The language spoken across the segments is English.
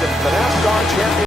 the NASCAR champion.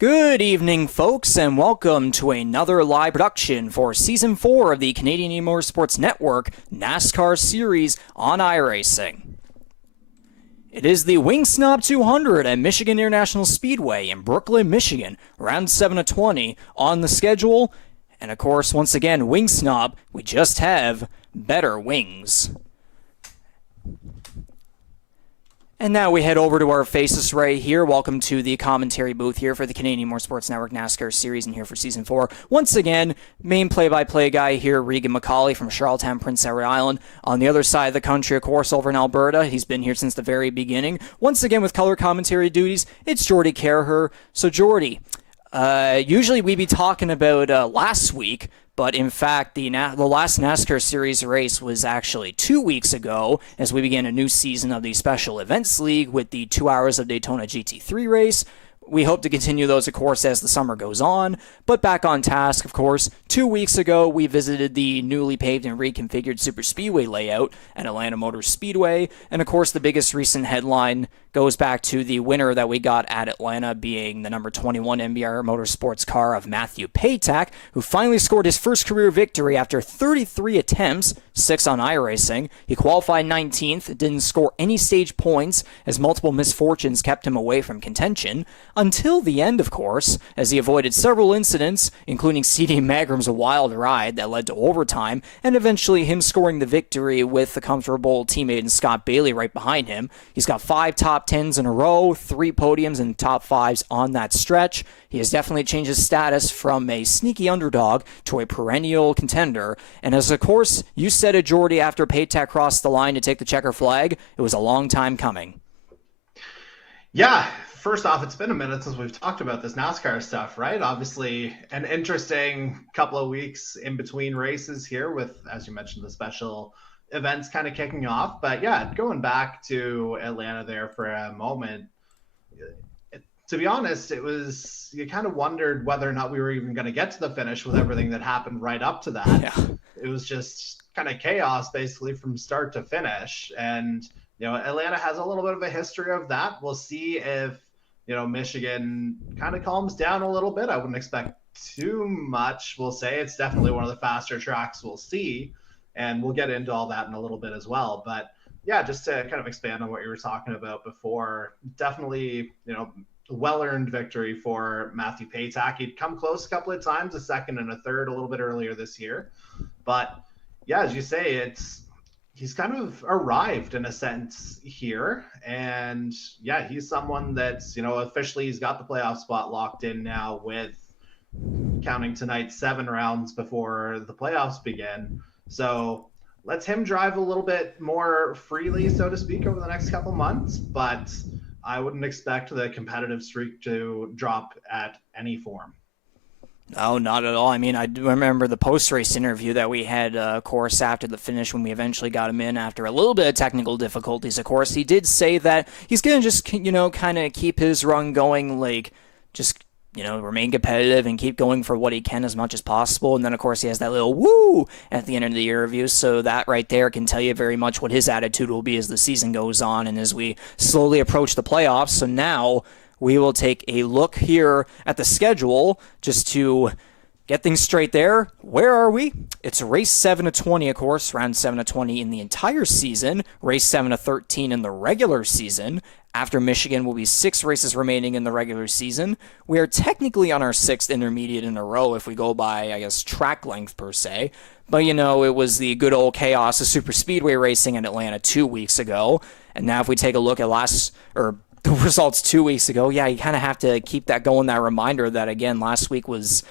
Good evening, folks, and welcome to another live production for Season 4 of the Canadian E-Motorsports Network NASCAR Series on iRacing. It is the Wing Snob 200 at Michigan International Speedway in Brooklyn, Michigan, round 7 of 20 on the schedule. And of course, once again, Wing Snob, we just have better wings. And now we head over to our faces right here. Welcome to the commentary booth here for the Canadian Motorsports Network NASCAR Series and here for Season 4. Once again, main play-by-play guy here, Regan McCauley from Charlottetown, Prince Edward Island. On the other side of the country, of course, over in Alberta. He's been here since the very beginning. Once again, with color commentary duties, it's Jordy Caraher. So, Jordy, usually we'd be talking about last week, but in fact, the last NASCAR Series race was actually 2 weeks ago as we began a new season of the Special Events League with the 2 Hours of Daytona GT3 race. We hope to continue those, of course, as the summer goes on. But back on task, of course, 2 weeks ago, we visited the newly paved and reconfigured superspeedway layout at Atlanta Motor Speedway. And, of course, the biggest recent headline goes back to the winner that we got at Atlanta being the number 21 eMotorsports car of Matthew Patak, who finally scored his first career victory after 33 attempts, 6 on iRacing. He qualified 19th, didn't score any stage points as multiple misfortunes kept him away from contention, until the end, of course, as he avoided several incidents, including CD Magram's wild ride that led to overtime, and eventually him scoring the victory with a comfortable teammate in Scott Bailey right behind him. He's got 5 top 10s in a row, 3 podiums and top 5s on that stretch. He has definitely changed his status from a sneaky underdog to a perennial contender. And as, of course, you said it, Jordy, after Patak crossed the line to take the checker flag, it was a long time coming. Yeah, first off, it's been a minute since we've talked about this NASCAR stuff, right? Obviously, an interesting couple of weeks in between races here with, as you mentioned, the special events kind of kicking off. But yeah, going back to Atlanta there for a moment, to be honest, you kind of wondered whether or not we were even going to get to the finish with everything that happened right up to that. Yeah. It was just kind of chaos basically from start to finish. And, Atlanta has a little bit of a history of that. We'll see if, Michigan kind of calms down a little bit. I wouldn't expect too much. We'll say it's definitely one of the faster tracks we'll see. And we'll get into all that in a little bit as well. But yeah, just to kind of expand on what you were talking about before, definitely, well-earned victory for Matthew Patak. He'd come close a couple of times, a second and a third a little bit earlier this year. But yeah, as you say, he's kind of arrived in a sense here. And yeah, he's someone that's, officially he's got the playoff spot locked in now with, counting tonight, 7 rounds before the playoffs begin. So let's him drive a little bit more freely, so to speak, over the next couple months. But I wouldn't expect the competitive streak to drop at any form. No, not at all. I mean, I do remember the post-race interview that we had, of course, after the finish when we eventually got him in after a little bit of technical difficulties, of course. He did say that he's going to just, kind of keep his run going, remain competitive and keep going for what he can as much as possible. And then, of course, he has that little woo at the end of the interview. So that right there can tell you very much what his attitude will be as the season goes on and as we slowly approach the playoffs. So now we will take a look here at the schedule just to get things straight there. Where are we? It's race 7 of 20, of course, round 7 of 20 in the entire season, race 7 of 13 in the regular season After Michigan will be 6 races remaining in the regular season. We are technically on our 6th intermediate in a row if we go by, I guess, track length per se. But, it was the good old chaos of superspeedway racing in Atlanta 2 weeks ago. And now if we take a look at the results 2 weeks ago, yeah, you kind of have to keep that going, that reminder that, again, last week was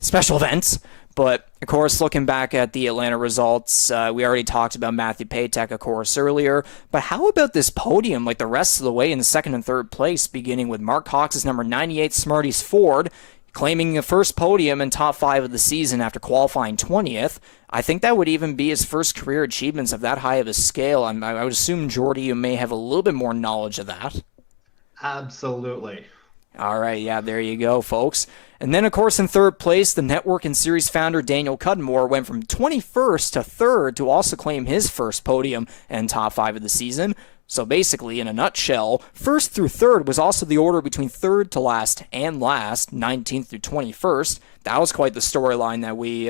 special events. But, of course, looking back at the Atlanta results, we already talked about Matthew Patak, of course, earlier. But how about this podium, like the rest of the way in second and third place, beginning with Mark Cox's number 98 Smarties Ford, claiming the first podium in top 5 of the season after qualifying 20th. I think that would even be his first career achievements of that high of a scale. I would assume, Jordy, you may have a little bit more knowledge of that. Absolutely. All right, yeah, there you go, folks. And then, of course, in third place, the Network and Series founder Daniel Cudmore went from 21st to 3rd to also claim his first podium and top 5 of the season. So basically, in a nutshell, 1st through 3rd was also the order between 3rd to last and last, 19th through 21st. That was quite the storyline that we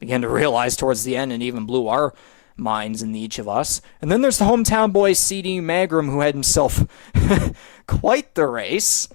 began to realize towards the end and even blew our minds in each of us. And then there's the hometown boy, C.D. Magram, who had himself quite the race.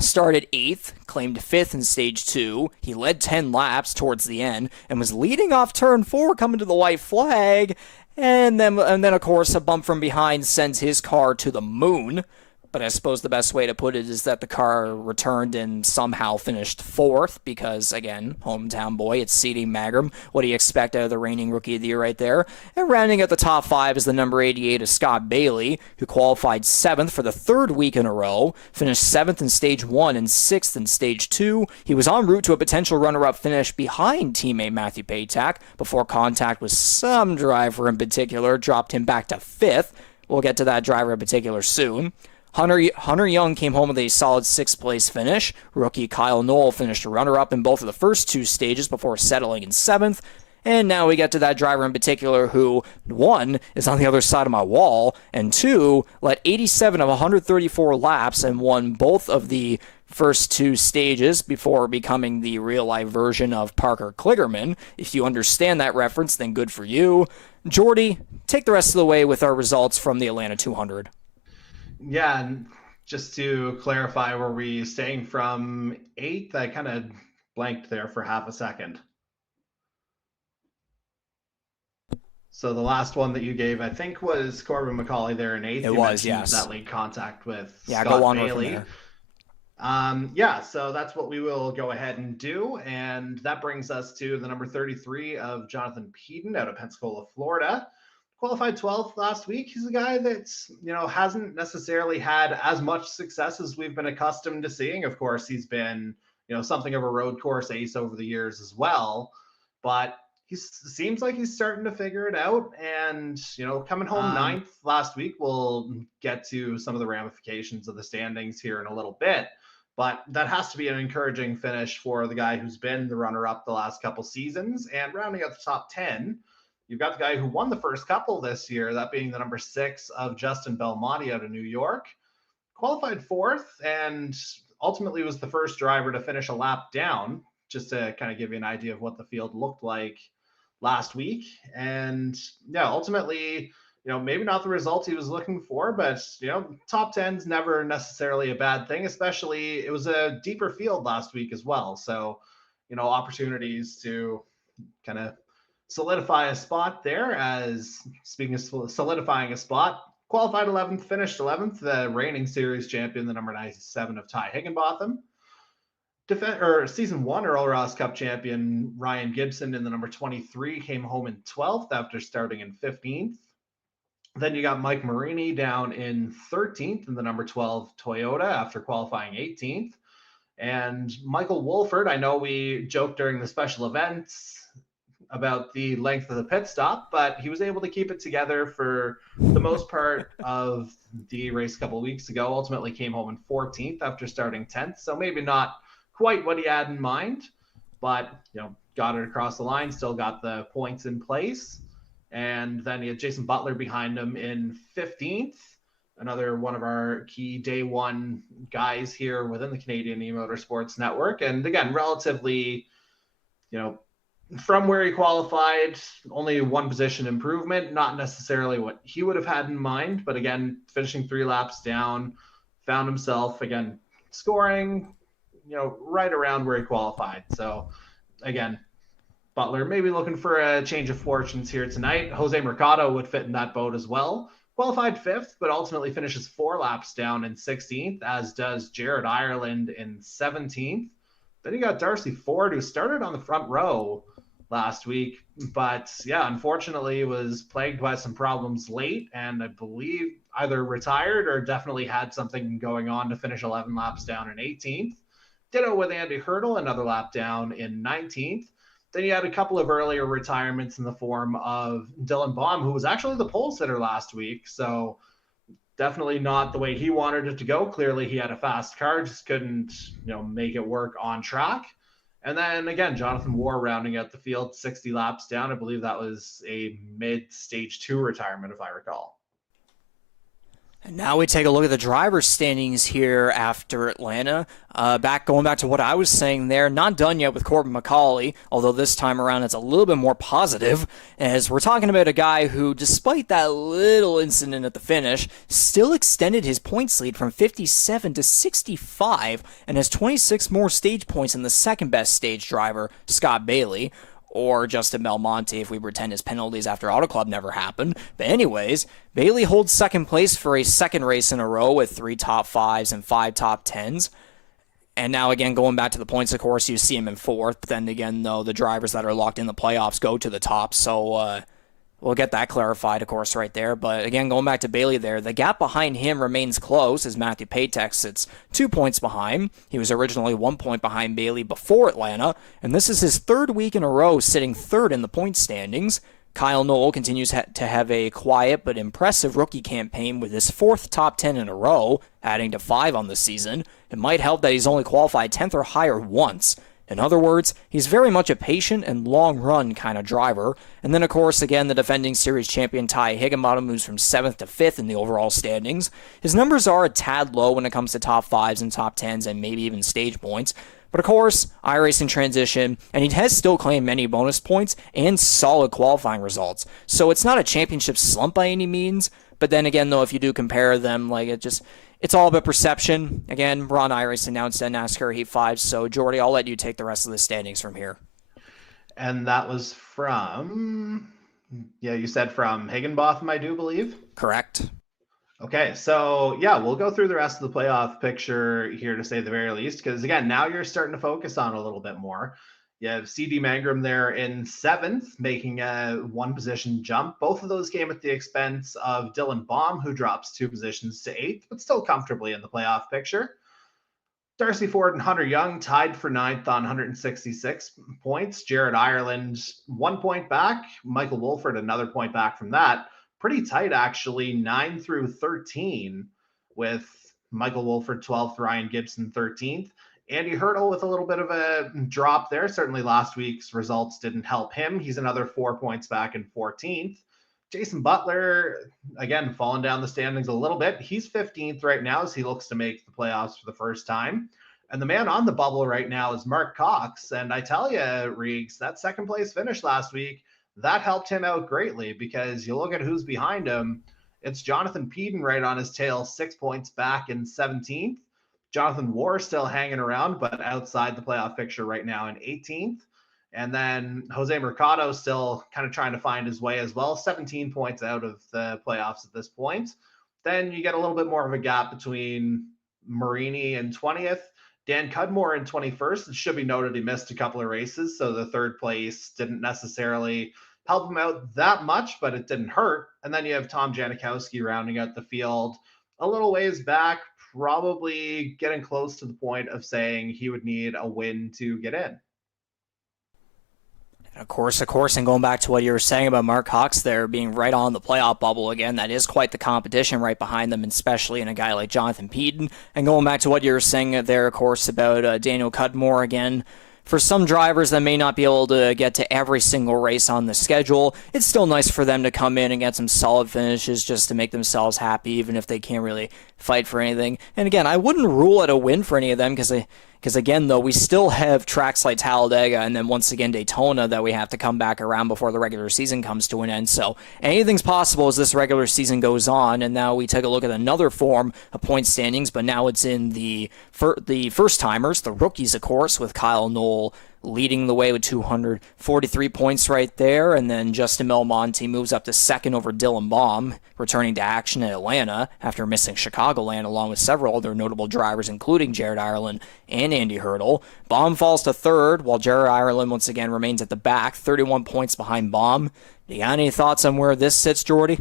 Started 8th, claimed 5th in Stage 2. He led 10 laps towards the end and was leading off Turn 4 coming to the white flag. And then, of course, a bump from behind sends his car to the moon. But I suppose the best way to put it is that the car returned and somehow finished 4th because, again, hometown boy, it's C.D. Magram. What do you expect out of the reigning Rookie of the Year right there? And rounding out the top 5 is the number 88 of Scott Bailey, who qualified 7th for the 3rd week in a row, finished 7th in Stage 1 and 6th in Stage 2. He was en route to a potential runner-up finish behind teammate Matthew Patak before contact with some driver in particular dropped him back to 5th. We'll get to that driver in particular soon. Hunter Young came home with a solid 6th place finish. Rookie Kyle Knoll finished runner-up in both of the first 2 stages before settling in 7th. And now we get to that driver in particular who, 1, is on the other side of my wall, and 2, led 87 of 134 laps and won both of the first 2 stages before becoming the real-life version of Parker Kligerman. If you understand that reference, then good for you. Jordy, take the rest of the way with our results from the Atlanta 200. Yeah, and just to clarify, were we staying from 8th? I kind of blanked there for half a second. So the last one that you gave, I think, was Corbin MacAulay there in 8th. It was, yes. That lead contact with Scott go on Bailey. So that's what we will go ahead and do. And that brings us to the number 33 of Jonathan Peden out of Pensacola, Florida. Qualified 12th last week. He's a guy that's, hasn't necessarily had as much success as we've been accustomed to seeing. Of course, he's been, something of a road course ace over the years as well. But he seems like he's starting to figure it out. And, coming home 9th last week, we'll get to some of the ramifications of the standings here in a little bit. But that has to be an encouraging finish for the guy who's been the runner-up the last couple seasons. And rounding out the top 10, you've got the guy who won the first couple this year, that being the number 6 of Justin Belmonte out of New York. Qualified 4th and ultimately was the first driver to finish a lap down, just to kind of give you an idea of what the field looked like last week. And yeah, ultimately, maybe not the result he was looking for, but, top 10's never necessarily a bad thing, especially it was a deeper field last week as well. So, opportunities to kind of solidify a spot there. As speaking of solidifying a spot, qualified 11th, finished 11th, the reigning series champion, the number 97 of Ty Higginbotham. Season 1 Earl Ross Cup champion Ryan Gibson in the number 23 came home in 12th after starting in 15th. Then you got Mike Marini down in 13th in the number 12 Toyota after qualifying 18th. And Michael Wolford, I know we joked during the special events about the length of the pit stop, but he was able to keep it together for the most part of the race a couple of weeks ago. Ultimately came home in 14th after starting 10th. So maybe not quite what he had in mind, but got it across the line, still got the points in place. And then he had Jason Butler behind him in 15th, another one of our key day one guys here within the Canadian E-Motorsports network. And again, relatively, from where he qualified, only one position improvement, not necessarily what he would have had in mind. But again, finishing 3 laps down, found himself again scoring, right around where he qualified. So again, Butler maybe looking for a change of fortunes here tonight. Jose Mercado would fit in that boat as well. Qualified 5th, but ultimately finishes 4 laps down in 16th, as does Jared Ireland in 17th. Then you got Darcy Ford, who started on the front row last week, but yeah, unfortunately was plagued by some problems late, and I believe either retired or definitely had something going on to finish 11 laps down in 18th. Ditto with Andy Hurdle, another lap down in 19th. Then you had a couple of earlier retirements in the form of Dylan Baum, who was actually the pole sitter last week. So definitely not the way he wanted it to go. Clearly he had a fast car, just couldn't, make it work on track. And then again, Jonathan War rounding out the field, 60 laps down. I believe that was a mid-stage 2 retirement, if I recall. And now we take a look at the driver's standings here after Atlanta. Going back to what I was saying there, not done yet with Corbin MacAulay, although this time around it's a little bit more positive, as we're talking about a guy who, despite that little incident at the finish, still extended his points lead from 57 to 65 and has 26 more stage points than the second best stage driver, Scott Bailey, or Justin Belmonte if we pretend his penalties after Auto Club never happened. But anyways, Bailey holds second place for a second race in a row with 3 top 5s and 5 top 10s. And now again, going back to the points, of course, you see him in 4th. Then again, though, the drivers that are locked in the playoffs go to the top. So we'll get that clarified, of course, right there. But again, going back to Bailey there, the gap behind him remains close as Matthew Patak sits 2 points behind. He was originally 1 point behind Bailey before Atlanta, and this is his 3rd week in a row sitting 3rd in the point standings. Kyle Knoll continues to have a quiet but impressive rookie campaign with his 4th top 10 in a row, adding to 5 on the season. It might help that he's only qualified 10th or higher once. In other words, he's very much a patient and long-run kind of driver. And then, of course, again, the defending series champion Ty Higginbottom moves from 7th to 5th in the overall standings. His numbers are a tad low when it comes to top 5s and top 10s and maybe even stage points. But, of course, iRacing transition, and he has still claimed many bonus points and solid qualifying results. So it's not a championship slump by any means. But then again, though, if you do compare them, it's all about perception. Again, we're on iRacing now instead of NASCAR Heat 5. So, Jordy, I'll let you take the rest of the standings from here. And that was from, you said from Higginbotham, I do believe? Correct. Okay, so we'll go through the rest of the playoff picture here to say the very least, because again, now you're starting to focus on a little bit more. You have CD Mangrum there in 7th, making a 1 position jump. Both of those came at the expense of Dylan Baum, who drops 2 positions to 8th, but still comfortably in the playoff picture. Darcy Ford and Hunter Young tied for 9th on 166 points. Jared Ireland 1 point back. Michael Wolford another point back from that. Pretty tight, actually, 9 through 13, with Michael Wolford 12th, Ryan Gibson 13th. Andy Hurdle with a little bit of a drop there. Certainly last week's results didn't help him. He's another 4 points back in 14th. Jason Butler, again, falling down the standings a little bit. He's 15th right now as he looks to make the playoffs for the first time. And the man on the bubble right now is Mark Cox. And I tell you, Reegs, that second place finish last week, that helped him out greatly, because you look at who's behind him. It's Jonathan Peden right on his tail, 6 points back in 17th. Jonathan War still hanging around, but outside the playoff picture right now in 18th. And then Jose Mercado still kind of trying to find his way as well, 17 points out of the playoffs at this point. Then you get a little bit more of a gap between Marini in 20th, Dan Cudmore in 21st. It should be noted he missed a couple of races, so the 3rd place didn't necessarily help him out that much, but it didn't hurt. And then you have Tom Janikowski rounding out the field a little ways back, probably getting close to the point of saying he would need a win to get in. Of course, and going back to what you were saying about Mark Cox there being right on the playoff bubble again, that is quite the competition right behind them, especially in a guy like Jonathan Peden. And going back to what you were saying there, of course, about Daniel Cudmore again, for some drivers that may not be able to get to every single race on the schedule, it's still nice for them to come in and get some solid finishes just to make themselves happy, even if they can't really fight for anything. And again, I wouldn't rule it a win for any of them, because Because again, though, we still have tracks like Talladega and then once again Daytona that we have to come back around before the regular season comes to an end. So anything's possible as this regular season goes on. And now we take a look at another form of point standings, but now it's in the first timers, the rookies, of course, with Kyle Knoll leading the way with 243 points right there, and then Justin Belmonte moves up to second over Dylan Baum, returning to action in Atlanta after missing Chicagoland, along with several other notable drivers, including Jared Ireland and Andy Hurdle. Baum falls to third, while Jared Ireland once again remains at the back, 31 points behind Baum. Do you got any thoughts on where this sits, Jordy?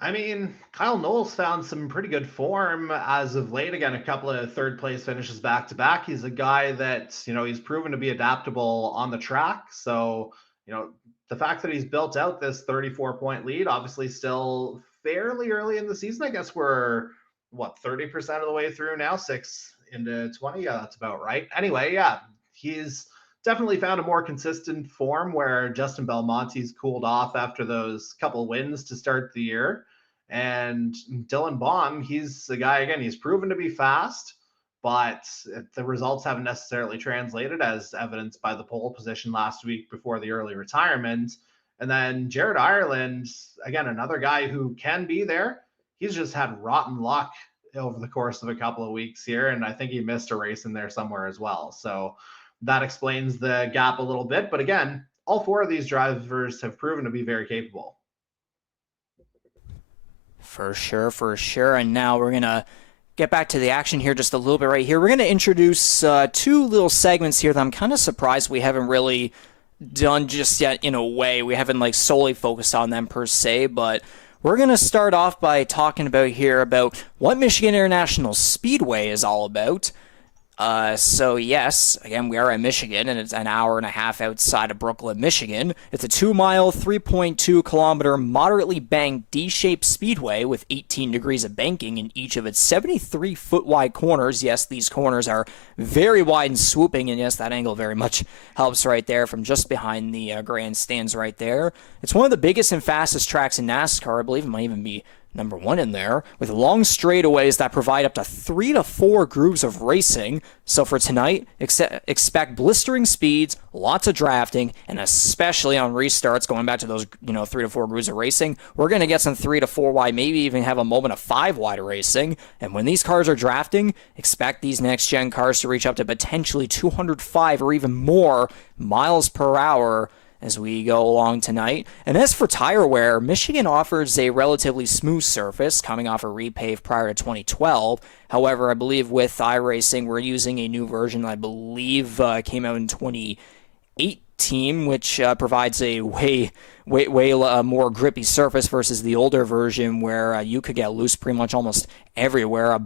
I mean, Kyle Knowles found some pretty good form as of late. Again, a couple of third place finishes back to back. He's a guy that, he's proven to be adaptable on the track. So, the fact that he's built out this 34-point lead, obviously still fairly early in the season. I guess we're, 30% of the way through now, 6 into 20. Yeah, that's about right. Anyway, yeah, he's definitely found a more consistent form where Justin Belmonte's cooled off after those couple wins to start the year. And Dylan Baum, he's a guy, again, he's proven to be fast, but the results haven't necessarily translated as evidenced by the pole position last week before the early retirement. And then Jared Ireland, again, another guy who can be there. He's just had rotten luck over the course of a couple of weeks here. And I think he missed a race in there somewhere as well. So that explains the gap a little bit. But again, all 4 of these drivers have proven to be very capable. For sure. And now we're going to get back to the action here just a little bit right here. We're going to introduce 2 little segments here that I'm kind of surprised we haven't really done just yet in a way. We haven't solely focused on them per se, but we're going to start off by talking about what Michigan International Speedway is all about. So yes, again, we are in Michigan, and it's an hour and a half outside of Brooklyn, Michigan. It's a 2-mile, 3.2-kilometer, moderately banked D-shaped speedway with 18 degrees of banking in each of its 73-foot wide corners. Yes, these corners are very wide and swooping, and yes, that angle very much helps right there from just behind the grandstands right there. It's one of the biggest and fastest tracks in NASCAR. I believe it might even be number 1 in there, with long straightaways that provide up to 3 to 4 grooves of racing. So for tonight, expect blistering speeds, lots of drafting, and especially on restarts, going back to those 3 to 4 grooves of racing, we're going to get some 3 to 4 wide, maybe even have a moment of 5 wide racing. And when these cars are drafting, expect these next-gen cars to reach up to potentially 205 or even more miles per hour as we go along tonight. And as for tire wear, Michigan offers a relatively smooth surface coming off a repave prior to 2012. However, I believe with iRacing, we're using a new version that I believe came out in 2018, which provides a way more grippy surface versus the older version where you could get loose pretty much almost everywhere,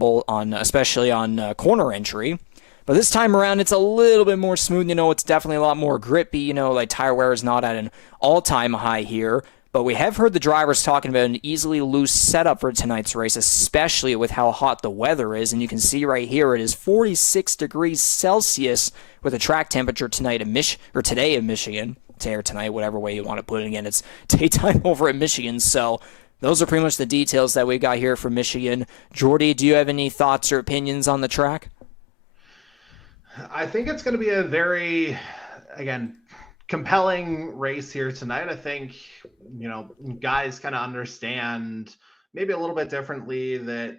especially on corner entry. But this time around, it's a little bit more smooth. It's definitely a lot more grippy. Tire wear is not at an all-time high here. But we have heard the drivers talking about an easily loose setup for tonight's race, especially with how hot the weather is. And you can see right here, it is 46 degrees Celsius with a track temperature today in Michigan. Today or tonight, whatever way you want to put it. Again, it's daytime over in Michigan. So those are pretty much the details that we got here from Michigan. Jordy, do you have any thoughts or opinions on the track? I think it's going to be a very, again, compelling race here tonight. I think, guys kind of understand maybe a little bit differently that,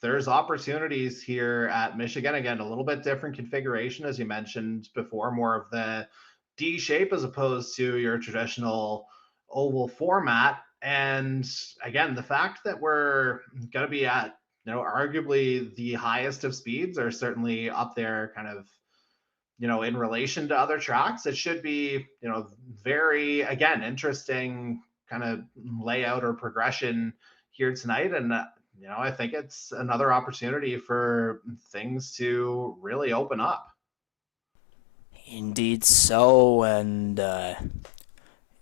there's opportunities here at Michigan. Again, a little bit different configuration, as you mentioned before, more of the D shape as opposed to your traditional oval format. And again, the fact that we're going to be at arguably the highest of speeds are certainly up there kind of, in relation to other tracks. It should be, very, again, interesting kind of layout or progression here tonight. And, I think it's another opportunity for things to really open up. Indeed so. And,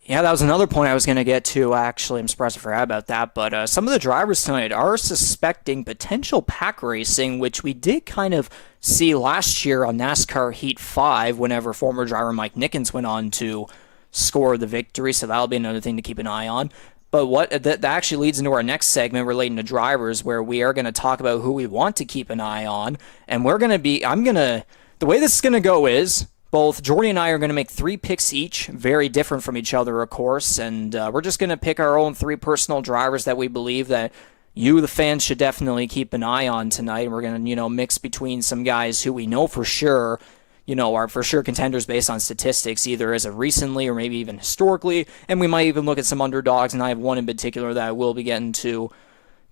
yeah, that was another point I was going to get to. Actually, I'm surprised I forgot about that. But some of the drivers tonight are suspecting potential pack racing, which we did kind of see last year on NASCAR Heat 5 whenever former driver Mike Nickens went on to score the victory. So that'll be another thing to keep an eye on. But that actually leads into our next segment relating to drivers, where we are going to talk about who we want to keep an eye on. And the way this is going to go is both Jordy and I are going to make 3 picks each, very different from each other, of course. And we're just going to pick our own 3 personal drivers that we believe that you, the fans, should definitely keep an eye on tonight. And we're going to, mix between some guys who we know for sure, are for sure contenders based on statistics, either as of recently or maybe even historically. And we might even look at some underdogs, and I have one in particular that I will be getting to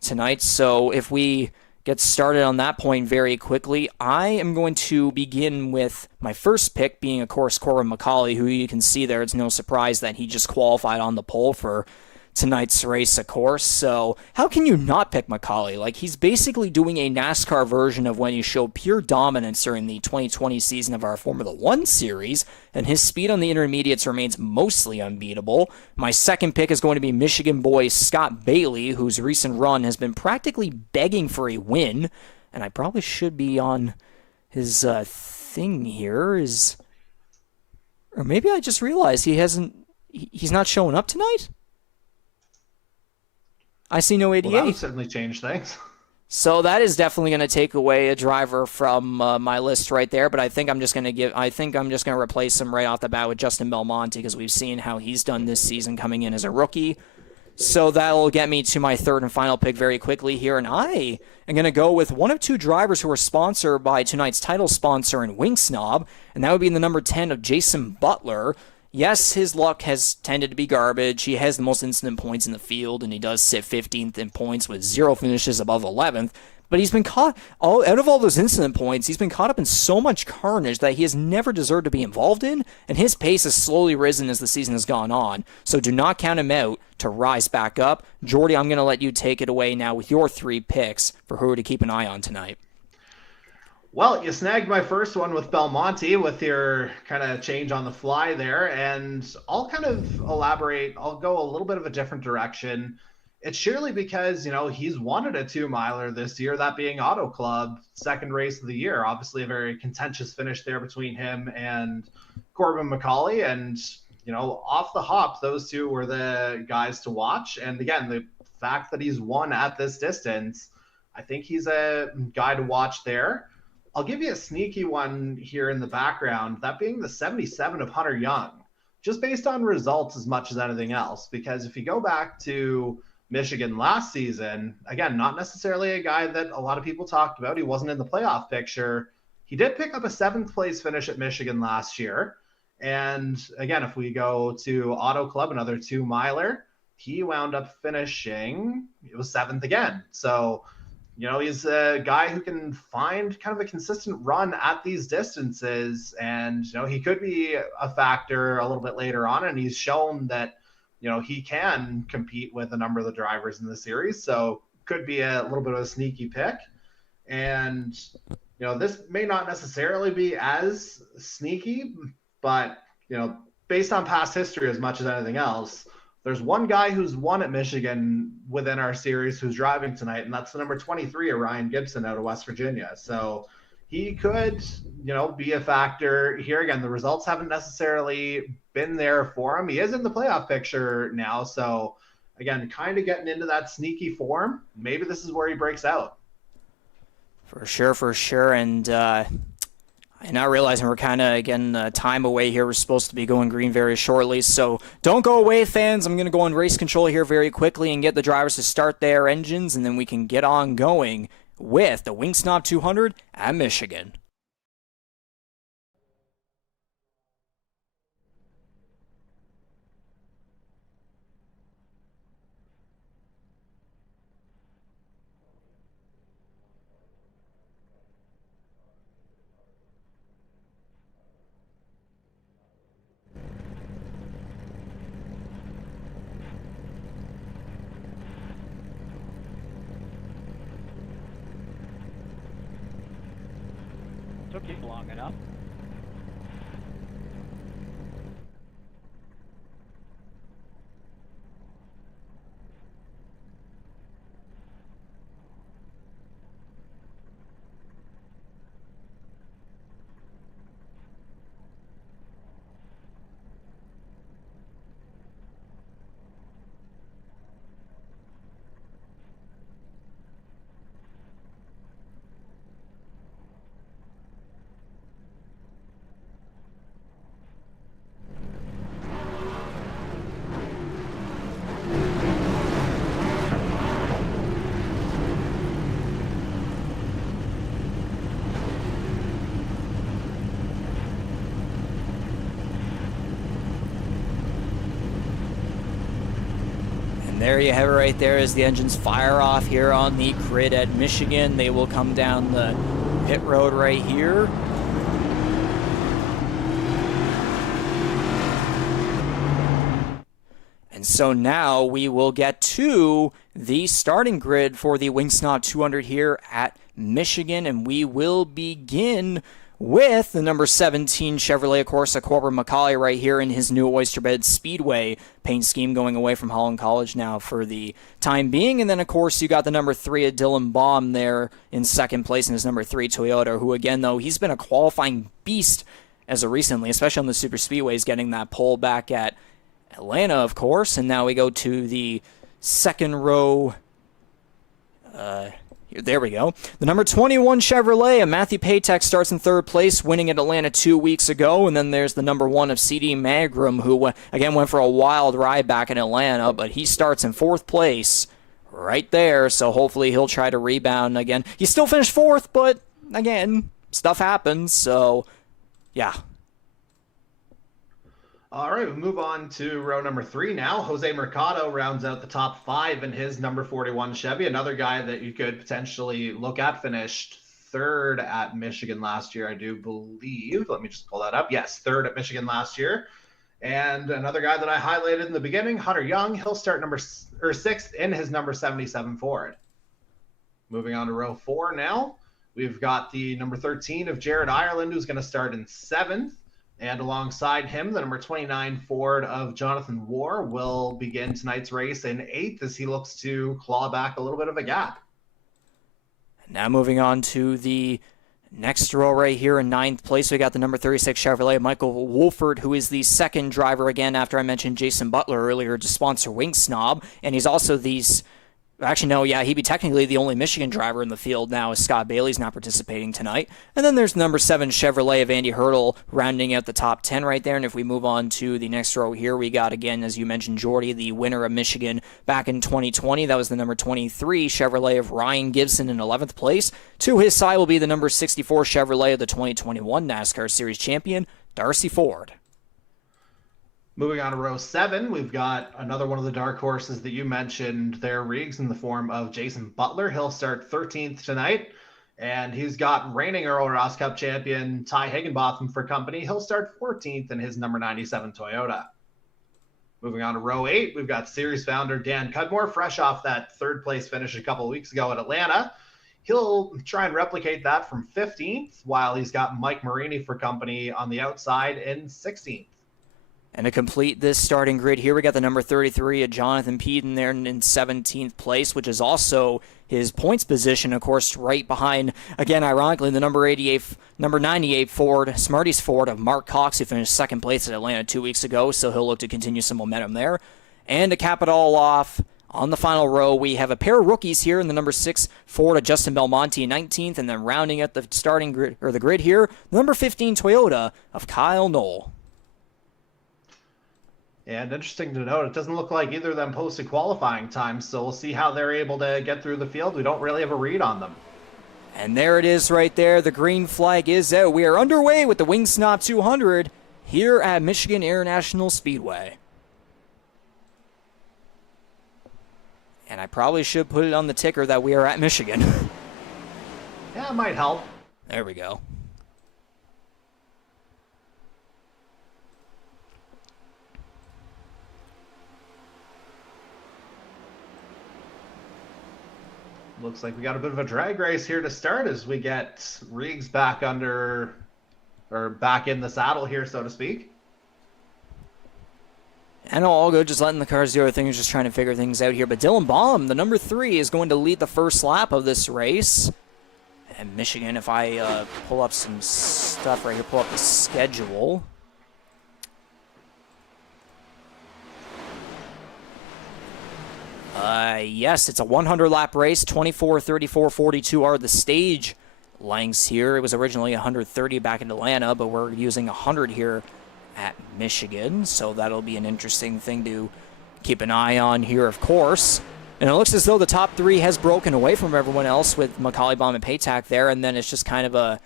tonight. So if we get started on that point very quickly, I am going to begin with my first pick being, of course, Corbin MacAulay, who you can see there. It's no surprise that he just qualified on the pole for tonight's race, of course. So how can you not pick MacAulay? Like, he's basically doing a NASCAR version of when he showed pure dominance during the 2020 season of our Formula One series, and his speed on the intermediates remains mostly unbeatable. My second pick is going to be Michigan boy Scott Bailey, whose recent run has been practically begging for a win, and I probably should be on his thing here, or maybe I just realized he's not showing up tonight? I see no 88. Well, that would certainly change things. So that is definitely going to take away a driver from my list right there. But I think I'm just going to replace him right off the bat with Justin Belmonte, because we've seen how he's done this season coming in as a rookie. So that'll get me to my third and final pick very quickly here, and I am going to go with one of 2 drivers who are sponsored by tonight's title sponsor in Wing Snob, and that would be in the number 10 of Jason Butler. Yes, his luck has tended to be garbage. He has the most incident points in the field, and he does sit 15th in points with 0 finishes above 11th. But he's been out of all those incident points, he's been caught up in so much carnage that he has never deserved to be involved in, and his pace has slowly risen as the season has gone on. So do not count him out to rise back up. Jordy, I'm going to let you take it away now with your 3 picks for who to keep an eye on tonight. Well, you snagged my first one with Belmonte with your kind of change on the fly there, and I'll kind of elaborate. I'll go a little bit of a different direction. It's surely because, he's wanted a 2-miler this year, that being Auto Club, second race of the year. Obviously a very contentious finish there between him and Corbin MacAulay, and, off the hop, those 2 were the guys to watch. And again, the fact that he's won at this distance, I think he's a guy to watch there. I'll give you a sneaky one here in the background, that being the 77 of Hunter Young, just based on results as much as anything else. Because if you go back to Michigan last season, again, not necessarily a guy that a lot of people talked about. He wasn't in the playoff picture. He did pick up a 7th place finish at Michigan last year. And again, if we go to Auto Club, another 2-miler, he wound up finishing, it was 7th again. So, he's a guy who can find kind of a consistent run at these distances, and, he could be a factor a little bit later on, and he's shown that, he can compete with a number of the drivers in the series, so could be a little bit of a sneaky pick. And, this may not necessarily be as sneaky, but, based on past history as much as anything else, there's one guy who's won at Michigan within our series who's driving tonight, and that's the number 23, Ryan Gibson out of West Virginia. So he could, be a factor here. Again, the results haven't necessarily been there for him. He is in the playoff picture now. So again, kind of getting into that sneaky form. Maybe this is where he breaks out. For sure. And not realizing we're kind of getting time away here. We're supposed to be going green very shortly, so don't go away, fans. I'm going to go on race control here very quickly and get the drivers to start their engines, and then we can get on going with the Wing Snob 200 at Michigan. Took you long enough. There you have it right there as the engines fire off here on the grid at Michigan. They will come down the pit road right here. And so now we will get to the starting grid for the Wing Snob 200 here at Michigan, and we will begin with the number 17 Chevrolet, of course, Corbin MacAulay right here in his new Oyster Bed Speedway paint scheme, going away from Holland College now for the time being. And then, of course, you got the number 3 of Dylan Baum there in second place in his number 3 Toyota, who, again, though, he's been a qualifying beast as of recently, especially on the super speedways, getting that pole back at Atlanta, of course. And now we go to the second row. There we go. The number 21 Chevrolet, Matthew Patak, starts in third place, winning at Atlanta 2 weeks ago. And then there's the number 1 of CD Magram, who, again, went for a wild ride back in Atlanta, but he starts in fourth place right there. So hopefully he'll try to rebound again. He still finished fourth, but, again, stuff happens. So, yeah. All right, we move on to row number 3 now. Jose Mercado rounds out the top 5 in his number 41 Chevy. Another guy that you could potentially look at, finished third at Michigan last year, I do believe. Let me just pull that up. Yes, third at Michigan last year. And another guy that I highlighted in the beginning, Hunter Young, he'll start sixth in his number 77 Ford. Moving on to row 4 now. We've got the number 13 of Jared Ireland, who's going to start in 7th. And alongside him, the number 29 Ford of Jonathan War will begin tonight's race in 8th as he looks to claw back a little bit of a gap. Now moving on to the next row right here in 9th place, we got the number 36 Chevrolet, Michael Wolford, who is the second driver, again, after I mentioned Jason Butler earlier, to sponsor Wing Snob. And he's also actually, no, yeah, he'd be technically the only Michigan driver in the field now, as Scott Bailey's not participating tonight. And then there's number 7 Chevrolet of Andy Hurdle rounding out the top 10 right there. And if we move on to the next row here, we got, again, as you mentioned, Jordy, the winner of Michigan back in 2020. That was the number 23 Chevrolet of Ryan Gibson in 11th place. To his side will be the number 64 Chevrolet of the 2021 NASCAR Series champion, Darcy Ford. Moving on to row 7, we've got another one of the dark horses that you mentioned there, Riggs, in the form of Jason Butler. He'll start 13th tonight, and he's got reigning Earl Ross Cup champion Ty Higginbotham for company. He'll start 14th in his number 97 Toyota. Moving on to row 8, we've got series founder Dan Cudmore, fresh off that third place finish a couple of weeks ago at Atlanta. He'll try and replicate that from 15th, while he's got Mike Marini for company on the outside in 16th. And to complete this starting grid here, we got the number 33 of Jonathan Peden there in 17th place, which is also his points position, of course, right behind, again, ironically, the number 98 Ford, Smarties Ford of Mark Cox, who finished second place at Atlanta 2 weeks ago, so he'll look to continue some momentum there. And to cap it all off, on the final row, we have a pair of rookies here in the number 6 Ford of Justin Belmonte in 19th, and then rounding out the starting grid, or the grid here, the number 15 Toyota of Kyle Knoll. And interesting to note, it doesn't look like either of them posted qualifying times, so we'll see how they're able to get through the field. We don't really have a read on them. And there it is right there. The green flag is out. We are underway with the Wing Snob 200 here at Michigan International Speedway. And I probably should put it on the ticker that we are at Michigan. Yeah, it might help. There we go. Looks like we got a bit of a drag race here to start as we get Riggs back in the saddle here, so to speak. And all good, just letting the cars do their thing, just trying to figure things out here. But Dylan Baum, the number 3, is going to lead the first lap of this race. And Michigan, if I pull up some stuff right here, pull up the schedule. Yes, it's a 100-lap race. 24, 34, 42 are the stage lengths here. It was originally 130 back in Atlanta, but we're using 100 here at Michigan. So that'll be an interesting thing to keep an eye on here, of course. And it looks as though the top 3 has broken away from everyone else with MacAulay, Baum, and Patak there. And then it's just kind of a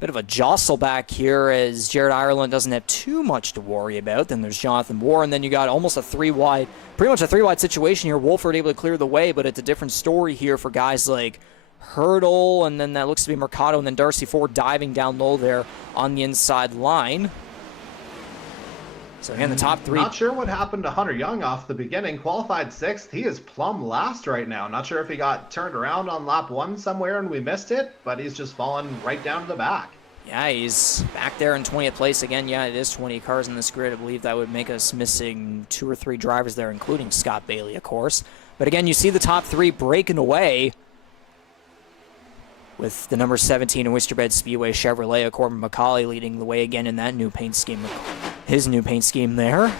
Bit of a jostle back here as Jared Ireland doesn't have too much to worry about. Then there's Jonathan Moore, and then you got almost a three-wide, pretty much a three-wide situation here. Wolford able to clear the way, but it's a different story here for guys like Hurdle, and then that looks to be Mercado, and then Darcy Ford diving down low there on the inside line. So again, the top three. Not sure what happened to Hunter Young off the beginning. Qualified 6th. He is plumb last right now. Not sure if he got turned around on lap 1 somewhere and we missed it, but he's just fallen right down to the back. Yeah, he's back there in 20th place again. Yeah, it is 20 cars in this grid. I believe that would make us missing 2 or 3 drivers there, including Scott Bailey, of course. But again, you see the top 3 breaking away with the number 17 in Oysterbed Speedway Chevrolet, Corbin MacAulay leading the way again in that new paint scheme. His new paint scheme there.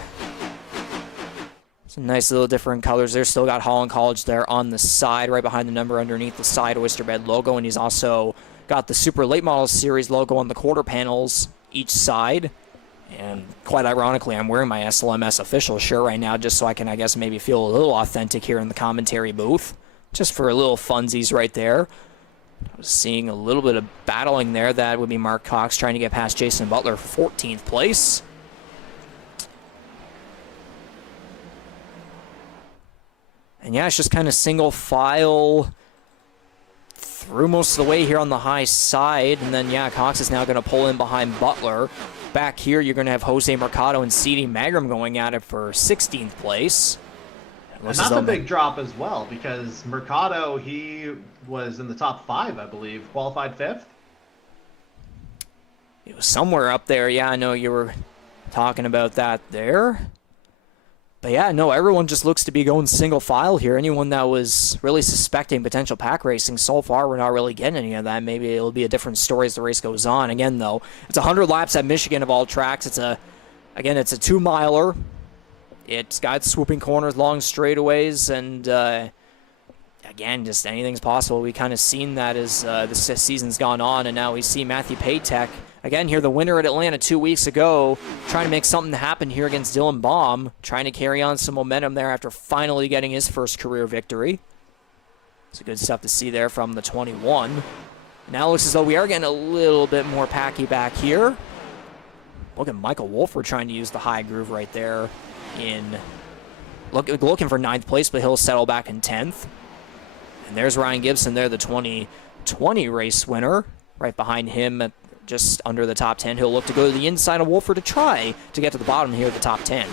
Some nice little different colors there. Still got Holland College there on the side, right behind the number underneath the side Oysterbed logo, and he's also got the Super Late Model Series logo on the quarter panels each side. And quite ironically, I'm wearing my SLMS official shirt right now just so I can, I guess, maybe feel a little authentic here in the commentary booth. Just for a little funsies right there. I was seeing a little bit of battling there. That would be Mark Cox trying to get past Jason Butler for 14th place. And yeah, it's just kind of single file through most of the way here on the high side. And then, yeah, Cox is now going to pull in behind Butler. Back here, you're going to have Jose Mercado and C.D. Magram going at it for 16th place. And that's a big drop as well, because Mercado, he was in the top 5, I believe, qualified 5th. It was somewhere up there. Yeah, I know you were talking about that there. But yeah, no, everyone just looks to be going single file here. Anyone that was really suspecting potential pack racing so far, we're not really getting any of that. Maybe it'll be a different story as the race goes on. Again, though, it's 100 laps at Michigan of all tracks. It's a 2-miler. It's got swooping corners, long straightaways, and again, just anything's possible. We kind of seen that as this season's gone on, and now we see Matthew Patak, again here, the winner at Atlanta 2 weeks ago, trying to make something happen here against Dylan Baum, trying to carry on some momentum there after finally getting his first career victory. It's good stuff to see there from the 21. Now it looks as though we are getting a little bit more packy back here. Look at Michael Wolford trying to use the high groove right there. Looking for 9th place, but he'll settle back in 10th. And there's Ryan Gibson there, the 2020 race winner. Right behind him, at just under the top 10. He'll look to go to the inside of Wolford to try to get to the bottom here of the top 10.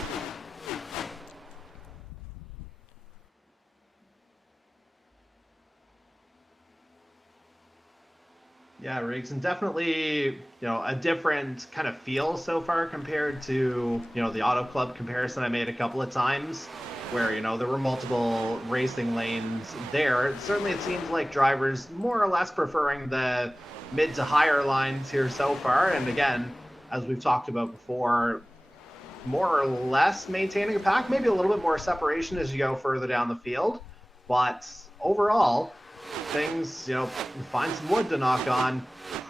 Yeah, Riggs, and definitely, a different kind of feel so far compared to, the Auto Club comparison I made a couple of times, where, there were multiple racing lanes there. Certainly it seems like drivers more or less preferring the mid to higher lines here so far. And again, as we've talked about before, more or less maintaining a pack, maybe a little bit more separation as you go further down the field. But overall, things, find some wood to knock on,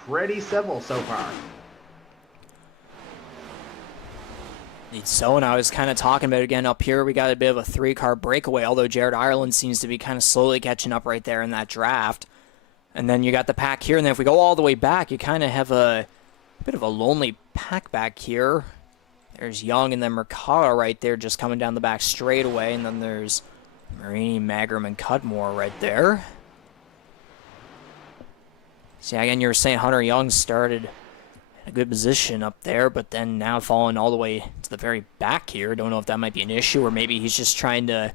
pretty civil so far. So, and I was kind of talking about it again up here. We got a bit of a 3-car breakaway, although Jared Ireland seems to be kind of slowly catching up right there in that draft. And then you got the pack here, and then if we go all the way back, you kind of have a bit of a lonely pack back here. There's Young and then Mercado right there just coming down the back straightaway, and then there's Marini, Magram, and Cudmore right there. See, again, you were saying Hunter Young started in a good position up there, but then now falling all the way to the very back here. Don't know if that might be an issue, or maybe he's just trying to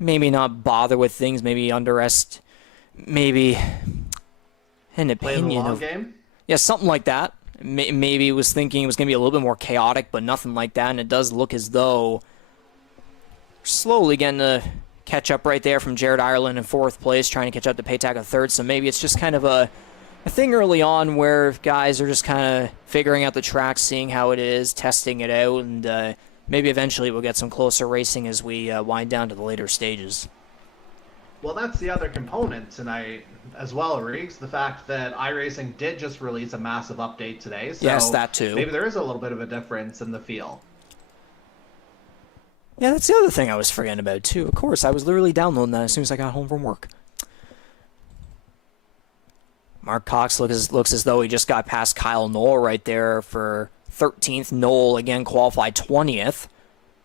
maybe not bother with things, maybe maybe an opinion play the long of game. Yeah, something like that. Maybe he was thinking it was going to be a little bit more chaotic, but nothing like that. And it does look as though we're slowly getting to catch up right there from Jared Ireland in 4th place, trying to catch up to Patak in 3rd. So maybe it's just kind of a thing early on where guys are just kind of figuring out the track, seeing how it is, testing it out, and maybe eventually we'll get some closer racing as we wind down to the later stages. Well, that's the other component tonight as well, Riggs. The fact that iRacing did just release a massive update today. So yes, that too. Maybe there is a little bit of a difference in the feel. Yeah, that's the other thing I was forgetting about too. Of course, I was literally downloading that as soon as I got home from work. Mark Cox looks as though he just got past Kyle Knoll right there for 13th. Knoll, again, qualified 20th.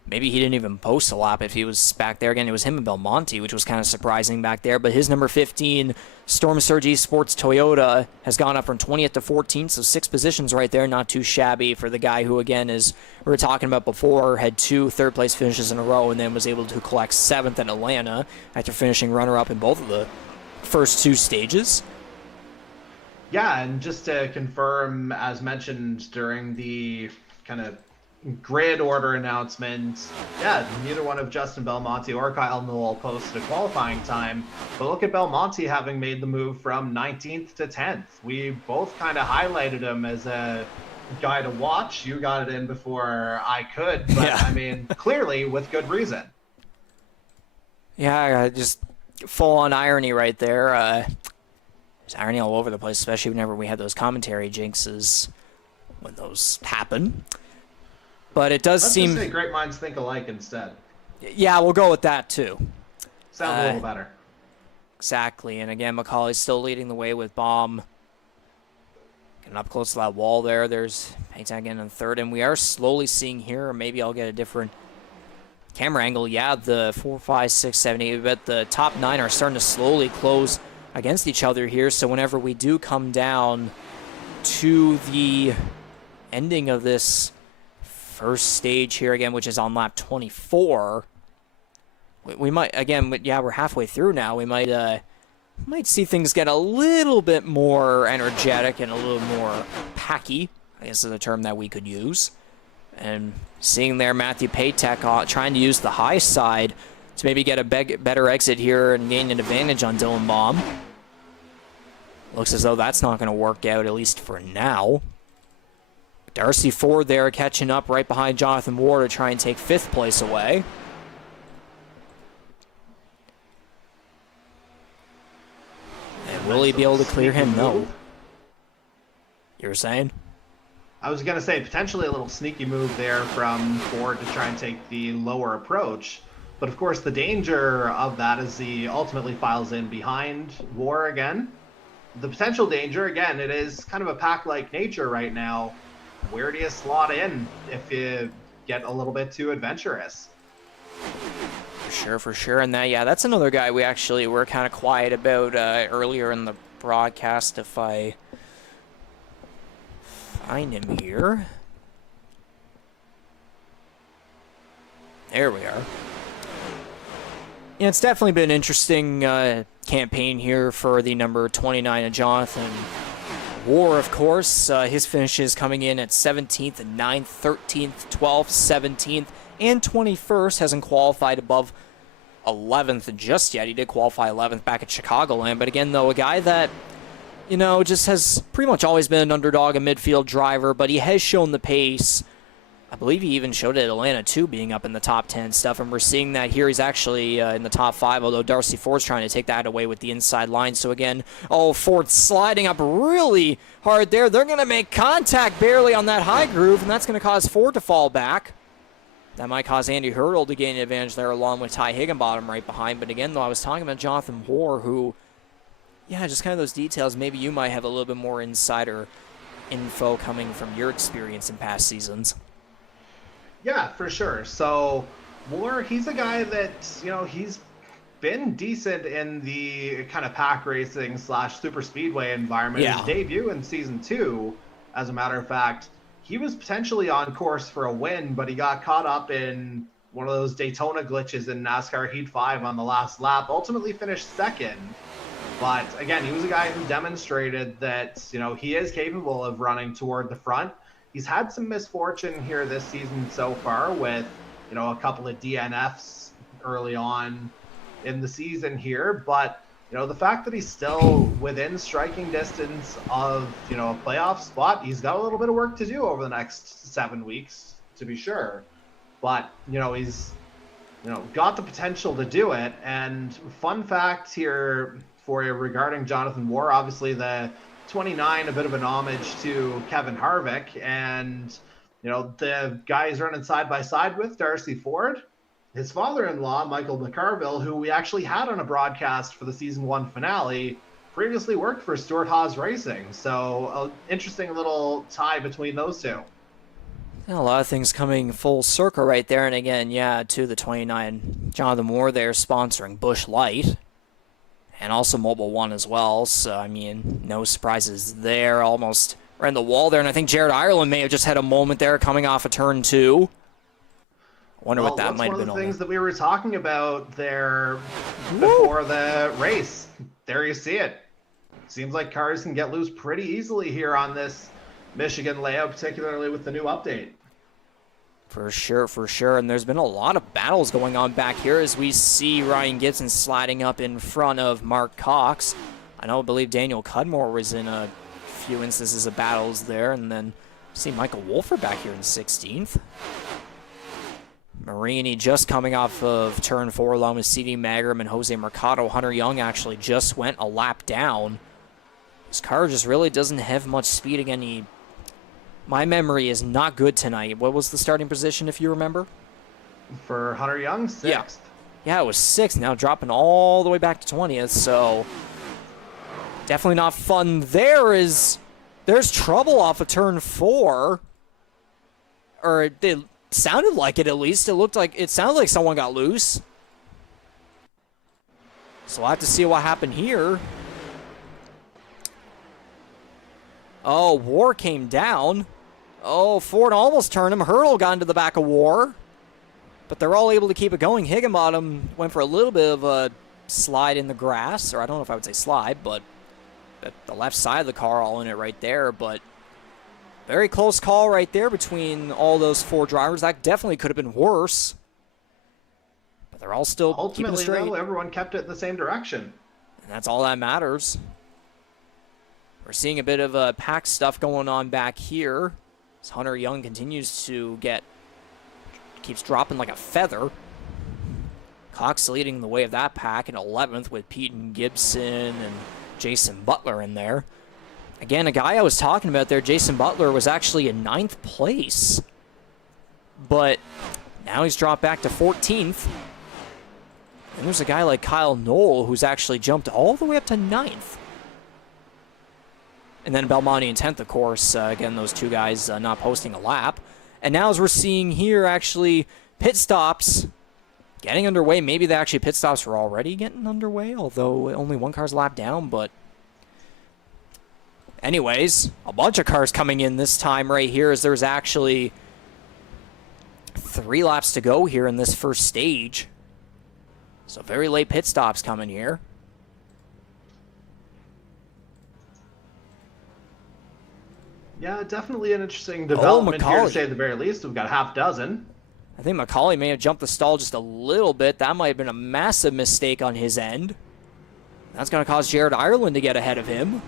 Maybe he didn't even post a lap if he was back there. Again, it was him and Belmonte, which was kind of surprising back there. But his number 15, Storm Surge Esports Toyota, has gone up from 20th to 14th, so 6 positions right there. Not too shabby for the guy who, again, as we were talking about before, had 2 third-place finishes in a row and then was able to collect 7th in Atlanta after finishing runner-up in both of the first 2 stages. Yeah, and just to confirm, as mentioned during the kind of grid order announcement, yeah, neither one of Justin Belmonte or Kyle Knoll posted a qualifying time, but look at Belmonte having made the move from 19th to 10th. We both kind of highlighted him as a guy to watch. You got it in before I could, but yeah. I mean, clearly with good reason. Yeah, just full-on irony right there. There's irony all over the place, especially whenever we have those commentary jinxes when those happen. But it does seem... Let's just say great minds think alike instead. Yeah, we'll go with that too. Sounds a little better. Exactly. And again, MacAulay's still leading the way with Baum. Getting up close to that wall there. There's Patak again in third. And we are slowly seeing here, or maybe I'll get a different camera angle. Yeah, the 4, 5, 6, 7, 8. But the top 9 are starting to slowly close against each other here. So whenever we do come down to the ending of this first stage here again, which is on lap 24, we might, again, yeah, we're halfway through now. We might see things get a little bit more energetic and a little more packy, I guess is a term that we could use. And seeing there Matthew Patak trying to use the high side to maybe get a better exit here and gain an advantage on Dylan Baum. Looks as though that's not going to work out, at least for now. Darcy Ford there catching up right behind Jonathan Ward to try and take 5th place away. And will he be able to clear him? No. You were saying? I was going to say potentially a little sneaky move there from Ford to try and take the lower approach. But of course the danger of that is he ultimately files in behind War again. The potential danger, again, it is kind of a pack-like nature right now. Where do you slot in if you get a little bit too adventurous? For sure. And that's another guy we actually were kind of quiet about earlier in the broadcast. If I find him here. There we are. Yeah, it's definitely been an interesting campaign here for the number 29 of Jonathan War, of course. His finishes coming in at 17th and 9th, 13th, 12th, 17th, and 21st. Hasn't qualified above 11th just yet. He did qualify 11th back at Chicagoland. But again, though, a guy that, just has pretty much always been an underdog, a midfield driver, but he has shown the pace. I believe he even showed it at Atlanta, too, being up in the top 10 stuff. And we're seeing that here. He's actually in the top 5, although Darcy Ford's trying to take that away with the inside line. So, again, Ford sliding up really hard there. They're going to make contact barely on that high groove, and that's going to cause Ford to fall back. That might cause Andy Hurdle to gain an advantage there, along with Ty Higginbottom right behind. But, again, though, I was talking about Jonathan Hoare, who, just kind of those details. Maybe you might have a little bit more insider info coming from your experience in past seasons. Yeah, for sure. So, Moore, he's a guy that, he's been decent in the kind of pack racing / super speedway environment. Yeah. His debut in season 2, as a matter of fact, he was potentially on course for a win, but he got caught up in one of those Daytona glitches in NASCAR Heat 5 on the last lap, ultimately finished 2nd. But again, he was a guy who demonstrated that, he is capable of running toward the front. He's had some misfortune here this season so far with, a couple of DNFs early on in the season here. But, the fact that he's still within striking distance of, a playoff spot, he's got a little bit of work to do over the next 7 weeks, to be sure. But, he's, got the potential to do it. And fun fact here for you regarding Jonathan War, obviously the 29, a bit of an homage to Kevin Harvick, and the guy he's running side by side with, Darcy Ford, his father-in-law, Michael McCarville, who we actually had on a broadcast for the season 1 finale, previously worked for Stuart Haas Racing. So an interesting little tie between those two. Yeah, a lot of things coming full circle right there. And again, yeah, to the 29, Jonathan Moore there sponsoring Busch Light. And also Mobile One as well. So, I mean, no surprises there. Almost ran the wall there. And I think Jared Ireland may have just had a moment there coming off of turn 2. I wonder what that might have been. One of the things that we were talking about there before the race. There you see it. Seems like cars can get loose pretty easily here on this Michigan layout, particularly with the new update. For sure, for sure. And there's been a lot of battles going on back here as we see Ryan Gibson sliding up in front of Mark Cox. I believe Daniel Cudmore was in a few instances of battles there. And then see Michael Wolfer back here in 16th. Marini just coming off of turn 4 along with C.D. Magrum and Jose Mercado. Hunter Young actually just went a lap down. This car just really doesn't have much speed again. My memory is not good tonight. What was the starting position, if you remember? For Hunter Young, 6th. Yeah, it was 6th. Now dropping all the way back to 20th. So definitely not fun. There's trouble off of turn 4. Or it sounded like it, at least. It sounded like someone got loose. So we'll have to see what happened here. Oh, War came down. Oh, Ford almost turned him. Hurdle got into the back of War. But they're all able to keep it going. Higginbottom went for a little bit of a slide in the grass. Or I don't know if I would say slide, but the left side of the car all in it right there. But very close call right there between all those 4 drivers. That definitely could have been worse. But they're all still keeping it straight. Ultimately, though, everyone kept it in the same direction. And that's all that matters. We're seeing a bit of pack stuff going on back here. As Hunter Young continues to keeps dropping like a feather. Cox leading the way of that pack in 11th with Peyton Gibson and Jason Butler in there. Again, a guy I was talking about there, Jason Butler, was actually in 9th place. But now he's dropped back to 14th. And there's a guy like Kyle Knoll who's actually jumped all the way up to 9th. And then Belmonte in 10th, of course. Again, those 2 guys not posting a lap. And now as we're seeing here, actually, pit stops getting underway. Maybe the actually pit stops were already getting underway, although only 1 car's lap down. But anyways, a bunch of cars coming in this time right here as there's actually 3 laps to go here in this first stage. So very late pit stops coming here. Yeah, definitely an interesting development here, to say the very least. We've got half dozen. I think MacAulay may have jumped the stall just a little bit. That might have been a massive mistake on his end. That's going to cause Jared Ireland to get ahead of him.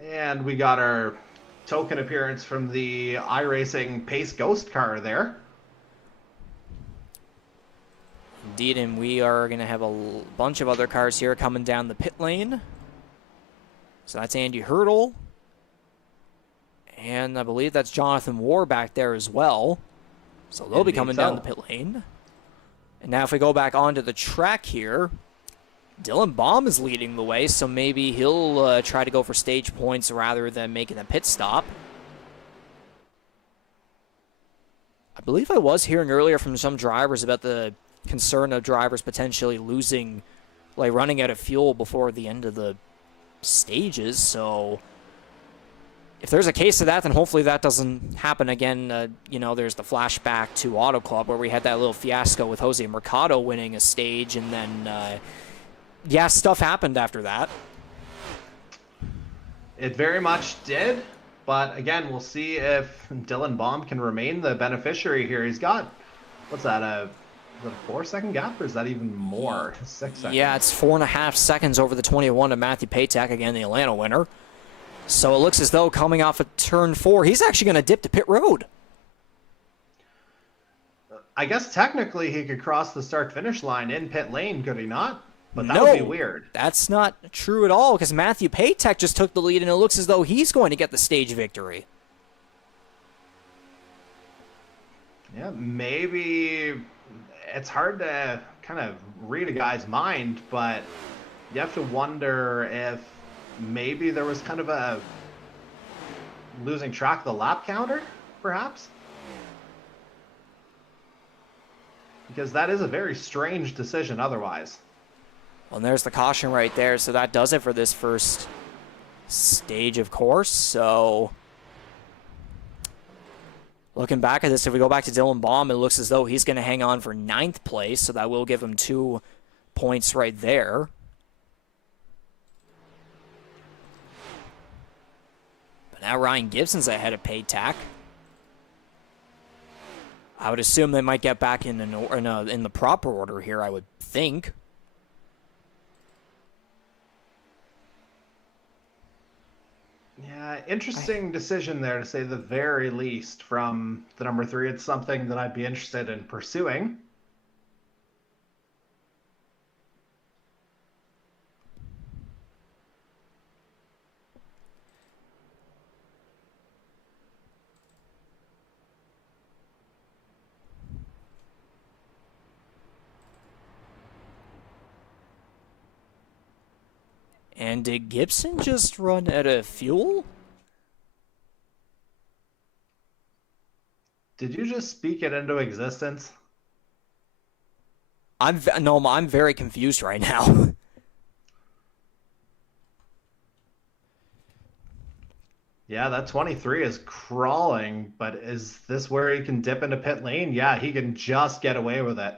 And we got our token appearance from the iRacing Pace Ghost car there. Indeed, and we are going to have a bunch of other cars here coming down the pit lane. So that's Andy Hurdle. And I believe that's Jonathan War back there as well. So they'll be coming down the pit lane. And now if we go back onto the track here, Dylan Baum is leading the way, so maybe he'll try to go for stage points rather than making a pit stop. I believe I was hearing earlier from some drivers about the concern of drivers potentially losing, like running out of fuel before the end of the stages, so if there's a case of that, then hopefully that doesn't happen again. There's the flashback to Auto Club where we had that little fiasco with Jose Mercado winning a stage, and then, stuff happened after that. It very much did, but again, we'll see if Dylan Baum can remain the beneficiary here. He's got, what's that, a 4-second gap, or is that even more? 6 seconds. Yeah, it's 4.5 seconds over the 21 of Matthew Patak, again, the Atlanta winner. So it looks as though coming off of turn 4, he's actually going to dip to pit road. I guess technically he could cross the start-finish line in pit lane, could he not? But that would be weird. That's not true at all, because Matthew Patak just took the lead, and it looks as though he's going to get the stage victory. Yeah, maybe it's hard to kind of read a guy's mind, but you have to wonder if maybe there was kind of a losing track of the lap counter, perhaps? Because that is a very strange decision otherwise. Well, and there's the caution right there, so that does it for this first stage, of course. So looking back at this, if we go back to Dylan Baum, it looks as though he's going to hang on for 9th place, so that will give him 2 points right there. But now Ryan Gibson's ahead of Patak. I would assume they might get back in the proper order here, I would think. Yeah, interesting decision there, to say the very least, from the number 3. It's something that I'd be interested in pursuing. And did Gibson just run out of fuel? Did you just speak it into existence? I'm very confused right now. Yeah, that 23 is crawling, but is this where he can dip into pit lane? Yeah, he can just get away with it.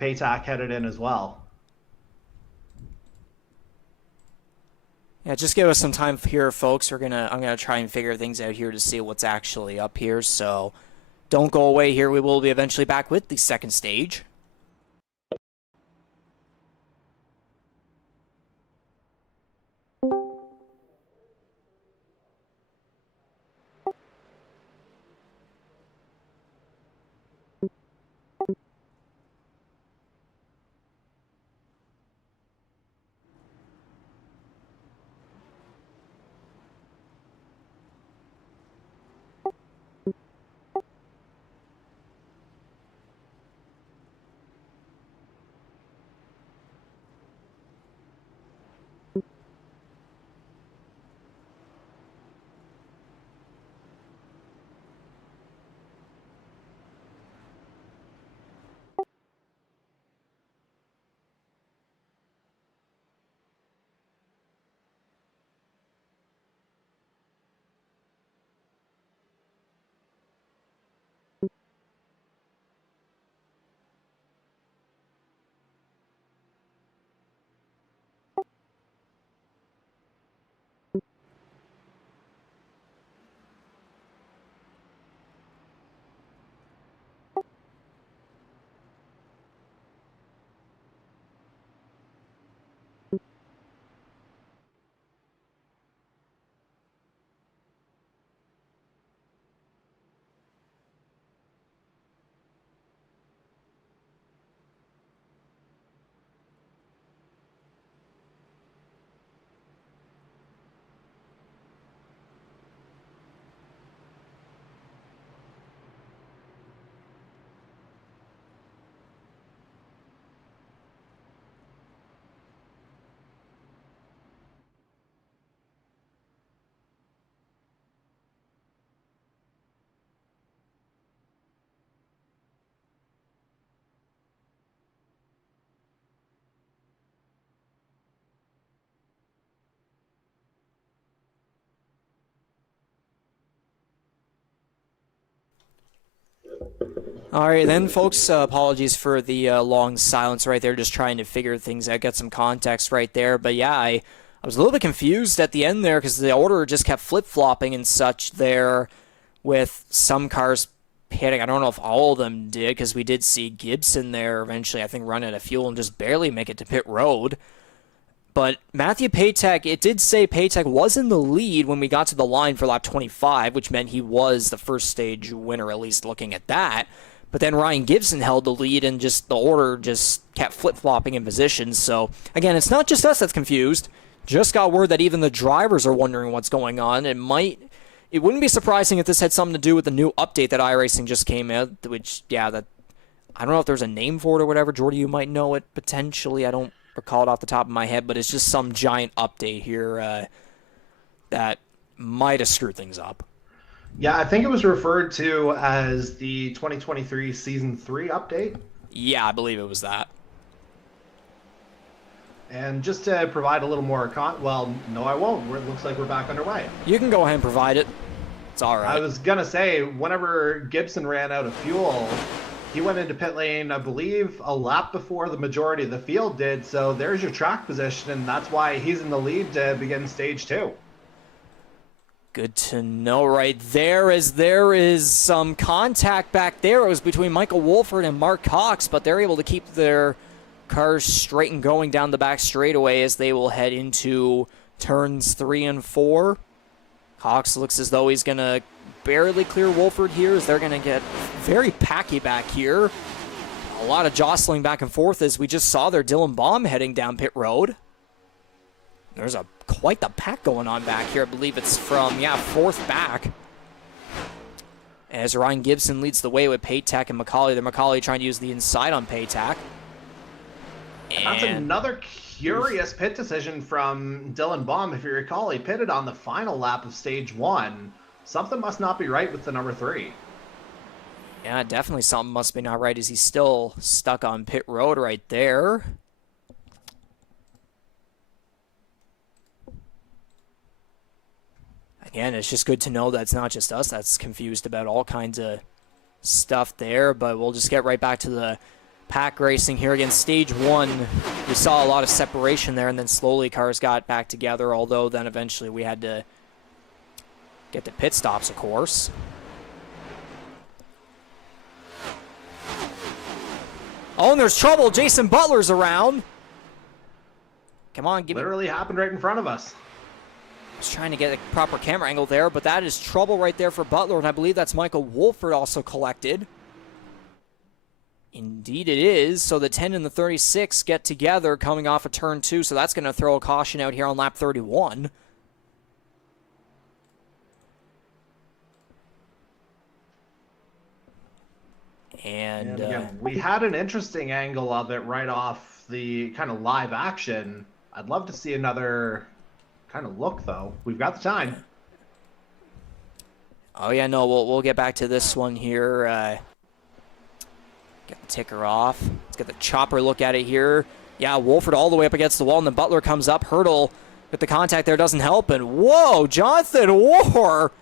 Patak headed in as well. Yeah, just give us some time here, folks. I'm gonna try and figure things out here to see what's actually up here. So don't go away here. We will be eventually back with the second stage. All right, then, folks, apologies for the long silence right there, just trying to figure things out, get some context right there. But yeah, I was a little bit confused at the end there because the order just kept flip-flopping and such there with some cars pitting. I don't know if all of them did, because we did see Gibson there eventually, I think, run out of fuel and just barely make it to pit road. But Matthew Patak, it did say Patak was in the lead when we got to the line for lap 25, which meant he was the first stage winner, at least looking at that. But then Ryan Gibson held the lead, and just the order just kept flip-flopping in positions. So, again, it's not just us that's confused. Just got word that even the drivers are wondering what's going on. It wouldn't be surprising if this had something to do with the new update that iRacing just came out, which, yeah, that I don't know if there's a name for it or whatever. Jordy, you might know it potentially. I don't recall it off the top of my head, but it's just some giant update here that might have screwed things up. Yeah, I think it was referred to as the 2023 Season 3 update. Yeah, I believe it was that. And just to provide a little more well, no, I won't. It looks like we're back underway. You can go ahead and provide it. It's all right. I was going to say, whenever Gibson ran out of fuel, he went into pit lane, I believe, a lap before the majority of the field did. So there's your track position, and that's why he's in the lead to begin stage 2. Good to know right there, as there is some contact back there. It was between Michael Wolford and Mark Cox, but they're able to keep their cars straight and going down the back straightaway as they will head into turns 3 and 4. Cox looks as though he's going to barely clear Wolford here, as they're going to get very packy back here. A lot of jostling back and forth, as we just saw there Dylan Baum heading down pit road. There's quite the pack going on back here. I believe it's from, 4th back. As Ryan Gibson leads the way with Patak and MacAulay. MacAulay trying to use the inside on Patak. And that's another curious pit decision from Dylan Baum. If you recall, he pitted on the final lap of stage 1. Something must not be right with the number 3. Yeah, definitely something must be not right, as he's still stuck on pit road right there. Again, it's just good to know that it's not just us that's confused about all kinds of stuff there, but we'll just get right back to the pack racing here. Again, stage 1, we saw a lot of separation there, and then slowly cars got back together, although then eventually we had to get to pit stops, of course. Oh, and there's trouble. Jason Butler's around. Come on, give me... Literally happened right in front of us. I was trying to get a proper camera angle there, but that is trouble right there for Butler, and I believe that's Michael Wolford also collected. Indeed it is. So the 10 and the 36 get together coming off of turn 2, so that's going to throw a caution out here on lap 31. And again, we had an interesting angle of it right off the kind of live action. I'd love to see another kind of look, though. We've got the time. Oh, yeah, no, we'll get back to this one here. Get the ticker off. Let's get the chopper look at it here. Yeah, Wolford all the way up against the wall, and then Butler comes up. Hurdle with the contact there doesn't help, and whoa, Jonathan War!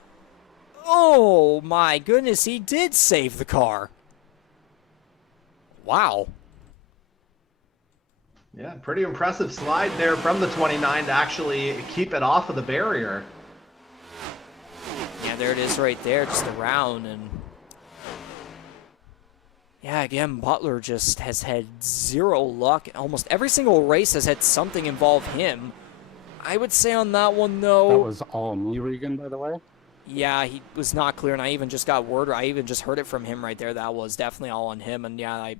Oh, my goodness, he did save the car. Wow. Yeah, pretty impressive slide there from the 29 to actually keep it off of the barrier. Yeah, there it is right there, just around. And yeah, again, Butler just has had zero luck. Almost every single race has had something involve him. I would say on that one, though... That was all me, Regan, by the way. Yeah, he was not clear, and I even just got word, or I even just heard it from him right there. That was definitely all on him, and yeah,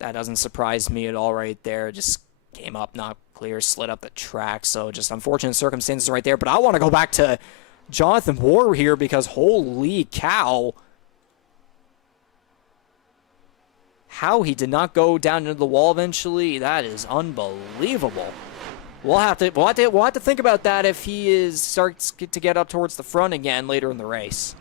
that doesn't surprise me at all right there. Just came up, not clear, slid up the track, so just unfortunate circumstances right there. But I want to go back to Jonathan War here, because holy cow, how he did not go down into the wall eventually, that is unbelievable. We'll have to think about that if he starts to get up towards the front again later in the race.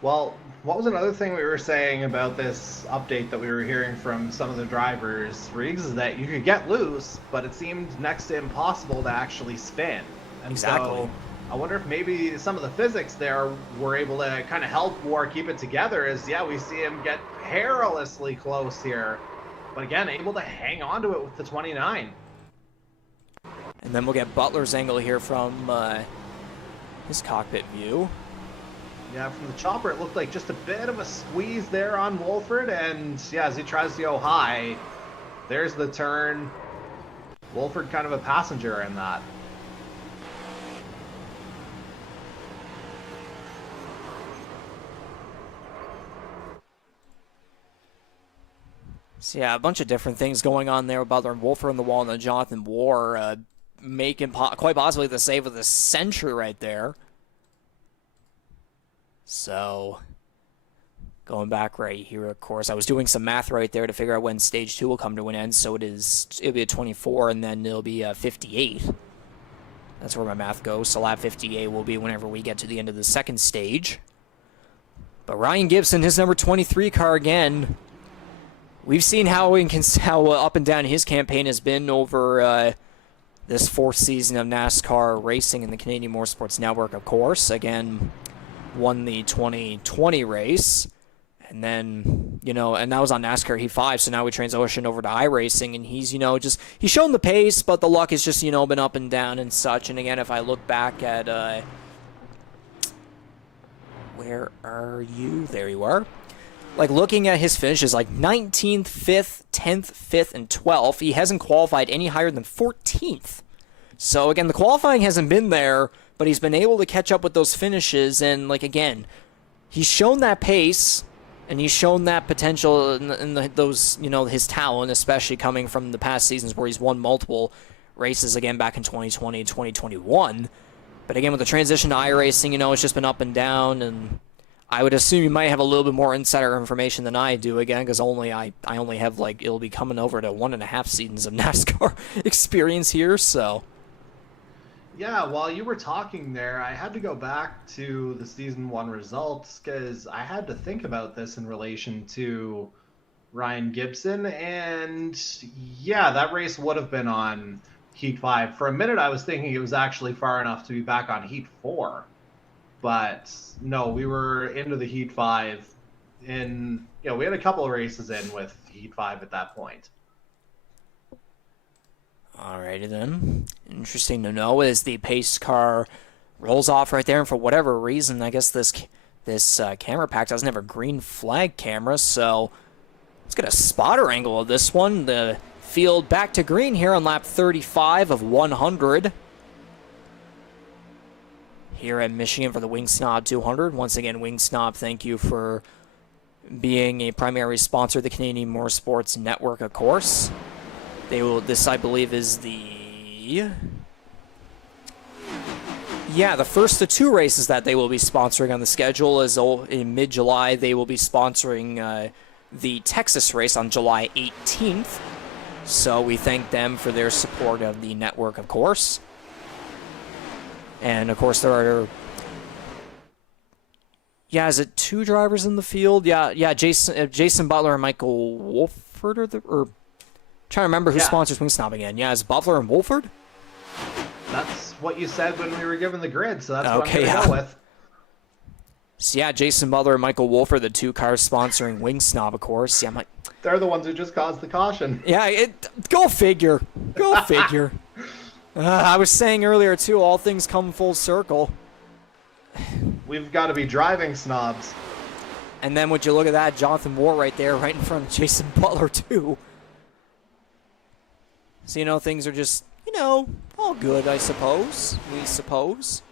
Well, what was another thing we were saying about this update that we were hearing from some of the drivers, Riggs, is that you could get loose, but it seemed next to impossible to actually spin. And exactly. So I wonder if maybe some of the physics there were able to kind of help War keep it together, as, yeah, we see him get perilously close here. But again, able to hang on to it with the 29. And then we'll get Butler's angle here from his cockpit view. Yeah, from the chopper, it looked like just a bit of a squeeze there on Wolford, and yeah, as he tries to go high, there's the turn. Wolford kind of a passenger in that. So yeah, a bunch of different things going on there with Butler and Wolford on the wall, and then Jonathan War making quite possibly the save of the century right there. So, Going back right here, of course, I was doing some math right there to figure out when stage 2 will come to an end. So it'll be a 24, and then it'll be a 58. That's where my math goes. So lap 58 will be whenever we get to the end of the second stage. But Ryan Gibson, his number 23 car again. We've seen how up and down his campaign has been over this 4th season of NASCAR racing in the Canadian Motorsports Network, of course. Again, won the 2020 race. And then, and that was on NASCAR Heat 5, so now we transition over to iRacing, and he's, he's shown the pace, but the luck has just, been up and down and such. And again, if I look back at, where are you? There you are. Like, looking at his finishes, like 19th, 5th, 10th, 5th, and 12th, he hasn't qualified any higher than 14th. So, again, the qualifying hasn't been there, but he's been able to catch up with those finishes, and, like, again, he's shown that pace, and he's shown that potential in those, his talent, especially coming from the past seasons where he's won multiple races again back in 2020 and 2021. But again, with the transition to iRacing, it's just been up and down, and I would assume you might have a little bit more insider information than I do, again, because I only have, it'll be coming over to 1.5 seasons of NASCAR experience here, so. Yeah, while you were talking there, I had to go back to the Season 1 results because I had to think about this in relation to Ryan Gibson. And yeah, that race would have been on Heat 5. For a minute, I was thinking it was actually far enough to be back on Heat 4. But no, we were into the Heat 5. We had a couple of races in with Heat 5 at that point. Alrighty then. Interesting to know as the pace car rolls off right there, and for whatever reason, I guess this camera pack doesn't have a green flag camera, so let's get a spotter angle of this one. The field back to green here on lap 35 of 100. Here at Michigan for the Wing Snob 200. Once again, Wing Snob, thank you for being a primary sponsor of the Canadian Motorsports Network, of course. This, I believe, is the first of 2 races that they will be sponsoring on the schedule. Is in mid-July, they will be sponsoring the Texas race on July 18th. So we thank them for their support of the network, of course. And, of course, there are... Yeah, is it 2 drivers in the field? Yeah, Jason Butler and Michael Wolford are trying to remember who sponsors Wing Snob again. Yeah, is Butler and Wolford? That's what you said when we were given the grid, so that's what I'm going to go with. So yeah, Jason Butler and Michael Wolford, the 2 cars sponsoring Wing Snob, of course. Yeah, I'm like... They're the ones who just caused the caution. Yeah, go figure. Go figure. I was saying earlier, too, all things come full circle. We've got to be driving snobs. And then would you look at that, Jonathan Moore right there, right in front of Jason Butler, too. So, things are just, all good, I suppose. We suppose.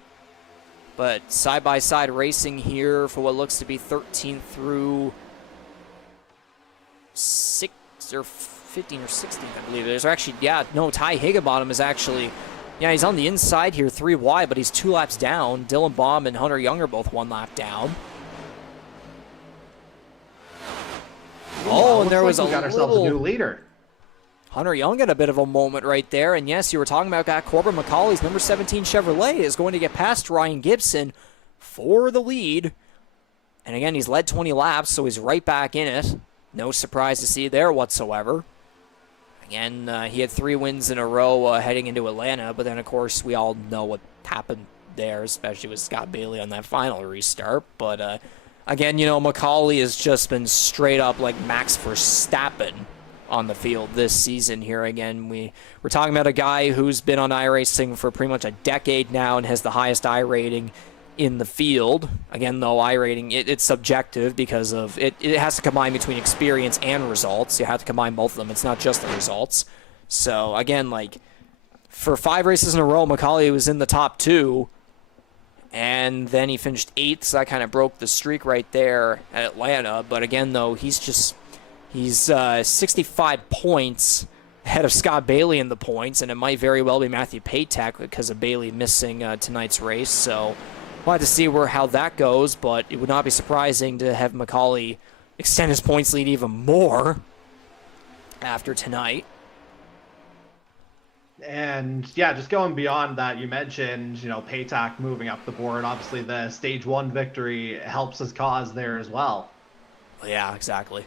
But side-by-side racing here for what looks to be 13 through 6 or 15 or 16, I believe it is. Or actually, Ty Higginbottom is actually, he's on the inside here, 3 wide, but he's 2 laps down. Dylan Baum and Hunter Young are both 1 lap down. And there was we got ourselves a new leader. Hunter Young had a bit of a moment right there, and yes, you were talking about that Corbin MacAulay's number 17 Chevrolet is going to get past Ryan Gibson for the lead. And again, he's led 20 laps, so he's right back in it. No surprise to see there whatsoever. Again, he had 3 wins in a row heading into Atlanta, but then, of course, we all know what happened there, especially with Scott Bailey on that final restart. But, again, McCauley has just been straight up like Max Verstappen on the field this season here. Again, we're talking about a guy who's been on iRacing for pretty much a decade now and has the highest I rating in the field. Again, though, I rating, it's subjective because of it has to combine between experience and results. You have to combine both of them. It's not just the results. So, again, for 5 races in a row, McCauley was in the top 2, and then he finished 8th, so that kind of broke the streak right there at Atlanta. But again, though, he's 65 points ahead of Scott Bailey in the points, and it might very well be Matthew Patak because of Bailey missing tonight's race. So we'll have to see how that goes, but it would not be surprising to have MacAulay extend his points lead even more after tonight. And yeah, just going beyond that, you mentioned, Patak moving up the board. Obviously, the stage 1 victory helps his cause there as well. Yeah, exactly.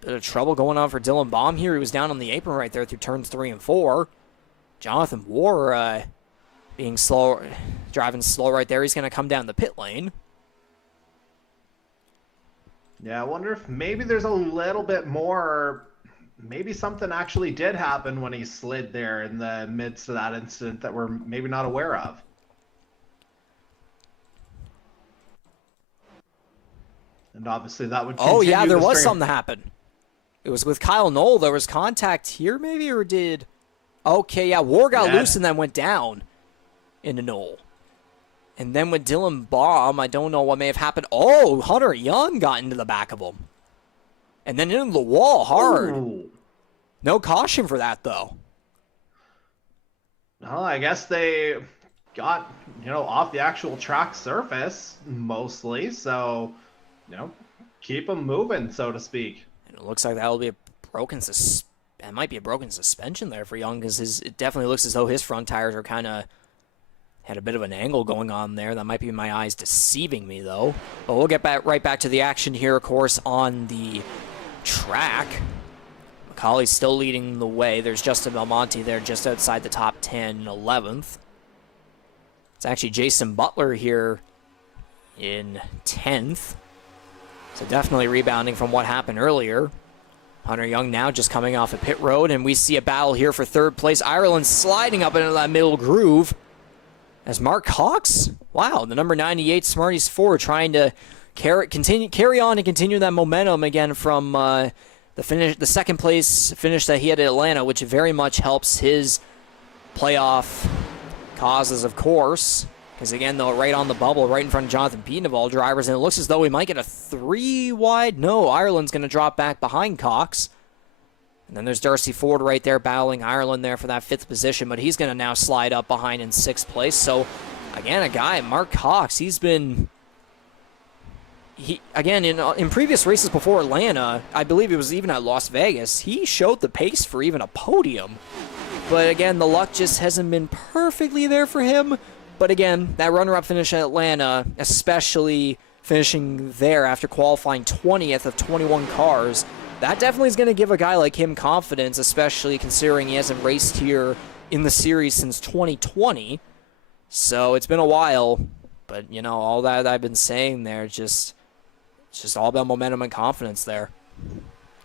Bit of trouble going on for Dylan Baum here. He was down on the apron right there through turns 3 and 4. Jonathan War being slow, driving slow right there. He's going to come down the pit lane. Yeah, I wonder if maybe there's a little bit more. Maybe something actually did happen when he slid there in the midst of that incident that we're maybe not aware of. And obviously that would continue. Oh, yeah, there was something that happened. It was with Kyle Knoll. There was contact here maybe, or did... Okay, yeah, War got loose and then went down into Knoll. And then with Dylan Baum, I don't know what may have happened. Oh, Hunter Young got into the back of him. And then into the wall hard. Ooh. No caution for that, though. Well, I guess they got, off the actual track surface, mostly. So, keep them moving, so to speak. And it looks like that'll be a broken that might be a broken suspension there for Young, because it definitely looks as though his front tires are kind of had a bit of an angle going on there. That might be my eyes deceiving me, though. But we'll get right back to the action here, of course, on the track. MacAulay's still leading the way. There's Justin Belmonte there just outside the top 10, 11th. It's actually Jason Butler here in 10th. So definitely rebounding from what happened earlier. Hunter Young now just coming off a pit road, and we see a battle here for third place. Ireland sliding up into that middle groove. As Mark Hawks, wow, the number 98 Smarties 4 trying to carry on and continue that momentum again from the second place finish that he had at Atlanta, which very much helps his playoff causes, of course. Because again, though, right on the bubble, right in front of Jonathan Peden of all drivers, and it looks as though we might get a 3 wide. No, Ireland's going to drop back behind Cox. And then there's Darcy Ford right there battling Ireland there for that 5th position, but he's going to now slide up behind in 6th place. So, again, a guy, Mark Cox, he's been... Again, in previous races before Atlanta, I believe it was even at Las Vegas, he showed the pace for even a podium. But again, the luck just hasn't been perfectly there for him. But again, that runner-up finish at Atlanta, especially finishing there after qualifying 20th of 21 cars, that definitely is going to give a guy like him confidence, especially considering he hasn't raced here in the series since 2020. So it's been a while, but all that I've been saying there, it's just all about momentum and confidence there.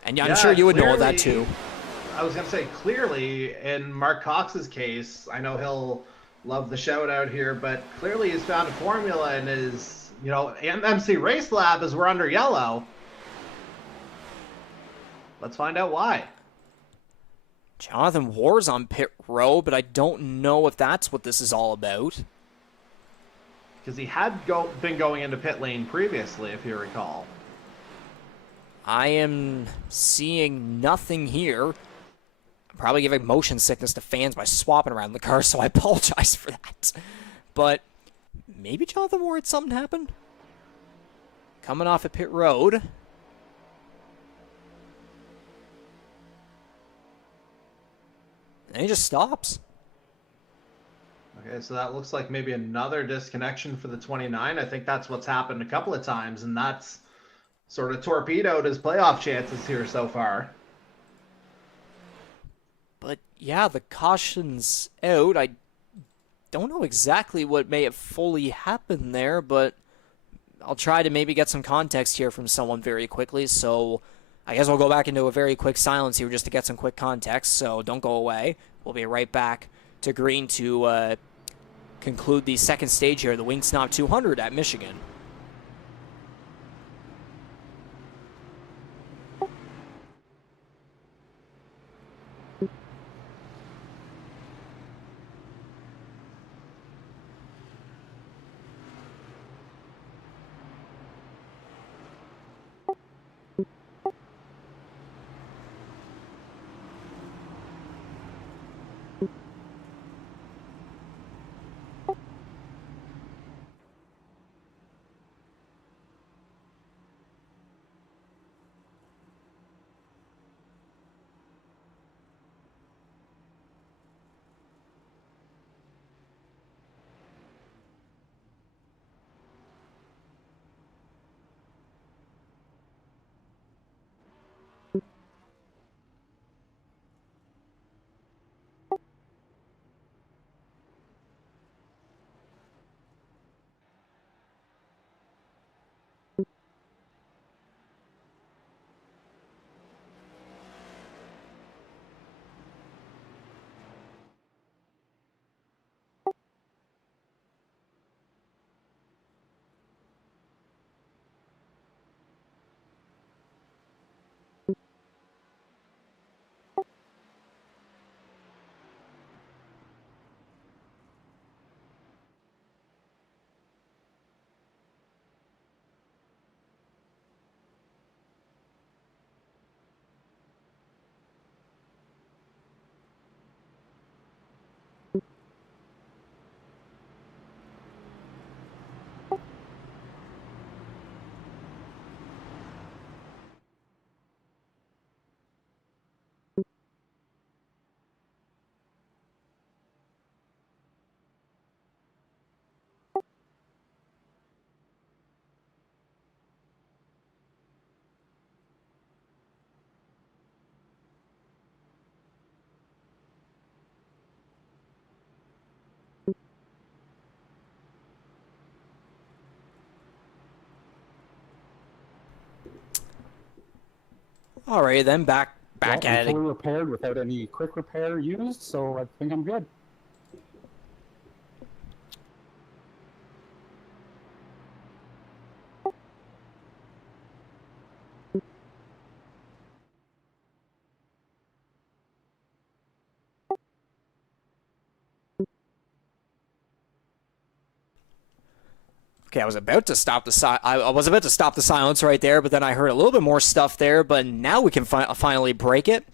And I'm sure you would know that too. I was going to say, clearly, in Mark Cox's case, I know he'll love the shout out here, but clearly he's found a formula and is, MC Race Lab as we're under yellow. Let's find out why. Jonathan War's on pit row, but I don't know if that's what this is all about. Because he had been going into pit lane previously, if you recall. I am seeing nothing here. I'm probably giving motion sickness to fans by swapping around the car, so I apologize for that. But maybe Jonathan War had something happen? Coming off at pit road. And he just stops. Okay, so that looks like maybe another disconnection for the 29. I think that's what's happened a couple of times, and that's sort of torpedoed his playoff chances here so far. But yeah, the caution's out. I don't know exactly what may have fully happened there, but I'll try to maybe get some context here from someone very quickly. So I guess we'll go back into a very quick silence here just to get some quick context, so don't go away. We'll be right back to green to conclude the second stage here, the Wing Snob 200 at Michigan. Alrighty then, back Well, at I'm it. fully repaired without any quick repair used, so I think I'm good. Okay, I was about to stop the I was about to stop the silence right there, but then I heard a little bit more stuff there. But now we can finally break it.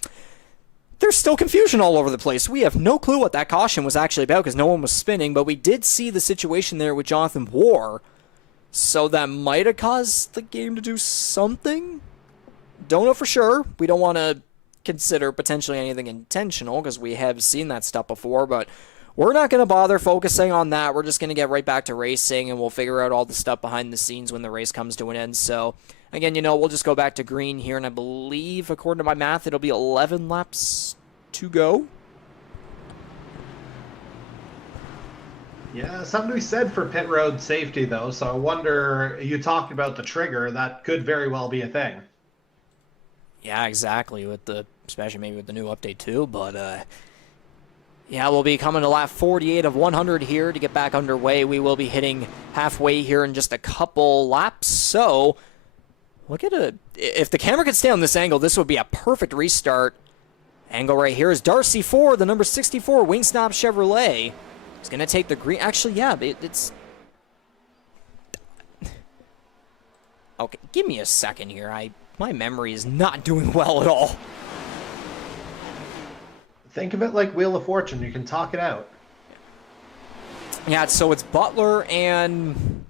There's still confusion all over the place. We have no clue what that caution was actually about because no one was spinning, but we did see the situation there with Jonathan War. So that might have caused the game to do something. Don't know for sure. We don't want to consider potentially anything intentional because we have seen that stuff before, but we're not going to bother focusing on that. We're just going to get right back to racing, and we'll figure out all the stuff behind the scenes when the race comes to an end. So, again, we'll just go back to green here, and I believe, according to my math, it'll be 11 laps to go. Yeah, something to be said for pit road safety, though. So I wonder, you talked about the trigger. That could very well be a thing. Yeah, exactly, especially maybe with the new update, too, but, yeah, we'll be coming to lap 48 of 100 here to get back underway. We will be hitting halfway here in just a couple laps. So, if the camera could stay on this angle, this would be a perfect restart. Angle right here is Darcy Ford, the number 64 Wing Snob Chevrolet. He's going to take the green. Actually, yeah, it's... Okay, give me a second here. My memory is not doing well at all. Think of it like Wheel of Fortune. You can talk it out. Yeah, so it's Butler and...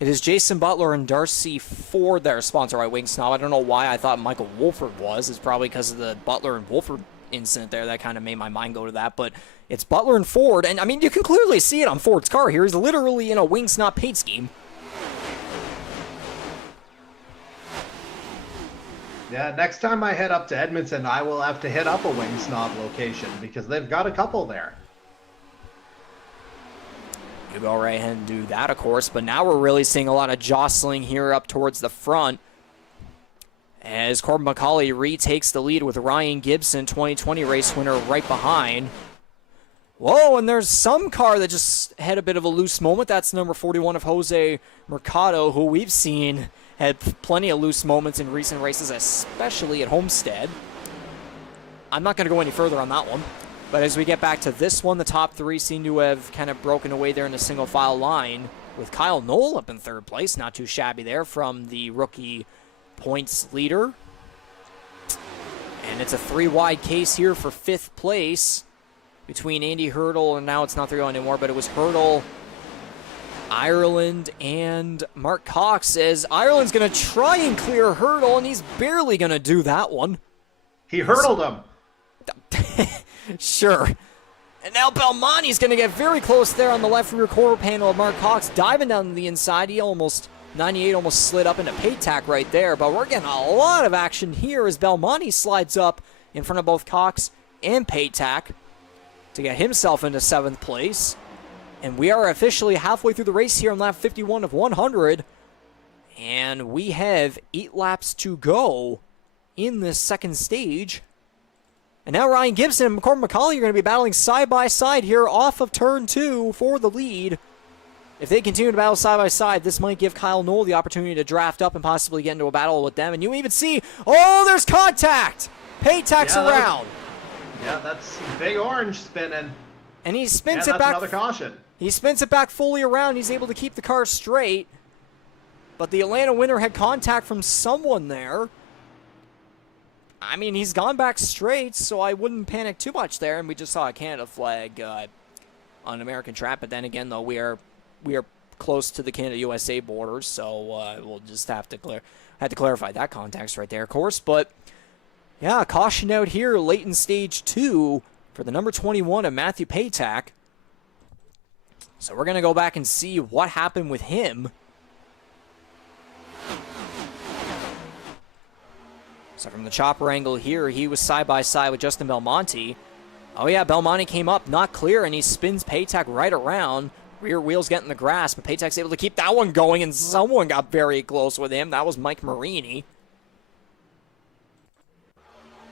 It is Jason Butler and Darcy Ford that are sponsored by Wing Snob. I don't know why I thought Michael Wolford was. It's probably because of the Butler and Wolford incident there that kind of made my mind go to that. But it's Butler and Ford. And, I mean, you can clearly see it on Ford's car here. He's literally in a Wing Snob paint scheme. Yeah, next time I head up to Edmonton, I will have to hit up a Wing Snob location because they've got a couple there. You go right ahead and do that, of course, but now we're really seeing a lot of jostling here up towards the front as Corbin MacAulay retakes the lead with Ryan Gibson, 2020 race winner, right behind. Whoa, and there's some car that just had a bit of a loose moment. That's number 41 of Jose Mercado, who we've seen had plenty of loose moments in recent races, especially at Homestead. I'm not going to go any further on that one. But as we get back to this one, the top three seem to have kind of broken away there in a single file line with Kyle Knoll up in third place. Not too shabby there from the rookie points leader. And it's a three-wide case here for fifth place between Andy Hurdle, and now it's not 3-0 anymore, but it was Hurdle, Ireland, and Mark Cox, as Ireland's going to try and clear Hurdle, and he's barely going to do that one. He hurdled him. Sure. And now Belmonte's going to get very close there on the left rear quarter panel of Mark Cox, diving down the inside. He almost, 98 almost slid up into Patak right there, but we're getting a lot of action here as Belmonte slides up in front of both Cox and Patak to get himself into 7th place. And we are officially halfway through the race here on lap 51 of 100. And we have 8 laps to go in this second stage. And now Ryan Gibson and Corbin MacAulay are going to be battling side by side here off of turn 2 for the lead. If they continue to battle side by side, this might give Kyle Knoll the opportunity to draft up and possibly get into a battle with them. And you even see, oh, there's contact! Patak's around. Yeah, that's big orange spinning. And he spins it it back. Another caution. He spins it back fully around. He's able to keep the car straight. But the Atlanta winner had contact from someone there. I mean, he's gone back straight, so I wouldn't panic too much there. And we just saw a Canada flag on American track. But then again, though, we are close to the Canada-USA border, so we'll just have to clarify that context right there, of course. But yeah, caution out here late in stage 2 for the number 21 of Matthew Patak. So we're gonna go back and see what happened with him. So from the chopper angle here, he was side-by-side with Justin Belmonte. Oh yeah, Belmonte came up, not clear, and he spins Patak right around. Rear wheels get in the grass, but Patak's able to keep that one going, and someone got very close with him. That was Mike Marini.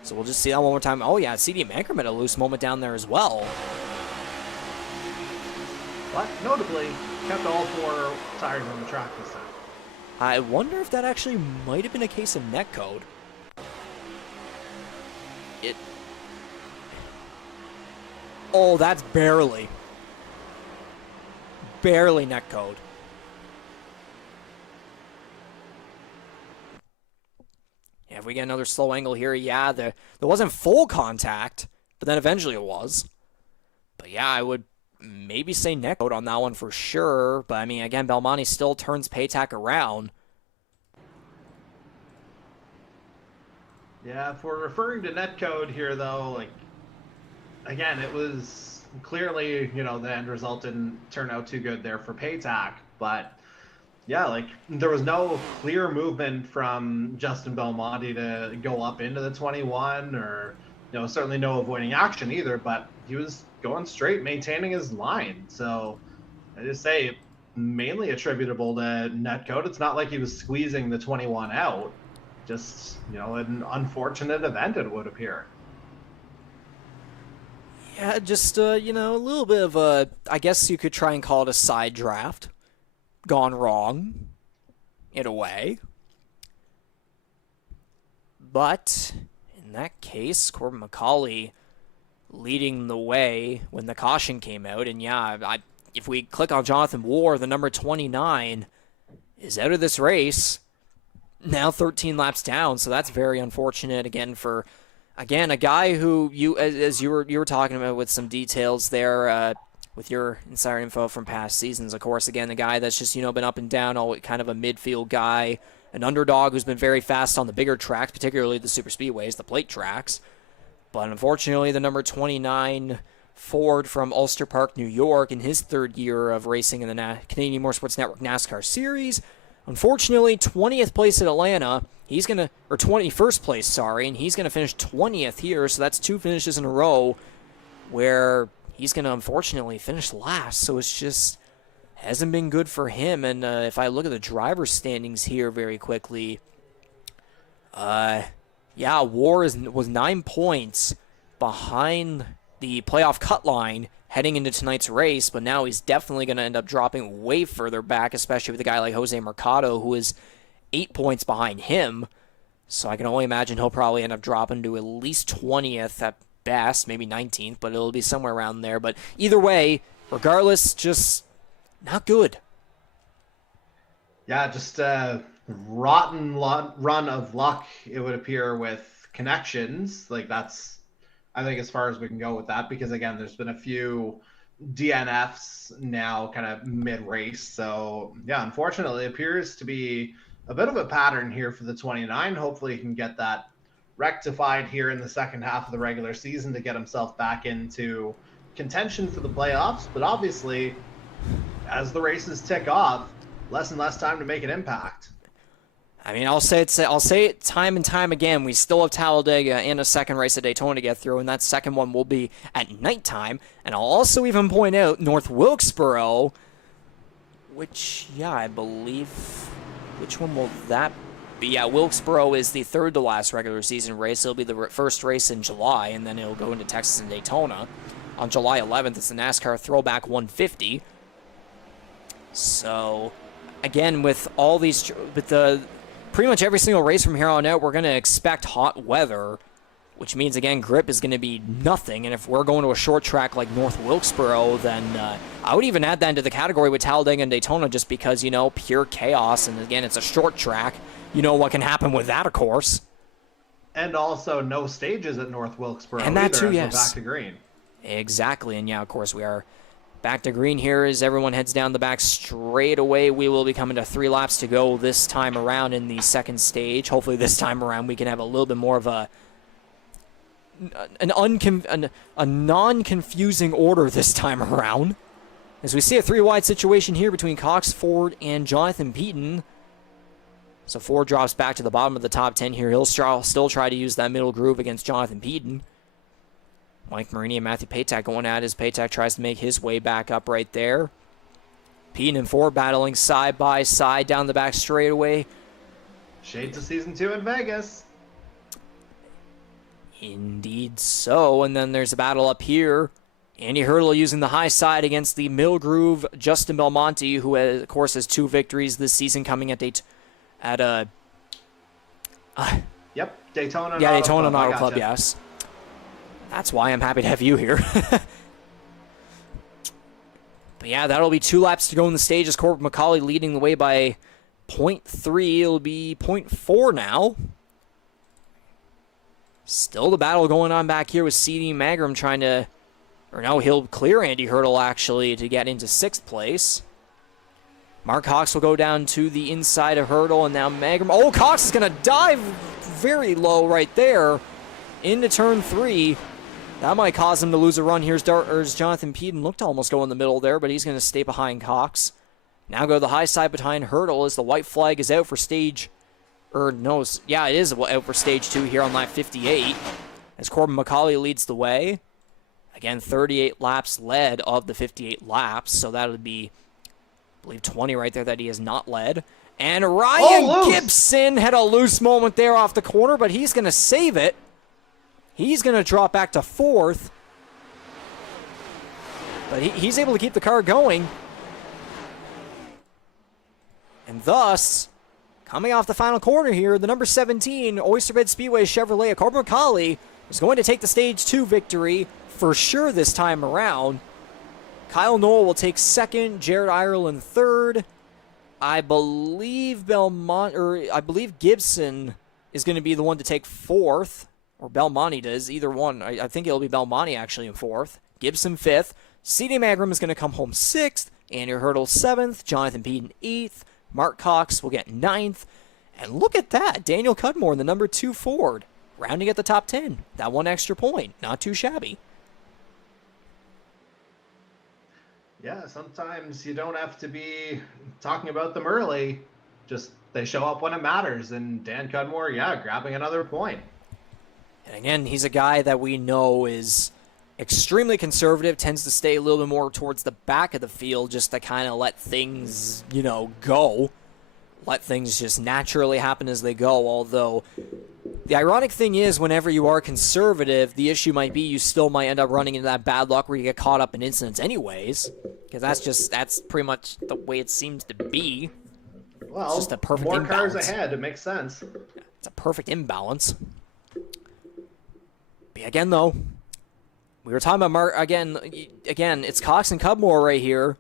So we'll just see that one more time. Oh, yeah, CD Mankerman had a loose moment down there as well. But notably, kept all 4 tires on the track this time. I wonder if that actually might have been a case of netcode. Oh, that's barely netcode. Yeah, if we get another slow angle here, yeah, there wasn't full contact, but then eventually it was. But yeah, I would maybe say netcode on that one for sure. But I mean, again, Belmonte still turns Patak around. Yeah, if we're referring to netcode here, though, like, again, it was clearly, the end result didn't turn out too good there for Patak. But yeah, like, there was no clear movement from Justin Belmonte to go up into the 21, or, certainly no avoiding action either, but he was going straight, maintaining his line. So I just say mainly attributable to netcode. It's not like he was squeezing the 21 out. Just, an unfortunate event, it would appear. Yeah, just, a little bit of a, I guess you could try and call it a side draft. Gone wrong, in a way. But in that case, Corbin MacAulay leading the way when the caution came out. And yeah, if we click on Jonathan Ward, the number 29 is out of this race. Now 13 laps down, so that's very unfortunate again for, a guy who as you were talking about with some details there with your insider info from past seasons. Of course, again, the guy that's just been up and down, all kind of a midfield guy, an underdog who's been very fast on the bigger tracks, particularly the superspeedways, the plate tracks. But unfortunately, the number 29 Ford from Ulster Park, New York, in his 3rd year of racing in the Canadian Motorsports Network NASCAR Series. Unfortunately, 20th place at Atlanta, he's going to, or 21st place, sorry, and he's going to finish 20th here, so that's 2 finishes in a row where he's going to unfortunately finish last, so it's just hasn't been good for him. And if I look at the driver's standings here very quickly, War was 9 points behind the playoff cut line heading into tonight's race, but now he's definitely going to end up dropping way further back, especially with a guy like Jose Mercado, who is 8 points behind him. So I can only imagine he'll probably end up dropping to at least 20th at best, maybe 19th, but it'll be somewhere around there. But either way, regardless, just not good. Yeah, just a rotten run of luck, it would appear, with connections. Like, that's, I think, as far as we can go with that, because again, there's been a few DNFs now kind of mid-race. So yeah, unfortunately, it appears to be a bit of a pattern here for the 29. Hopefully he can get that rectified here in the second half of the regular season to get himself back into contention for the playoffs. But obviously, as the races tick off, less and less time to make an impact. I mean, I'll say it time and time again. We still have Talladega and a second race at Daytona to get through, and that second one will be at nighttime. And I'll also even point out North Wilkesboro, which, yeah, I believe, which one will that be? Yeah, Wilkesboro is the 3rd to last regular season race. It'll be the first race in July, and then it'll go into Texas and Daytona. On July 11th, it's the NASCAR Throwback 150. So, again, with all these, pretty much every single race from here on out, we're going to expect hot weather, which means, again, grip is going to be nothing. And if we're going to a short track like North Wilkesboro, then I would even add that into the category with Talladega and Daytona, just because, pure chaos. And again, it's a short track. You know what can happen with that, of course. And also no stages at North Wilkesboro and that either, too, yes. We're back to green. Exactly. And yeah, of course, we are back to green here as everyone heads down the back straight away. We will be coming to 3 laps to go this time around in the second stage. Hopefully this time around we can have a little bit more of a non-confusing order this time around. As we see a 3-wide situation here between Cox, Ford, and Jonathan Peaton. So Ford drops back to the bottom of the top 10 here. He'll still try to use that middle groove against Jonathan Peaton. Mike Marini and Matthew Patak going at it as Patak tries to make his way back up right there. Peaton and Ford battling side by side down the back straightaway. Shades of Season 2 in Vegas. Indeed so. And then there's a battle up here. Andy Hurdle using the high side against the middle groove Justin Belmonte, who has, of course has 2 victories this season coming at Daytona. Daytona. Yeah, Daytona Auto Club. Yes, that's why I'm happy to have you here. But yeah, that'll be 2 laps to go in the stage as Corbin MacAulay leading the way by 0.3. It'll be 0.4 now. Still the battle going on back here with C.D. Magrum trying to... Or no, he'll clear Andy Hurdle, actually, to get into 6th place. Mark Cox will go down to the inside of Hurdle, and now Magrum... Oh, Cox is going to dive very low right there into turn 3. That might cause him to lose a run. Here's Jonathan Peden. Looked to almost go in the middle there, but he's going to stay behind Cox. Now go to the high side behind Hurdle as the white flag is out for stage... Or no, yeah, it is out for stage 2 here on lap 58. As Corbin MacAulay leads the way. Again, 38 laps led of the 58 laps, so that would be, I believe, 20 right there that he has not led. And Ryan Gibson had a loose moment there off the corner, but he's going to save it. He's going to drop back to 4th. But he's able to keep the car going. And thus, coming off the final corner here, the number 17 Oysterbed Speedway Chevrolet Corbin MacAulay is going to take the stage 2 victory for sure this time around. Kyle Noel will take 2nd, Jared Ireland 3rd. I believe Gibson is going to be the one to take 4th, or Belmonte does, either one. I think it'll be Belmonte actually in 4th. Gibson 5th. C.D. Magrum is going to come home 6th. Andy Hurdle 7th. Jonathan Peden 8th. Mark Cox will get 9th. And look at that. Daniel Cudmore in the number 2 Ford, rounding at the top 10. That 1 extra point. Not too shabby. Yeah, sometimes you don't have to be talking about them early. Just they show up when it matters. And Dan Cudmore, grabbing another point. And again, he's a guy that we know is extremely conservative, tends to stay a little bit more towards the back of the field just to kind of let things, go. Let things just naturally happen as they go. Although, the ironic thing is, whenever you are conservative, the issue might be you still might end up running into that bad luck where you get caught up in incidents anyways. Because that's pretty much the way it seems to be. Well, it's just a perfect more imbalance. cars ahead, it makes sense. It's a perfect imbalance. But again, though, we were talking about again, it's Cox and Cudmore right here.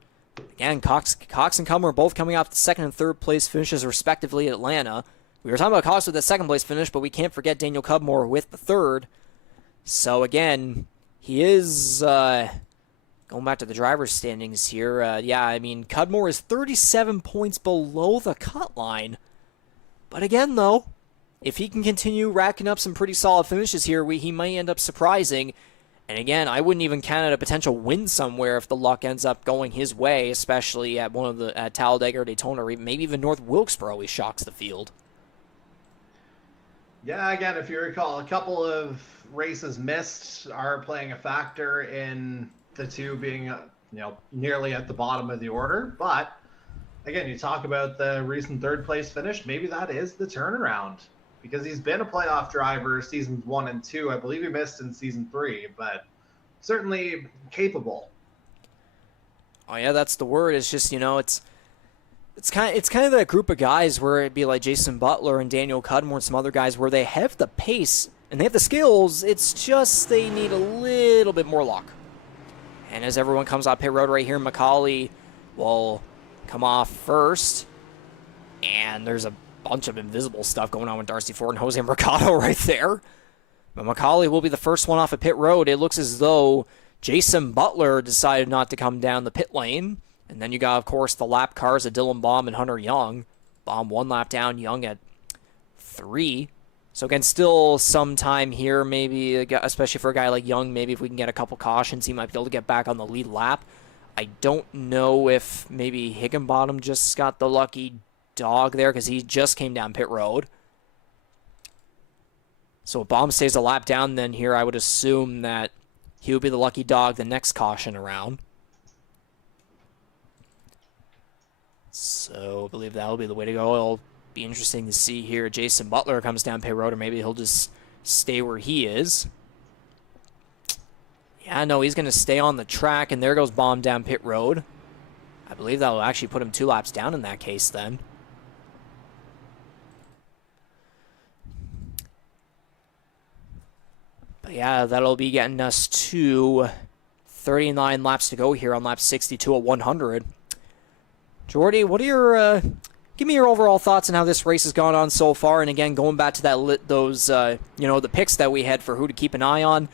Again, Cox and Cudmore both coming off the 2nd and 3rd place finishes respectively at Atlanta. We were talking about Cox with the 2nd place finish, but we can't forget Daniel Cudmore with the 3rd. So again, he is going back to the driver's standings here. Cudmore is 37 points below the cut line. But again, though, if he can continue racking up some pretty solid finishes here, he might end up surprising. And again, I wouldn't even count it a potential win somewhere if the luck ends up going his way, especially at at Talladega or Daytona, or maybe even North Wilkesboro. He shocks the field. Yeah, again, if you recall, a couple of races missed are playing a factor in the 2 being, nearly at the bottom of the order. But again, you talk about the recent 3rd place finish. Maybe that is the turnaround. Because he's been a playoff driver seasons 1 and 2. I believe he missed in season 3, but certainly capable. Oh yeah, that's the word. It's just it's kind of that group of guys where it'd be like Jason Butler and Daniel Cudmore and some other guys where they have the pace and they have the skills. It's just they need a little bit more luck. And as everyone comes off pit road right here, MacAulay will come off first, and there's a bunch of invisible stuff going on with Darcy Ford and Jose Mercado right there. But MacAulay will be the first one off of pit road. It looks as though Jason Butler decided not to come down the pit lane. And then you got, of course, the lap cars of Dylan Baum and Hunter Young. Baum 1 lap down, Young at 3. So again, still some time here, maybe, especially for a guy like Young, maybe if we can get a couple cautions, he might be able to get back on the lead lap. I don't know if maybe Higginbottom just got the lucky dog there because he just came down pit road. So if Baum stays a lap down, then here I would assume that he would be the lucky dog the next caution around. So I believe that will be the way to go. It'll be interesting to see here. Jason Butler comes down pit road, or maybe he'll just stay where he is. Yeah, no, he's going to stay on the track, and there goes Bomb down pit road. I believe that will actually put him 2 laps down in that case then. But yeah, that'll be getting us to 39 laps to go here on lap 62 at 100. Jordy, what are your give me your overall thoughts on how this race has gone on so far? And again, going back to the picks that we had for who to keep an eye on.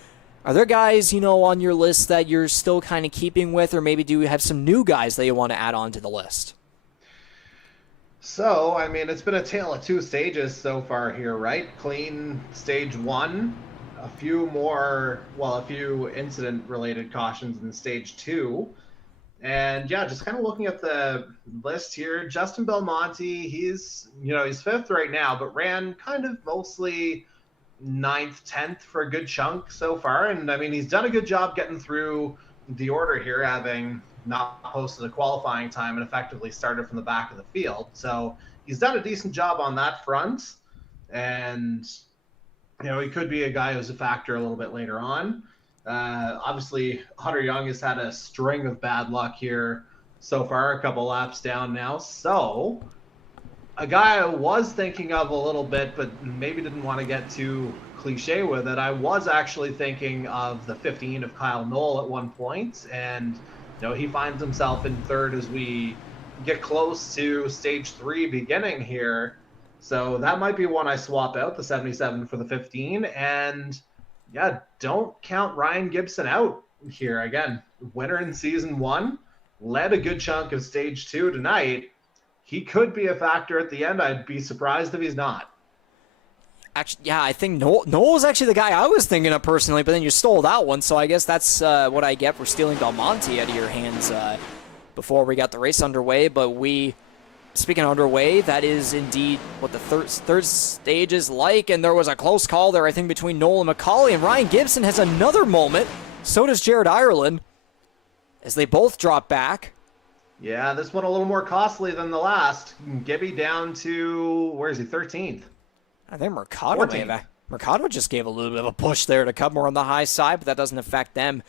Are there guys, on your list that you're still kind of keeping with, or maybe do you have some new guys that you want to add on to the list? So, I mean, it's been a tale of 2 stages so far here, right? Clean stage 1, a few incident-related cautions in stage 2. And yeah, just kind of looking at the list here, Justin Belmonte, he's 5th right now, but ran kind of mostly 9th, 10th for a good chunk so far. And I mean, he's done a good job getting through the order here, having not posted a qualifying time and effectively started from the back of the field. So he's done a decent job on that front. And, he could be a guy who's a factor a little bit later on. Obviously, Hunter Young has had a string of bad luck here so far, a couple laps down now. So a guy I was thinking of a little bit, but maybe didn't want to get too cliche with it. I was actually thinking of the 15 of Kyle Knoll at one point, and he finds himself in 3rd as we get close to stage 3 beginning here. So that might be one I swap out, the 77 for the 15, and yeah, don't count Ryan Gibson out here. Again, winner in season 1, led a good chunk of stage 2 tonight. He could be a factor at the end. I'd be surprised if he's not. Actually, yeah, I think Noel was actually the guy I was thinking of personally, but then you stole that one, so I guess that's what I get for stealing Belmonte out of your hands before we got the race underway. But speaking of underway, that is indeed what the third stage is like, and there was a close call there, I think, between Noel and MacAulay, and Ryan Gibson has another moment. So does Jared Ireland, as they both drop back. Yeah, this one a little more costly than the last. Gibby down to, where is he, 13th? I think Mercado just gave a little bit of a push there to Cudmore on the high side, but that doesn't affect them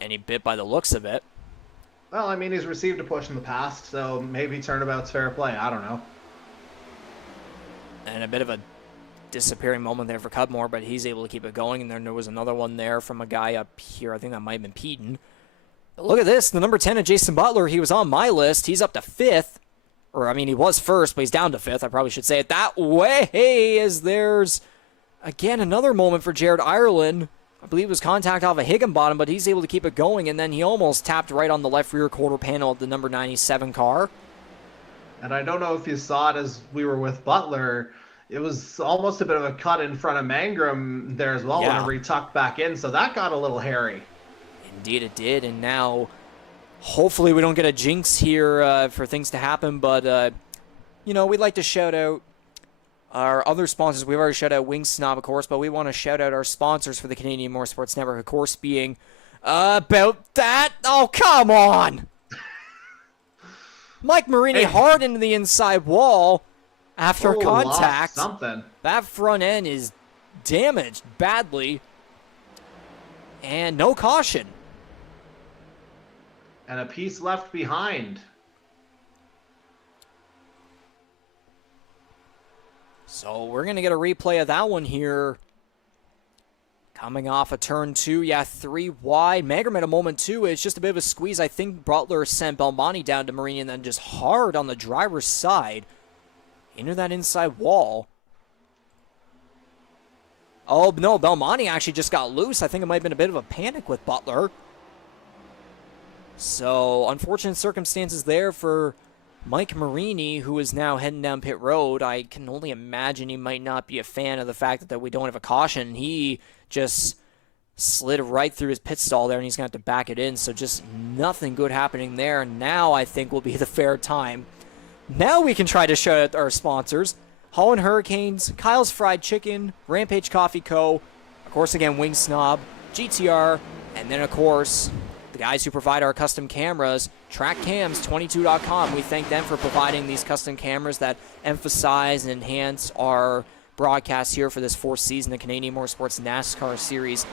any bit by the looks of it. Well, I mean, he's received a push in the past, so maybe turnabout's fair play. I don't know. And a bit of a disappearing moment there for Cudmore, but he's able to keep it going. And then there was another one there from a guy up here. I think that might have been Peden. But look at this. The number 10 of Jason Butler. He was on my list. He's up to 5th. Or, I mean, he was 1st, but he's down to 5th. I probably should say it that way, as there's, again, another moment for Jared Ireland. I believe it was contact off of Higginbottom, but he's able to keep it going, and then he almost tapped right on the left rear quarter panel of the number 97 car. And I don't know if you saw it as we were with Butler. It was almost a bit of a cut in front of Mangrum there as well, whenever he tucked back in, so that got a little hairy. Indeed it did, and now hopefully we don't get a jinx here for things to happen, but, we'd like to shout out our other sponsors. We've already shouted out Wing Snob, of course, but we want to shout out our sponsors for the Canadian Motorsports Network, of course, being about that. Oh, come on! Mike Marini hard into the inside wall after contact. Something. That front end is damaged badly, and no caution. And a piece left behind. So we're going to get a replay of that one here. Coming off a turn 2. Yeah, 3 wide. Mangrum had a moment too. It's just a bit of a squeeze. I think Butler sent Belmonte down to Marini and then just hard on the driver's side into that inside wall. Oh, no, Belmonte actually just got loose. I think it might have been a bit of a panic with Butler. So, unfortunate circumstances there for Mike Marini, who is now heading down pit road. I can only imagine he might not be a fan of the fact that we don't have a caution. He just slid right through his pit stall there, and he's going to have to back it in. So just nothing good happening there. Now I think will be the fair time. Now we can try to shout out our sponsors. Holland Hurricanes, Kyle's Fried Chicken, Rampage Coffee Co., of course, again, Wing Snob, GTR, and then, of course, the guys who provide our custom cameras, TrackCams22.com. We thank them for providing these custom cameras that emphasize and enhance our broadcast here for this fourth season of Canadian Motorsports NASCAR Series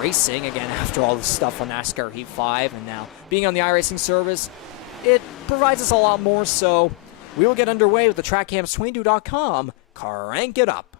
racing. Again, after all the stuff on NASCAR Heat 5 and now being on the iRacing service, it provides us a lot more, so we will get underway with the TrackCams22.com. Crank it up.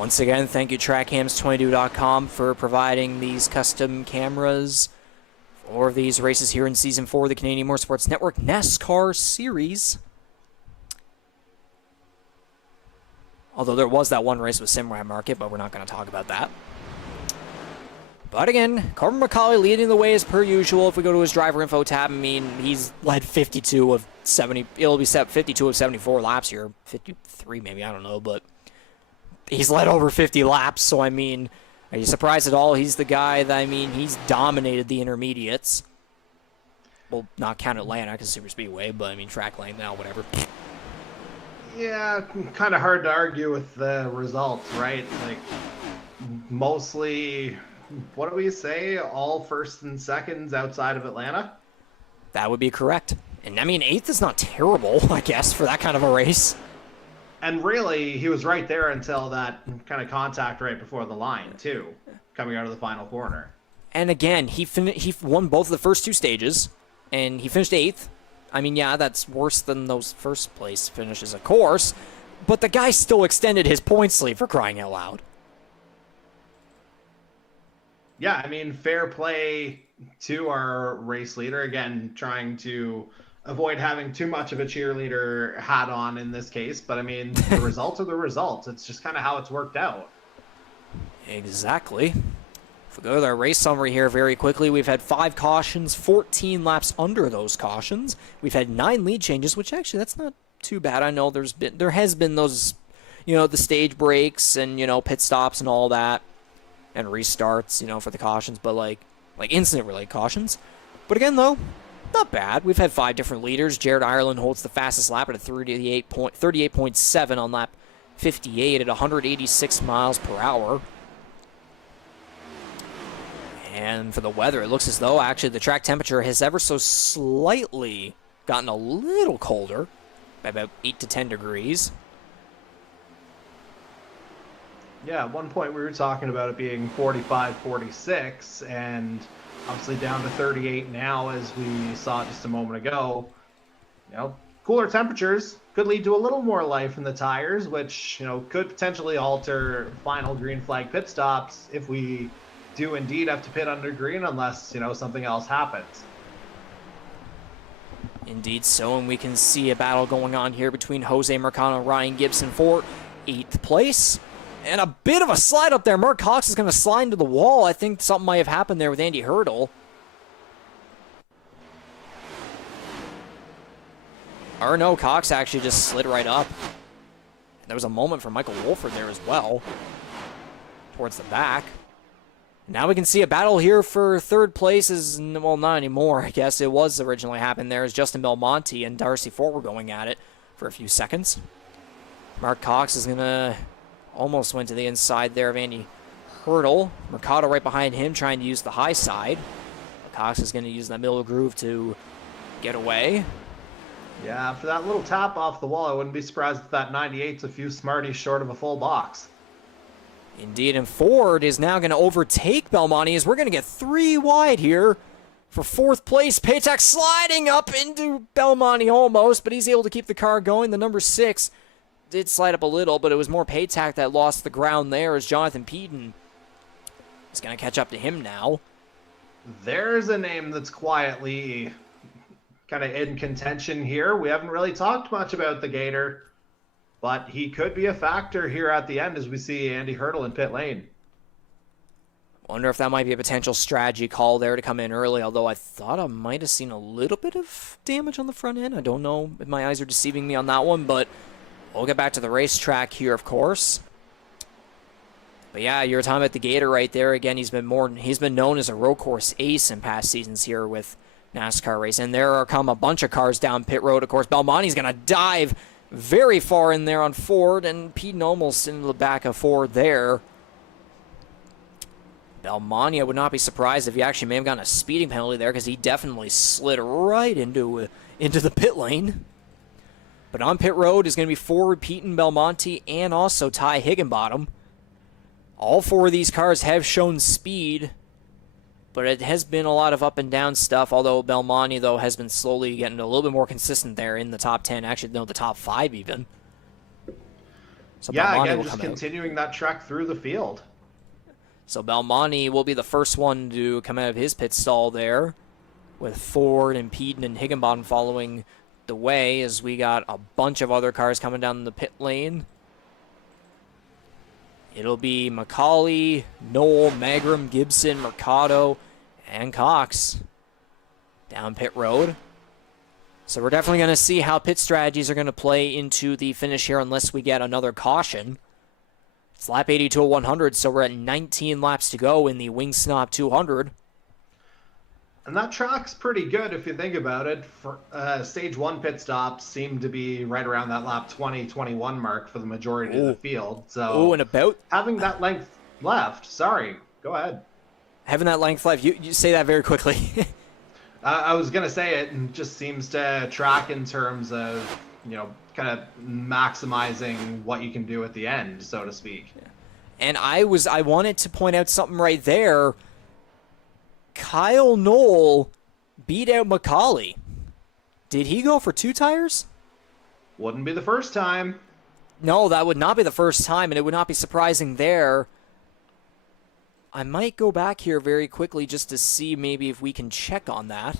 Once again, thank you TrackCams22.com for providing these custom cameras for these races here in Season 4 of the Canadian Motorsports Network NASCAR Series. Although there was that one race with Simrad Market, but we're not going to talk about that. But again, Corbin MacAulay leading the way as per usual. If we go to his driver info tab, I mean, he's led 52 of 70. It'll be set 52 of 74 laps here. 53 maybe, I don't know, but he's led over 50 laps. So, I mean, are you surprised at all? He's the guy that, I mean, he's dominated the intermediates. Well, not count Atlanta because superspeedway, but I mean track length now, whatever. Yeah, kind of hard to argue with the results, right? Like, mostly, what do we say? All first and seconds outside of Atlanta? That would be correct. And I mean, 8th is not terrible, I guess, for that kind of a race. And really, he was right there until that kind of contact right before the line, too, coming out of the final corner. And again, he won both of the first 2 stages, and he finished 8th. I mean, yeah, that's worse than those first place finishes, of course, but the guy still extended his points lead, for crying out loud. Yeah, I mean, fair play to our race leader. Again, trying to avoid having too much of a cheerleader hat on in this case, but I mean, the results are the results. It's just kind of how it's worked out. Exactly. If we go to our race summary here very quickly, we've had 5 cautions, 14 laps under those cautions. We've had 9 lead changes, which actually that's not too bad. I know there has been those, the stage breaks and pit stops and all that, and restarts, for the cautions, but like incident related cautions. But again, though, not bad. We've had 5 different leaders. Jared Ireland holds the fastest lap at a 38.7 on lap 58 at 186 miles per hour. And for the weather, it looks as though actually the track temperature has ever so slightly gotten a little colder by about 8 to 10 degrees. Yeah, at one point we were talking about it being 45, 46, and obviously down to 38 now, as we saw just a moment ago. Cooler temperatures could lead to a little more life in the tires, which, could potentially alter final green flag pit stops if we do indeed have to pit under green, unless, something else happens. Indeed so, and we can see a battle going on here between Jose Mercado and Ryan Gibson for 8th place. And a bit of a slide up there. Mark Cox is going to slide into the wall. I think something might have happened there with Andy Hurdle. Or no, Cox actually just slid right up. There was a moment for Michael Wolford there as well, towards the back. Now we can see a battle here for 3rd place. Well, not anymore, I guess. It was originally happened there as Justin Belmonte and Darcy Ford were going at it for a few seconds. Mark Cox is going to almost went to the inside there of Andy Hurdle. Mercado right behind him trying to use the high side. Cox is going to use that middle groove to get away. Yeah, after that little tap off the wall, I wouldn't be surprised if that 98's a few smarties short of a full box. Indeed, and Ford is now going to overtake Belmonte as we're going to get 3 wide here for 4th place. Patak sliding up into Belmonte almost, but he's able to keep the car going. The number 6 did slide up a little, but it was more Patak that lost the ground there as Jonathan Peden is going to catch up to him now. There's a name that's quietly kind of in contention here. We haven't really talked much about the Gator, but he could be a factor here at the end as we see Andy Hurdle in pit lane. Wonder if that might be a potential strategy call there to come in early, although I thought I might have seen a little bit of damage on the front end. I don't know if my eyes are deceiving me on that one, but we'll get back to the racetrack here, of course. But yeah, you're talking about the Gator right there. Again, he's been known as a road course ace in past seasons here with NASCAR race. And there are come a bunch of cars down pit road. Of course, Belmonte's going to dive very far in there on Ford, and Peden almost into the back of Ford there. Belmonte, I would not be surprised if he actually may have gotten a speeding penalty there, because he definitely slid right into the pit lane. But on pit road is going to be Ford, Peden, Belmonte, and also Ty Higginbottom. All 4 of these cars have shown speed, but it has been a lot of up and down stuff, although Belmonte, though, has been slowly getting a little bit more consistent there in the top 10, actually, no, the top 5 even. So yeah, Belmonte again, just continuing that trek through the field. So Belmonte will be the first one to come out of his pit stall there, with Ford and Peden and Higginbottom following the way, as we got a bunch of other cars coming down the pit lane. It'll be MacAulay, Knoll, Magram, Gibson, Mercado, and Cox down pit road. So we're definitely going to see how pit strategies are going to play into the finish here unless we get another caution. It's lap 82 to 100, so we're at 19 laps to go in the Wing Snob 200. And that track's pretty good if you think about it. For stage 1 pit stops seem to be right around that lap 20-21 mark for the majority of the field. So and about having that length left. Sorry, go ahead. having that length left, you say that very quickly. I was gonna say it just seems to track in terms of, you know, kind of maximizing what you can do at the end, so to speak. And I wanted to point out something right there. Kyle Knoll beat out MacAulay. Did he go for 2 tires? Wouldn't be the first time. No, that would not be the first time, and it would not be surprising there. I might go back here very quickly just to see maybe if we can check on that.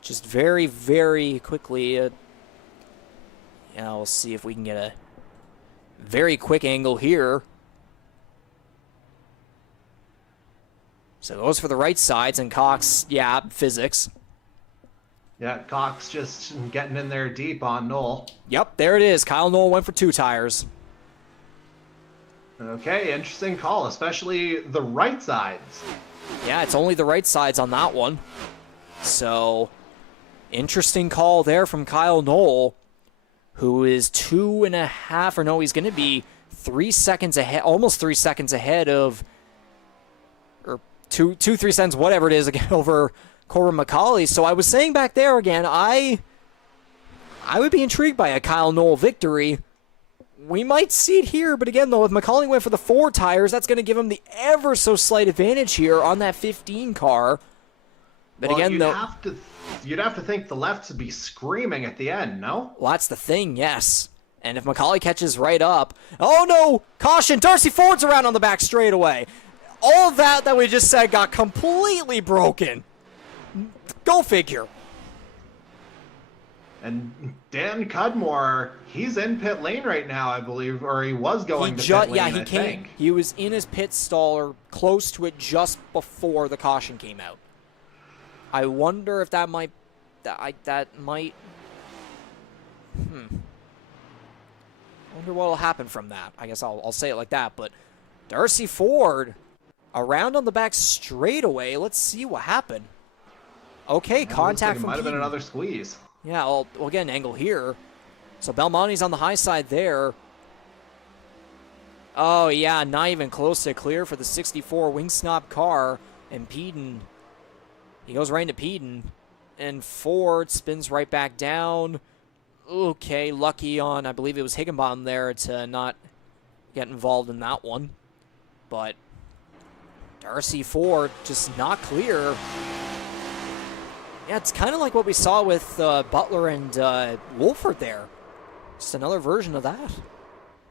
Just very, very quickly. Yeah, we'll see if we can get a very quick angle here. So it goes for the right sides, and Cox, yeah, physics. Yeah, Cox just getting in there deep on Knoll. Yep, there it is. Kyle Knoll went for 2 tires. Okay, interesting call, especially the right sides. Yeah, it's only the right sides on that one. So, interesting call there from Kyle Knoll, who is 2.5, or no, he's going to be 3 seconds ahead, almost 3 seconds ahead of, or 3 seconds, whatever it is, again, over Corbin MacAulay. So I was saying back there again, I would be intrigued by a Kyle Knoll victory. We might see it here, but again, though, if MacAulay went for the 4 tires, that's going to give him the ever so slight advantage here on that 15 car. But well, again, though, you'd have to think the lefts would be screaming at the end, no? Well, that's the thing, yes. And if MacAulay catches right up, oh no, caution, Darcy Ford's around on the back straightaway. All of that we just said got completely broken. Go figure. And Dan Cudmore, he's in pit lane right now, I believe, or he was going to pit lane, yeah, I think. He was in his pit stall or close to it just before the caution came out. I wonder if that might. I wonder what will happen from that. I guess I'll say it like that. But Darcy Ford around on the back straightaway. Let's see what happened. Okay, contact from Might have been Keaton. another squeeze. Yeah, we'll get an angle here. So Belmonte's on the high side there. Oh, yeah, not even close to clear for the 64 Wing Snob car. And Peden, he goes right into Peden. And Ford spins right back down. Okay, lucky on, I believe it was Higginbottom there to not get involved in that one. But Darcy Ford just not clear. Yeah, it's kind of like what we saw with Butler and Wolford there. Just another version of that.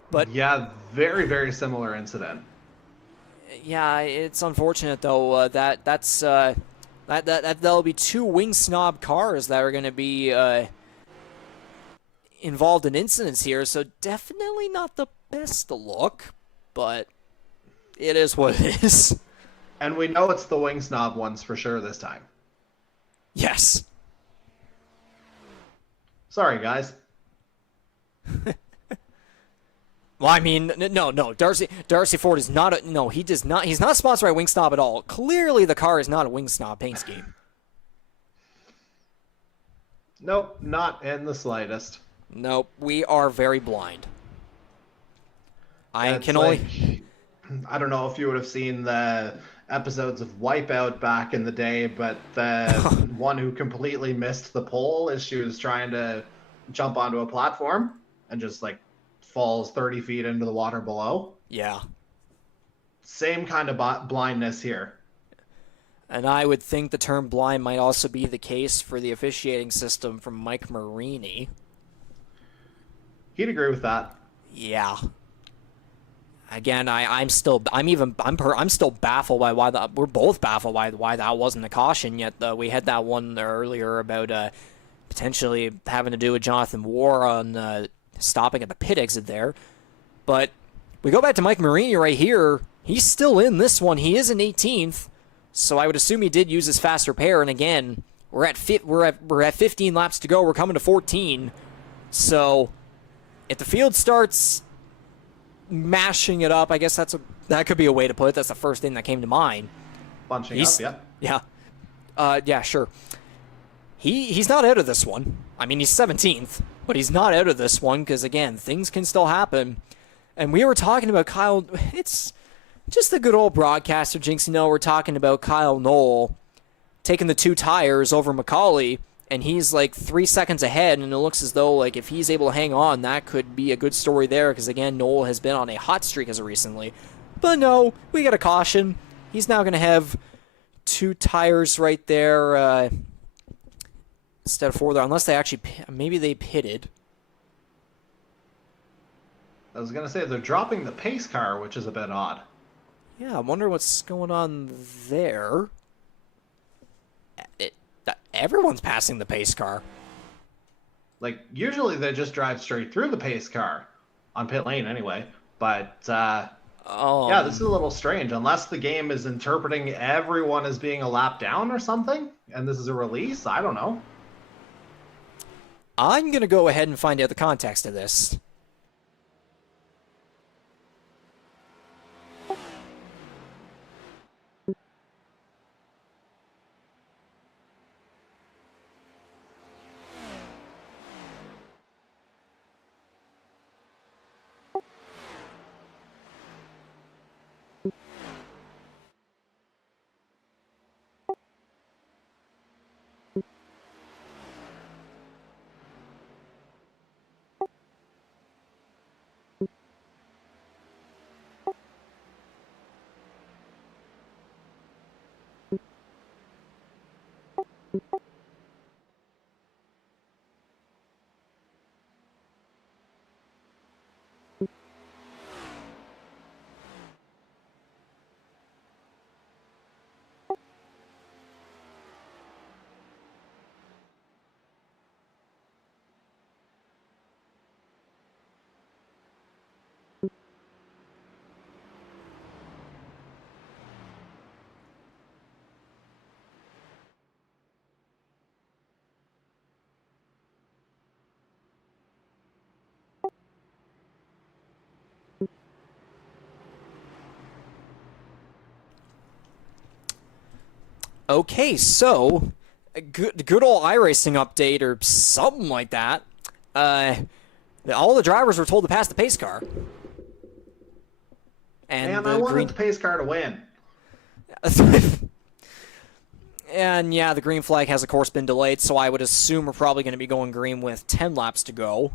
But yeah, very, very similar incident. Yeah, it's unfortunate though that'll be 2 Wing Snob cars that are going to be involved in incidents here. So definitely not the best look, but it is what it is. And we know it's the Wing Snob ones for sure this time. Yes. Sorry, guys. Well, I mean, no. Darcy Ford is not a... No, he does not... He's not sponsored by Wing Snob at all. Clearly, the car is not a Wing Snob paint scheme. Nope, not in the slightest. Nope, we are very blind. I don't know if you would have seen the episodes of Wipeout back in the day, but the one who completely missed the pole as she was trying to jump onto a platform and just like falls 30 feet into the water below. Yeah. Same kind of blindness here. And I would think the term blind might also be the case for the officiating system from Mike Marini. He'd agree with that. Yeah. Again, I'm still baffled by why we're both baffled by why that wasn't a caution. Yet we had that one earlier about potentially having to do with Jonathan War on stopping at the pit exit there. But we go back to Mike Marini right here. He's still in this one. He is in 18th, so I would assume he did use his faster pair. And again, we're at 15 laps to go. We're coming to 14. So if the field starts mashing it up, I guess that could be a way to put it. That's the first thing that came to mind. Bunching up, yeah. Yeah. Yeah, sure. He's not out of this one. I mean, he's 17th, but he's not out of this one because, again, things can still happen. And we were talking about Kyle. It's just the good old broadcaster jinx. We're talking about Kyle Knoll taking the 2 tires over MacAulay, and he's like 3 seconds ahead, and it looks as though like if he's able to hang on, that could be a good story there because, again, Knoll has been on a hot streak as of recently. But no, we got a caution. He's now going to have 2 tires right there instead of 4 there, unless they actually, maybe they pitted. I was going to say, they're dropping the pace car, which is a bit odd. Yeah, I wonder what's going on there. Everyone's passing the pace car. Like, usually they just drive straight through the pace car, on pit lane anyway, but yeah, this is a little strange, unless the game is interpreting everyone as being a lap down or something, and this is a release, I don't know. I'm going to go ahead and find out the context of this. Okay, so a good old iRacing update or something like that. All the drivers were told to pass the pace car. And man, I wanted the pace car to win. And yeah, the green flag has of course been delayed, so I would assume we're probably going to be going green with 10 laps to go.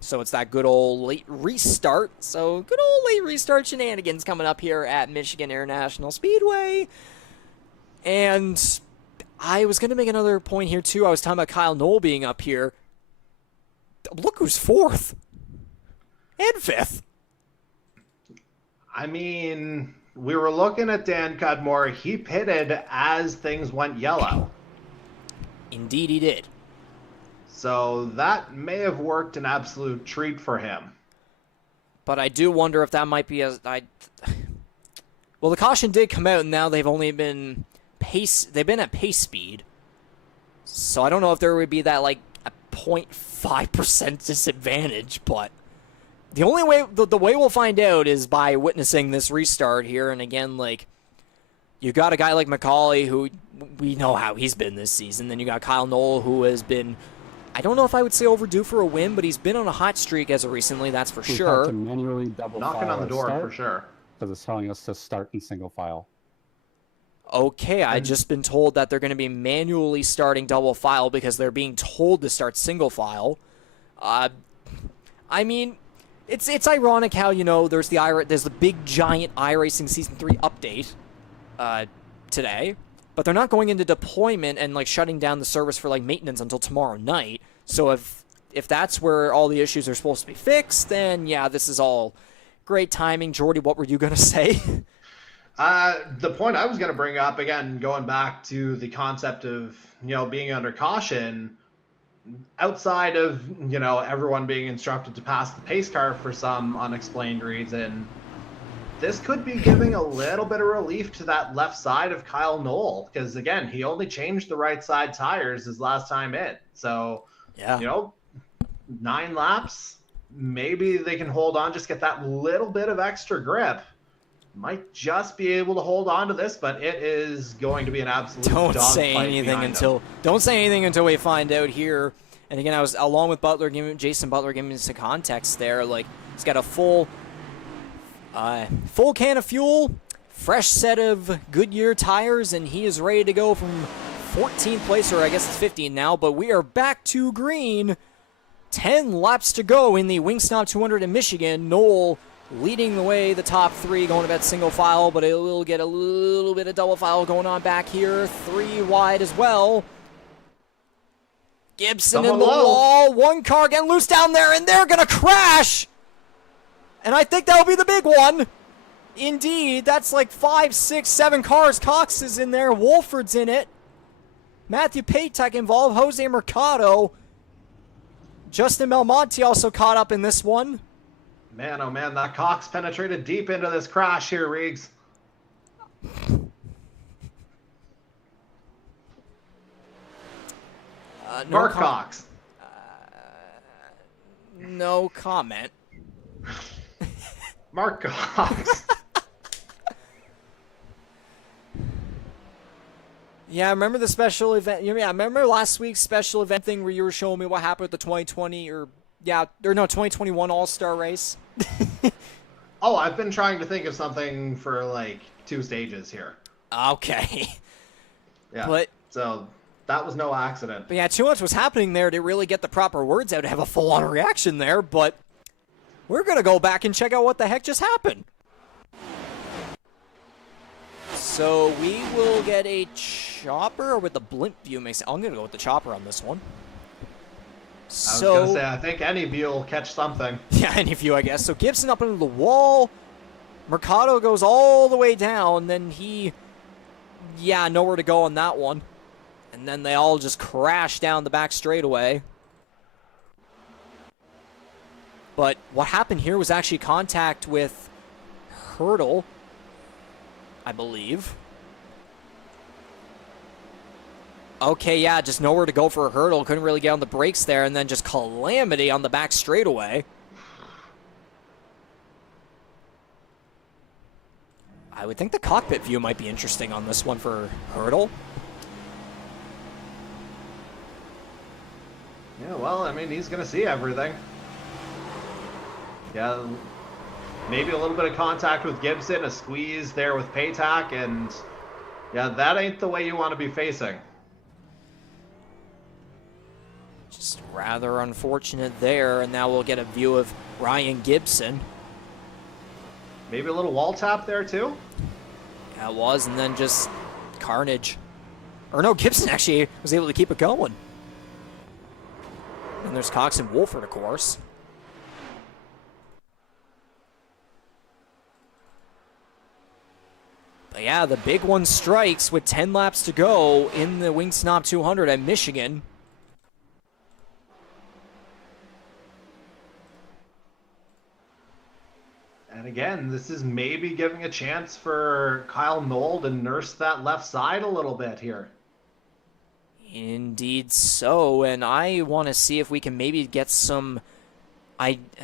So it's that good old late restart. So good old late restart shenanigans coming up here at Michigan International Speedway. And I was going to make another point here, too. I was talking about Kyle Knoll being up here. Look who's 4th and 5th. I mean, we were looking at Dan Cudmore. He pitted as things went yellow. Indeed he did. So that may have worked an absolute treat for him. But I do wonder if that might be well, the caution did come out, and now they've only been... They've been at pace speed, so I don't know if there would be that like a 0.5% disadvantage, but the only way the way we'll find out is by witnessing this restart here. And again, like, you got a guy like MacAulay who we know how he's been this season. Then you got Kyle Knoll, who has been, I don't know if I would say overdue for a win, but he's been on a hot streak as of recently, that's for sure. To manually double knocking file on the door start, for sure, because it's telling us to start in single file. Okay, I've just been told that they're going to be manually starting double file because they're being told to start single file. I mean, it's ironic how, there's the big giant iRacing Season 3 update today, but they're not going into deployment and like shutting down the service for like maintenance until tomorrow night. So if that's where all the issues are supposed to be fixed, then yeah, this is all great timing. Jordy, what were you going to say? The point I was going to bring up, again, going back to the concept of, being under caution, outside of, everyone being instructed to pass the pace car for some unexplained reason, this could be giving a little bit of relief to that left side of Kyle Knoll, because, again, he only changed the right side tires his last time in. So, yeah. 9 laps, maybe they can hold on, just get that little bit of extra grip. might just be able to hold on to this, but it is going to be an absolute Don't dogfight say anything until we find out here. And again, I was along with Jason Butler giving me some context there. Like, he's got a full can of fuel, fresh set of Goodyear tires, and he is ready to go from 14th place, or I guess it's 15 now. But we are back to green. 10 laps to go in the Wing Snob 200 in Michigan. Noel leading the way, the top three, going about single file, but it will get a little bit of double file going on back here. 3 wide as well. Gibson in the wall. One car getting loose down there, and they're going to crash. And I think that'll be the big one. Indeed, that's like 5, 6, 7 cars. Cox is in there. Wolford's in it. Matthew Patak involved. Jose Mercado. Justin Belmonte also caught up in this one. Man, oh man, that Cox penetrated deep into this crash here, Riggs. Mark Cox. No comment. Mark Cox. Yeah, I remember the special event. Yeah, I remember last week's special event thing where you were showing me what happened with the 2021 All-Star race. Oh, I've been trying to think of something for like 2 stages here. Okay. Yeah. So that was no accident. But yeah, too much was happening there to really get the proper words out to have a full-on reaction there, but we're going to go back and check out what the heck just happened. So we will get a chopper, or with the blimp view makes it. I'm going to go with the chopper on this one. I was going to say, I think any view will catch something. Yeah, any view, I guess. So Gibson up into the wall. Mercado goes all the way down. Then nowhere to go on that one. And then they all just crash down the back straightaway. But what happened here was actually contact with Hurdle, I believe. Okay, yeah, just nowhere to go for a Hurdle. Couldn't really get on the brakes there, and then just calamity on the back straightaway. I would think the cockpit view might be interesting on this one for Hurdle. Yeah, well, I mean, he's going to see everything. Yeah, maybe a little bit of contact with Gibson, a squeeze there with Patak, and yeah, that ain't the way you want to be facing. Just rather unfortunate there, and now we'll get a view of Ryan Gibson. Maybe a little wall tap there, too? Yeah, it was, and then just carnage. Or no, Gibson actually was able to keep it going. And there's Cox and Wolford, of course. But yeah, the big one strikes with 10 laps to go in the Wing Snob 200 at Michigan. And again, this is maybe giving a chance for Kyle Knoll to nurse that left side a little bit here. Indeed so, and I want to see if we can maybe get some...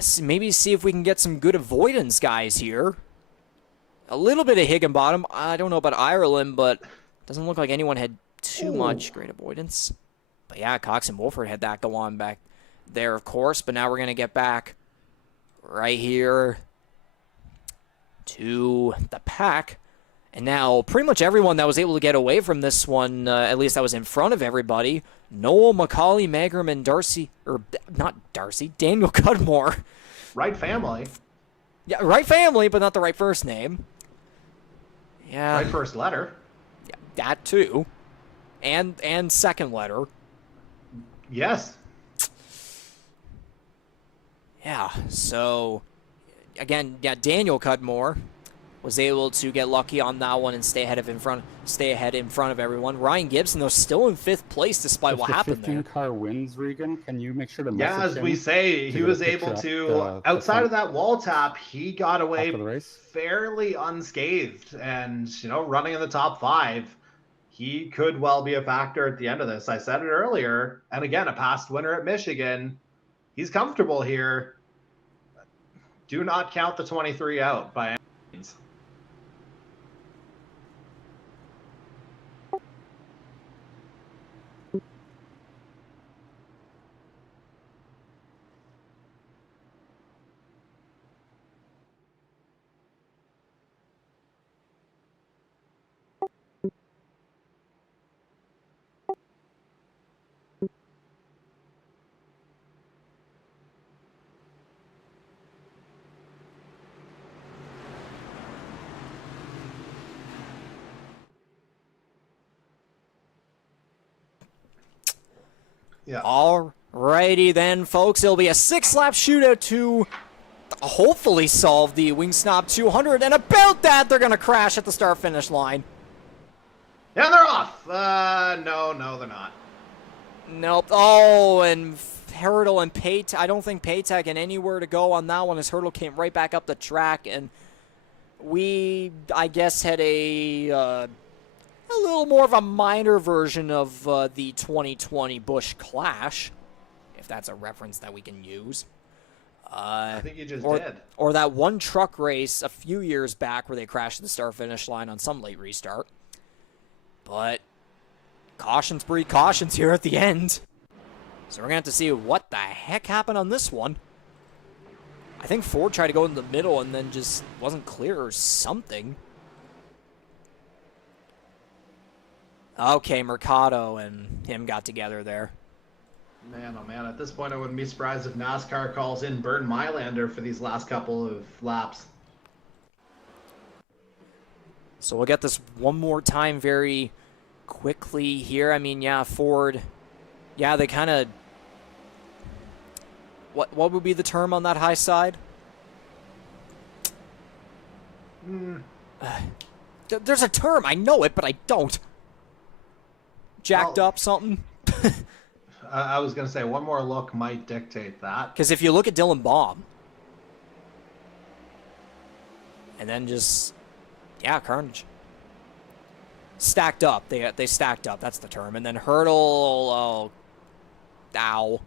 see if we can get some good avoidance guys here. A little bit of Higginbottom. I don't know about Ireland, but doesn't look like anyone had too much great avoidance. But yeah, Cox and Wolford had that go on back there, of course. But now we're going to get back right here to the pack. And now pretty much everyone that was able to get away from this one, at least that was in front of everybody, Noel, McCauley, Magrum, and Daniel Cudmore. Right family. Yeah, right family, but not the right first name. Yeah. Right first letter. Yeah, that too. And second letter. Yes. Yeah, so again, yeah, Daniel Cudmore was able to get lucky on that one and stay ahead in front of everyone. Ryan Gibson, though, still in 5th place despite what happened there. 15-car wins, Regan. Can you make sure to message him? Yeah, as we say, he was able to, outside of that wall tap, he got away fairly unscathed. And, you know, running in the top 5, he could well be a factor at the end of this. I said it earlier, and again, a past winner at Michigan. He's comfortable here. Do not count the 23 out by any means. Yeah. Alrighty then, folks. It'll be a 6-lap shootout to hopefully solve the Wing Snob 200. And about that, they're going to crash at the start-finish line. Yeah, they're off. No, they're not. Nope. Oh, and Hurdle and Patak. I don't think Patak had anywhere to go on that one as Hurdle came right back up the track. And we, I guess, had a little more of a minor version of the 2020 Busch Clash, if that's a reference that we can use. I think you just did. Or that one truck race a few years back where they crashed the start-finish line on some late restart. But cautions breed cautions here at the end. So we're going to have to see what the heck happened on this one. I think Ford tried to go in the middle and then just wasn't clear or something. Okay, Mercado and him got together there. Man, oh man, at this point I wouldn't be surprised if NASCAR calls in Burn Mylander for these last couple of laps. So we'll get this one more time very quickly here. I mean, yeah, Ford, yeah, they kind of, what would be the term on that high side? There's a term, I know it, but I don't. Jacked up something? I was going to say, one more look might dictate that. Because if you look at Dylan Baum, and then just, yeah, carnage. Stacked up. They stacked up, that's the term. And then Hurdle, ow.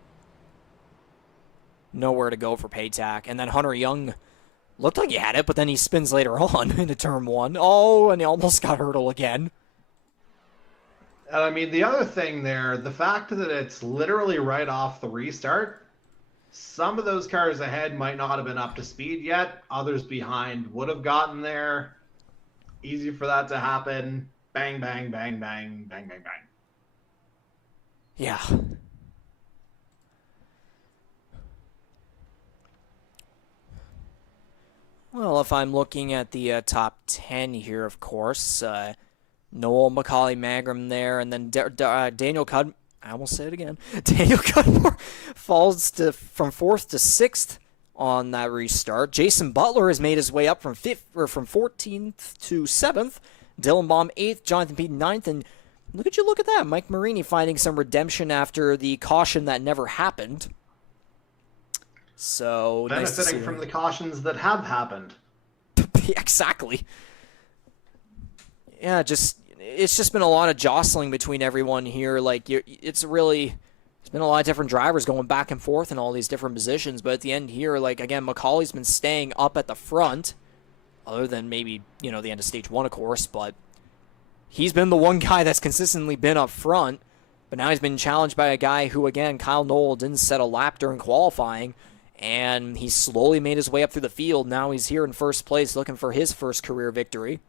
Nowhere to go for Patak. And then Hunter Young looked like he had it, but then he spins later on into turn 1. Oh, and he almost got Hurdle again. And I mean, the other thing there, the fact that it's literally right off the restart, some of those cars ahead might not have been up to speed yet. Others behind would have gotten there. Easy for that to happen. Bang, bang, bang, bang, bang, bang, bang. Yeah. Well, if I'm looking at the top 10 here, of course, Noel, MacAulay, Magrum there, and then Daniel Cudmore. I almost said it again. Daniel Cudmore falls from 4th to 6th on that restart. Jason Butler has made his way up from 14th to 7th. Dylan Baum 8th, Jonathan Pete 9th, and look at that. Mike Marini finding some redemption after the caution that never happened. So benefiting from the cautions that have happened. Exactly. Yeah, it's just been a lot of jostling between everyone here. Like it's been a lot of different drivers going back and forth in all these different positions. But at the end here, like again, MacAulay's been staying up at the front, other than maybe the end of stage 1, of course. But he's been the one guy that's consistently been up front. But now he's been challenged by a guy who, again, Kyle Noel didn't set a lap during qualifying. And he slowly made his way up through the field. Now he's here in first place looking for his first career victory.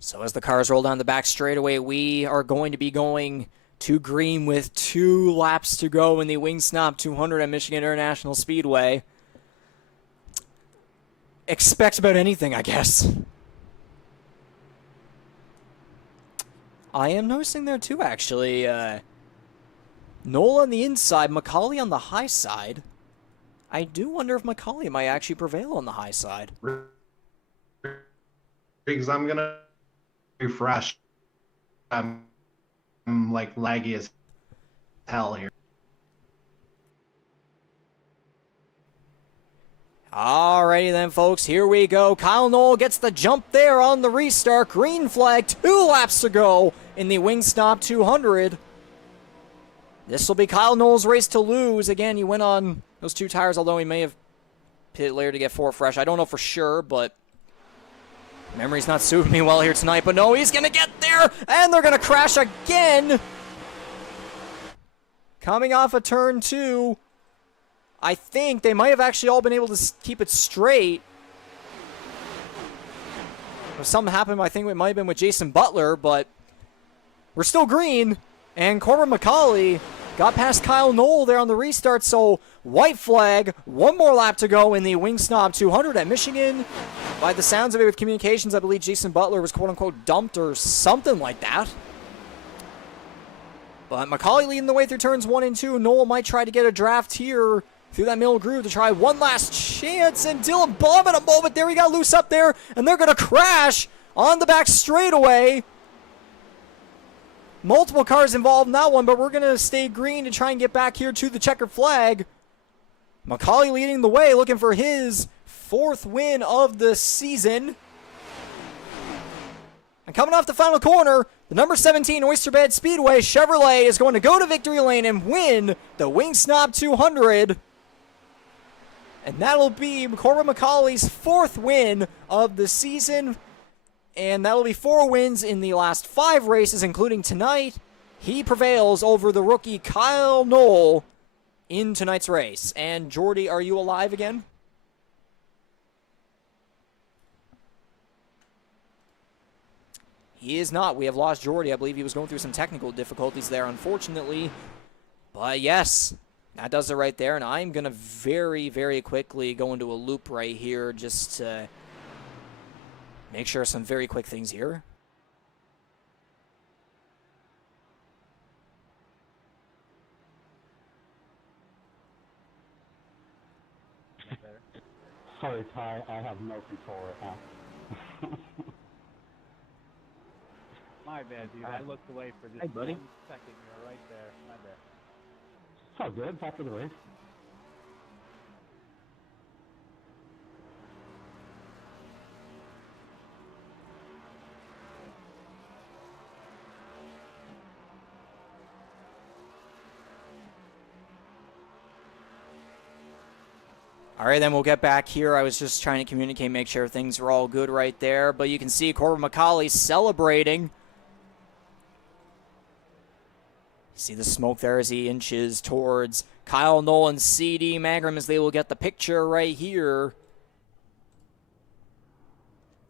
So as the cars roll down the back straightaway, we are going to be going to green with 2 laps to go in the Wing Snob 200 at Michigan International Speedway. Expect about anything, I guess. I am noticing there too, actually. Noel on the inside, MacAulay on the high side. I do wonder if MacAulay might actually prevail on the high side. Because I'm going to refresh. I'm like laggy as hell here. Alrighty then, folks, here we go. Kyle Knoll gets the jump there on the restart. Green flag, 2 laps to go in the Wing Snob 200. This will be Kyle Knoll's race to lose. Again, he went on those 2 tires, although he may have pitted later to get 4 fresh. I don't know for sure, but memory's not suiting me well here tonight. But no, he's going to get there, and they're going to crash again. Coming off of turn 2. I think they might have actually all been able to keep it straight. If something happened, I think it might have been with Jason Butler, but we're still green. And Corbin MacAulay got past Kyle Knoll there on the restart, so white flag, 1 more lap to go in the Wing Snob 200 at Michigan. By the sounds of it with communications, I believe Jason Butler was quote-unquote dumped or something like that. But MacAulay leading the way through turns 1 and 2. Knoll might try to get a draft here through that middle groove to try one last chance, and Dylan Baum at a moment there, he got loose up there, and they're going to crash on the back straightaway. Multiple cars involved in that one, but we're going to stay green to try and get back here to the checkered flag. MacAulay leading the way, looking for his 4th win of the season. And coming off the final corner, the number 17 Oyster Bed Speedway Chevrolet is going to go to victory lane and win the Wing Snob 200. And that'll be Corbin MacAulay's 4th win of the season. And that'll be 4 wins in the last 5 races, including tonight. He prevails over the rookie Kyle Knoll in tonight's race. And Jordy, are you alive again? He is not. We have lost Jordy. I believe he was going through some technical difficulties there, unfortunately. But yes, that does it right there. And I'm going to very, very quickly go into a loop right here just to make sure some very quick things here. Sorry, Ty, I have no control right now. My bad, dude. I looked away for just Hey, buddy. 1 second. You're right there. My bad. It's all good. It's after the race. All right, then we'll get back here. I was just trying to communicate, make sure things were all good right there. But you can see Corbin MacAulay celebrating. See the smoke there as he inches towards Kyle Knoll and C.D. Magram as they will get the picture right here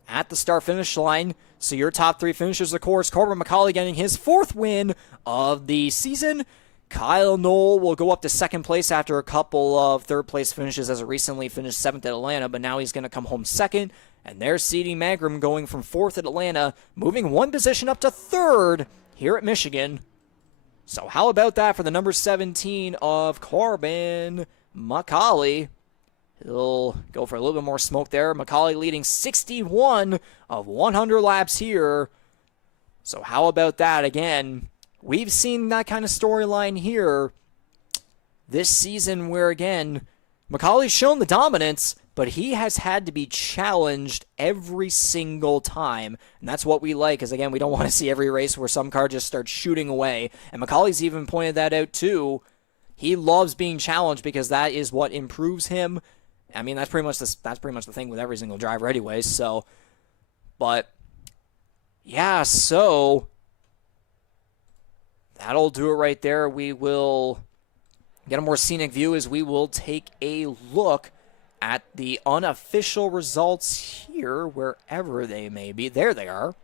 at the start-finish line. So your top 3 finishers, of course, Corbin MacAulay getting his 4th win of the season. Kyle Knoll will go up to 2nd place after a couple of 3rd-place finishes, as he recently finished 7th at Atlanta, but now he's going to come home 2nd. And there's C.D. Magram going from 4th at Atlanta, moving 1 position up to 3rd here at Michigan. So how about that for the number 17 of Corbin MacAulay? He'll go for a little bit more smoke there. MacAulay leading 61 of 100 laps here. So how about that again? We've seen that kind of storyline here this season where, again, MacAulay's shown the dominance, but he has had to be challenged every single time. And that's what we like, because, again, we don't want to see every race where some car just starts shooting away. And MacAulay's even pointed that out, too. He loves being challenged because that is what improves him. I mean, that's pretty much the thing with every single driver anyways. So, but, yeah, so that'll do it right there. We will get a more scenic view as we will take a look at the unofficial results here, wherever they may be. There they are.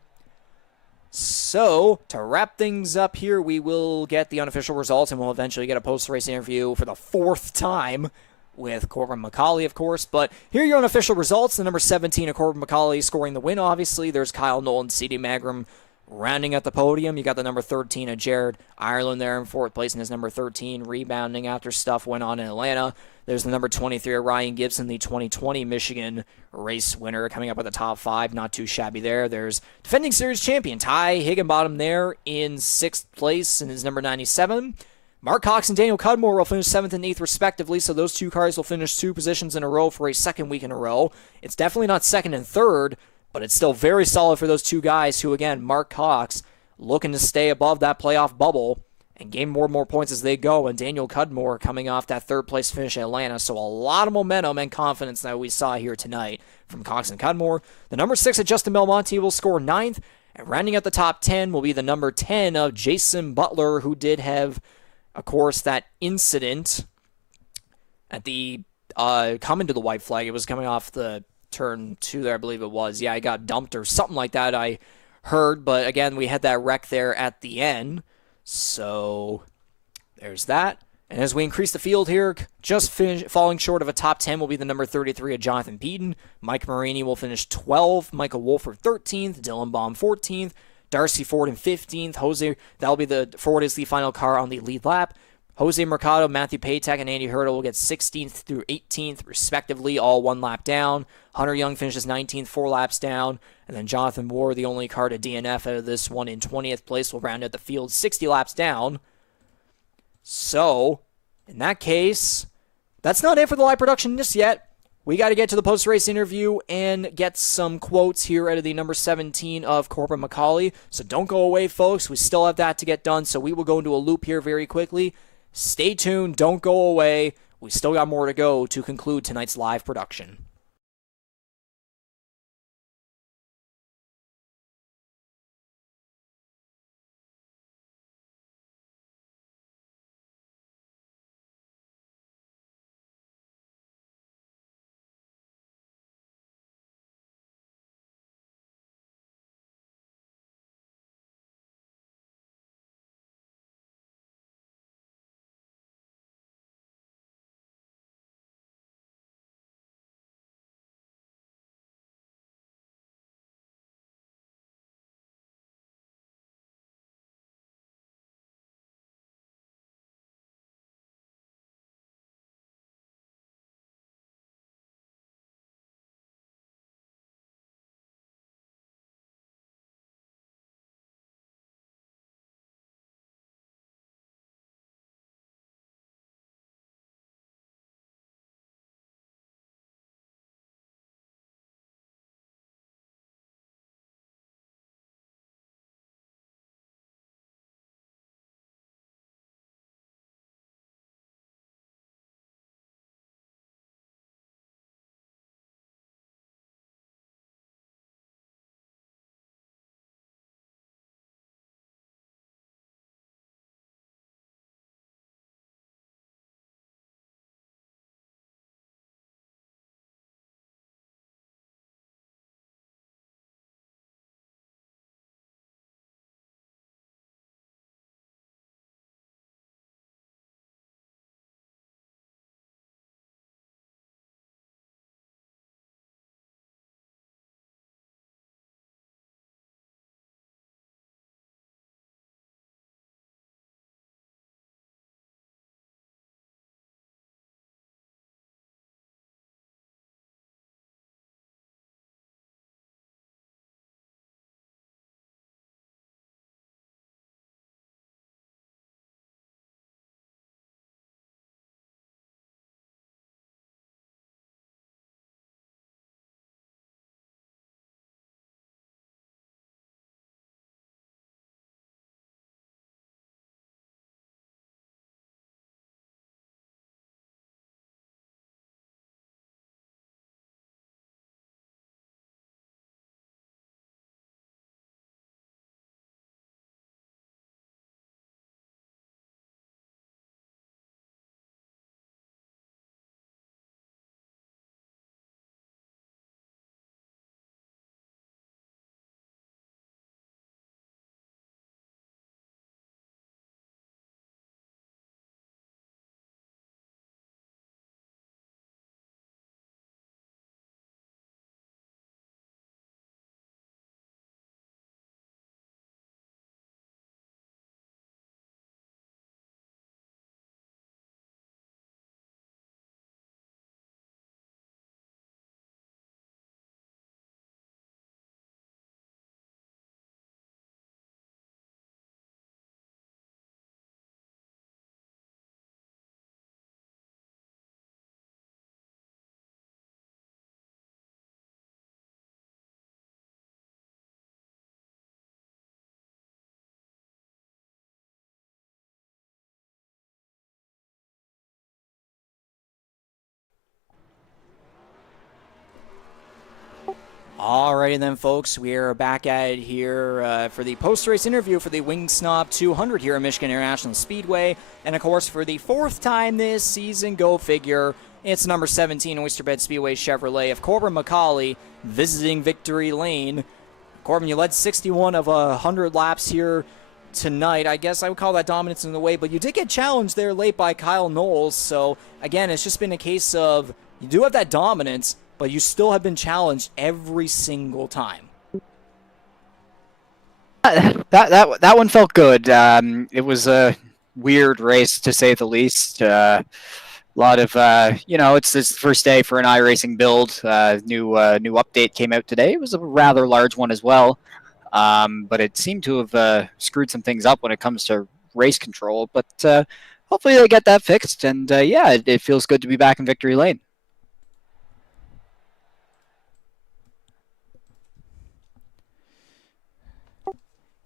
So, to wrap things up here, we will get the unofficial results, and we'll eventually get a post-race interview for the 4th time with Corbin MacAulay, of course. But here are your unofficial results. The number 17 of Corbin MacAulay scoring the win, obviously. There's Kyle Knoll and C.D. Magram Rounding at the podium, you got the number 13 of Jared Ireland there in fourth place in his number 13, rebounding after stuff went on in Atlanta. There's the number 23 of Ryan Gibson, the 2020 Michigan race winner, coming up with the top 5. Not too shabby there. There's defending series champion Ty Higginbottom there in 6th place in his number 97. Mark Cox and Daniel Cudmore will finish 7th and 8th respectively, so those two cars will finish 2 positions in a row for a second week in a row. It's definitely not 2nd and 3rd, but it's still very solid for those two guys who, again, Mark Cox looking to stay above that playoff bubble and gain more and more points as they go, and Daniel Cudmore coming off that 3rd place finish in Atlanta, so a lot of momentum and confidence that we saw here tonight from Cox and Cudmore. The number 6 of Justin Belmonte will score 9th, and rounding out the top 10 will be the number 10 of Jason Butler, who did have, of course, that incident at the coming to the white flag. It was coming off the turn 2 there, I believe it was. Yeah, he got dumped or something like that, I heard. But again, we had that wreck there at the end. So there's that. And as we increase the field here, just falling short of a top 10 will be the number 33 of Jonathan Beaton. Mike Marini will finish 12th. Michael Wolford 13th. Dylan Baum 14th. Darcy Ford in 15th. That'll be the Ford is the final car on the lead lap. Jose Mercado, Matthew Patak, and Andy Hurdle will get 16th through 18th, respectively, all 1 lap down. Hunter Young finishes 19th, 4 laps down. And then Jonathan Moore, the only car to DNF out of this one, in 20th place, will round out the field 60 laps down. So, in that case, that's not it for the live production just yet. We got to get to the post-race interview and get some quotes here out of the number 17 of Corbin MacAulay. So don't go away, folks. We still have that to get done, so we will go into a loop here very quickly. Stay tuned. Don't go away. We still got more to go to conclude tonight's live production. Alrighty then, folks, we are back at it here for the post-race interview for the Wing Snob 200 here at Michigan International Speedway. And, of course, for the fourth time this season, go figure, it's number 17 Oysterbed Speedway Chevrolet of Corbin MacAulay visiting Victory Lane. Corbin, you led 61 of 100 laps here tonight. I guess I would call that dominance in the way, but you did get challenged there late by Kyle Knowles. So, again, it's just been a case of you do have that dominance, but you still have been challenged every single time. That one felt good. It was a weird race, to say the least. A lot of, it's this first day for an iRacing build. New update came out today. It was a rather large one as well, but it seemed to have screwed some things up when it comes to race control. But hopefully they get that fixed, and it feels good to be back in Victory Lane.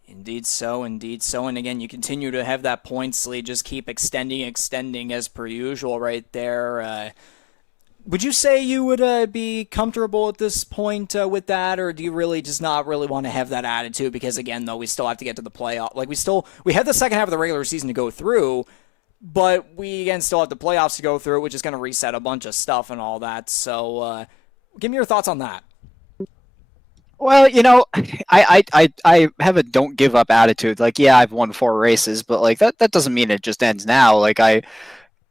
Indeed so, indeed so. And again, you continue to have that points lead, just keep extending as per usual right there. Would you say you would be comfortable at this point with that, or do you really just not really want to have that attitude? Because again, though, we still have to get to the playoff. Like we have the second half of the regular season to go through, but we again still have the playoffs to go through, which is going to reset a bunch of stuff and all that. So, give me your thoughts on that. Well, I have a don't give up attitude. Like, yeah, I've won 4 races, but like that doesn't mean it just ends now. Like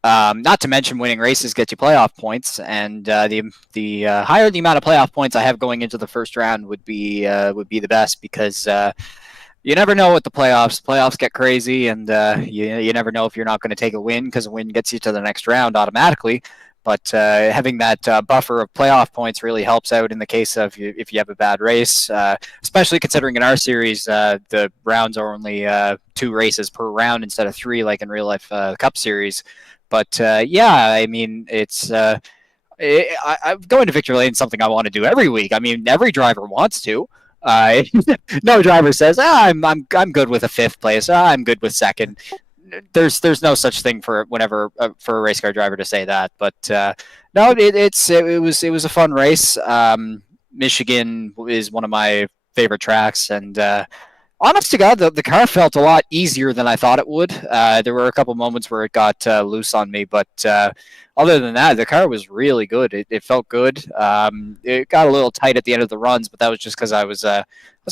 not to mention winning races gets you playoff points, and the higher the amount of playoff points I have going into the first round would be the best, because you never know what the playoffs get crazy, and you never know if you're not going to take a win, because a win gets you to the next round automatically. But having that buffer of playoff points really helps out in the case of if you have a bad race, especially considering in our series the rounds are only 2 races per round instead of 3 like in real life Cup Series. But I mean, it's I'm going to Victory Lane is something I want to do every week. I mean, every driver wants to. No driver says, I'm good with a 5th place. I'm good with 2nd. There's no such thing for a race car driver to say that, but no, it was a fun race. Michigan is one of my favorite tracks, and honest to God, the car felt a lot easier than I thought it would. There were a couple moments where it got loose on me, but other than that, the car was really good. It felt good. It got a little tight at the end of the runs, but that was just because I was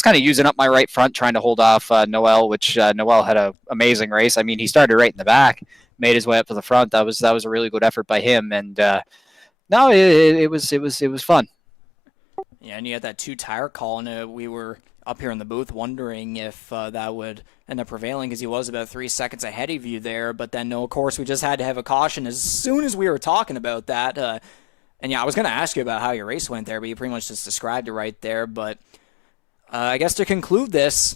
kind of using up my right front, trying to hold off Noel, which Noel had an amazing race. I mean, he started right in the back, made his way up to the front. That was a really good effort by him, and no, it was fun. Yeah, and you had that 2-tire call, and we were up here in the booth wondering if that would end up prevailing, because he was about 3 seconds ahead of you there. But then, no, of course, we just had to have a caution as soon as we were talking about that. And yeah, I was going to ask you about how your race went there, but you pretty much just described it right there. But I guess to conclude this,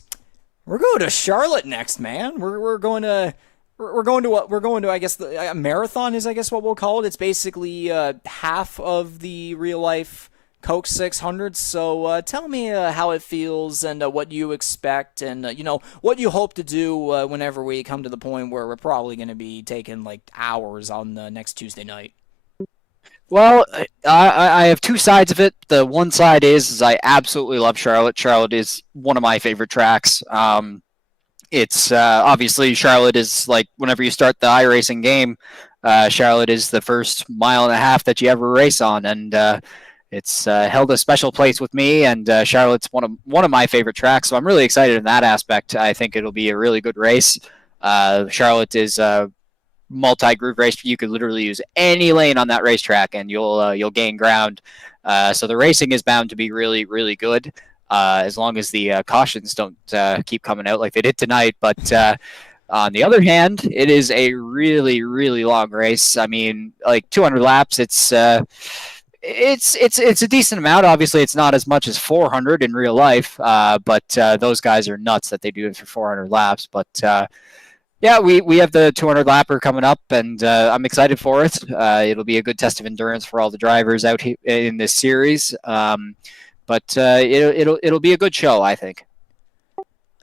we're going to Charlotte next, man. We're going to I guess a marathon is I guess what we'll call it. It's basically half of the real life Coke 600. So tell me how it feels, and what you expect, and what you hope to do whenever we come to the point where we're probably going to be taking like hours on the next Tuesday night. Well, I have 2 sides of it. The one side is I absolutely love Charlotte. Charlotte is one of my favorite tracks. It's obviously Charlotte is like whenever you start the iRacing game, Charlotte is the first 1.5 miles that you ever race on, and it's held a special place with me, and Charlotte's one of my favorite tracks, so I'm really excited in that aspect. I think it'll be a really good race. Charlotte is a multi-groove race. You could literally use any lane on that racetrack, and you'll gain ground. So the racing is bound to be really, really good, as long as the cautions don't keep coming out like they did tonight. But on the other hand, it is a really, really long race. I mean, like 200 laps. It's a decent amount. Obviously, it's not as much as 400 in real life, but those guys are nuts that they do it for 400 laps. But yeah, we have the 200 lapper coming up, and I'm excited for it. It'll be a good test of endurance for all the drivers out here in this series. But it'll be a good show, I think.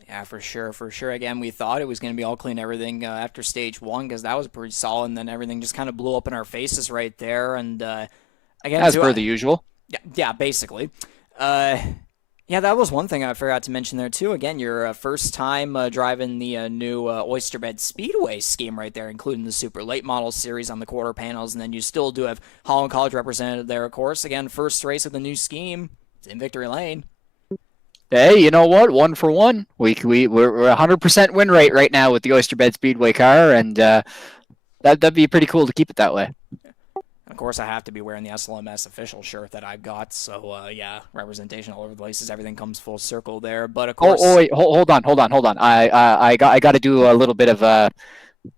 Yeah, for sure. Again, we thought it was going to be all clean everything after stage 1, because that was pretty solid, and then everything just kind of blew up in our faces right there. And again, as per the usual. Yeah, basically. Yeah, that was one thing I forgot to mention there, too. Again, your first time driving the new Oysterbed Speedway scheme right there, including the Super Late Model Series on the quarter panels, and then you still do have Holland College represented there, of course. Again, first race of the new scheme. It's in Victory Lane. Hey, you know what? 1-for-1. We're 100% win rate right now with the Oysterbed Speedway car, and that'd be pretty cool to keep it that way. Of course, I have to be wearing the SLMS official shirt that I've got, so yeah, representation all over the places. Everything comes full circle there. But of course, wait, hold on. I got to do a little bit of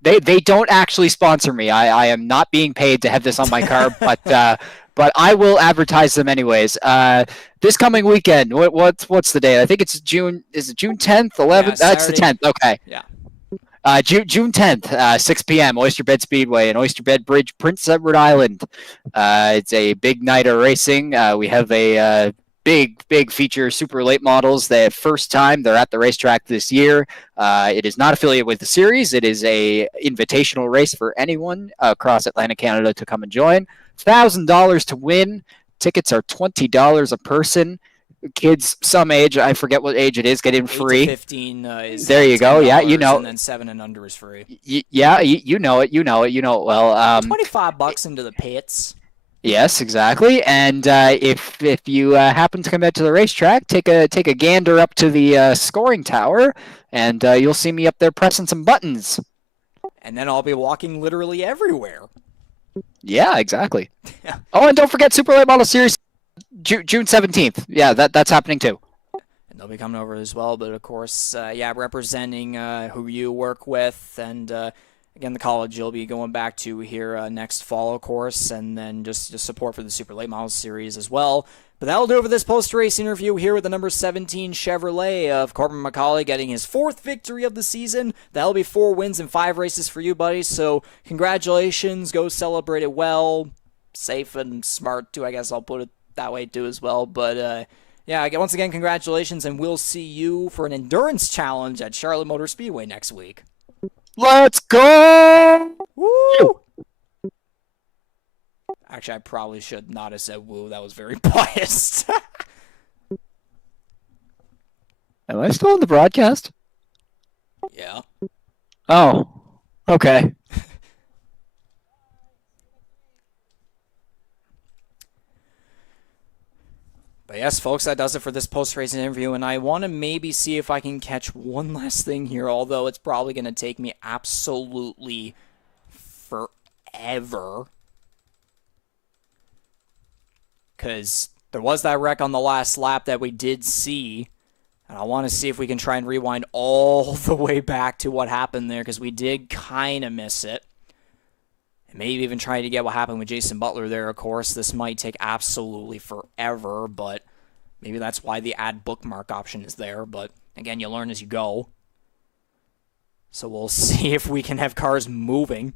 They don't actually sponsor me. I am not being paid to have this on my car, but I will advertise them anyways. This coming weekend, what's the date? I think it's June. Is it June 10th, 11th? Yeah, That's the 10th. Okay. Yeah. June 10th, 6 p.m., Oysterbed Speedway in Oysterbed Bridge, Prince Edward Island. It's a big night of racing. We have a big feature, super late models. They first time they're at the racetrack this year. It is not affiliated with the series. It is a invitational race for anyone across Atlantic Canada to come and join. $1,000 to win. Tickets are $20 a person. Kids some age, I forget what age it is, get in free. 8 to 15 is there you go. Yeah, you know. And then 7 and under is free. Yeah, you know it. You know it well. $25 into the pits. Yes, exactly. And if you happen to come out to the racetrack, take a gander up to the scoring tower, and you'll see me up there pressing some buttons. And then I'll be walking literally everywhere. Yeah, exactly. Oh, and don't forget Super Late Model Series, June 17th. Yeah, that's happening too. And they'll be coming over as well. But of course, yeah, representing who you work with, and again, the college you'll be going back to here next fall, of course, and then just support for the Super Late Model Series as well. But that'll do it for this post-race interview here with the number 17 Chevrolet of Corbin MacAulay getting his 4th victory of the season. That'll be 4 wins in 5 races for you, buddy. So congratulations. Go celebrate it well. Safe and smart, too. I guess I'll put it that way, too, as well. But, yeah, once again, congratulations, and we'll see you for an endurance challenge at Charlotte Motor Speedway next week. Let's go! Woo! Actually, I probably should not have said woo. That was very biased. Am I still on the broadcast? Yeah. Oh, okay. But yes, folks, that does it for this post-race interview, and I want to maybe see if I can catch one last thing here, although it's probably going to take me absolutely forever. Because there was that wreck on the last lap that we did see, and I want to see if we can try and rewind all the way back to what happened there, because we did kind of miss it. And maybe even try to get what happened with Jason Butler there, of course. This might take absolutely forever, but maybe that's why the add bookmark option is there. But again, you learn as you go. So we'll see if we can have cars moving.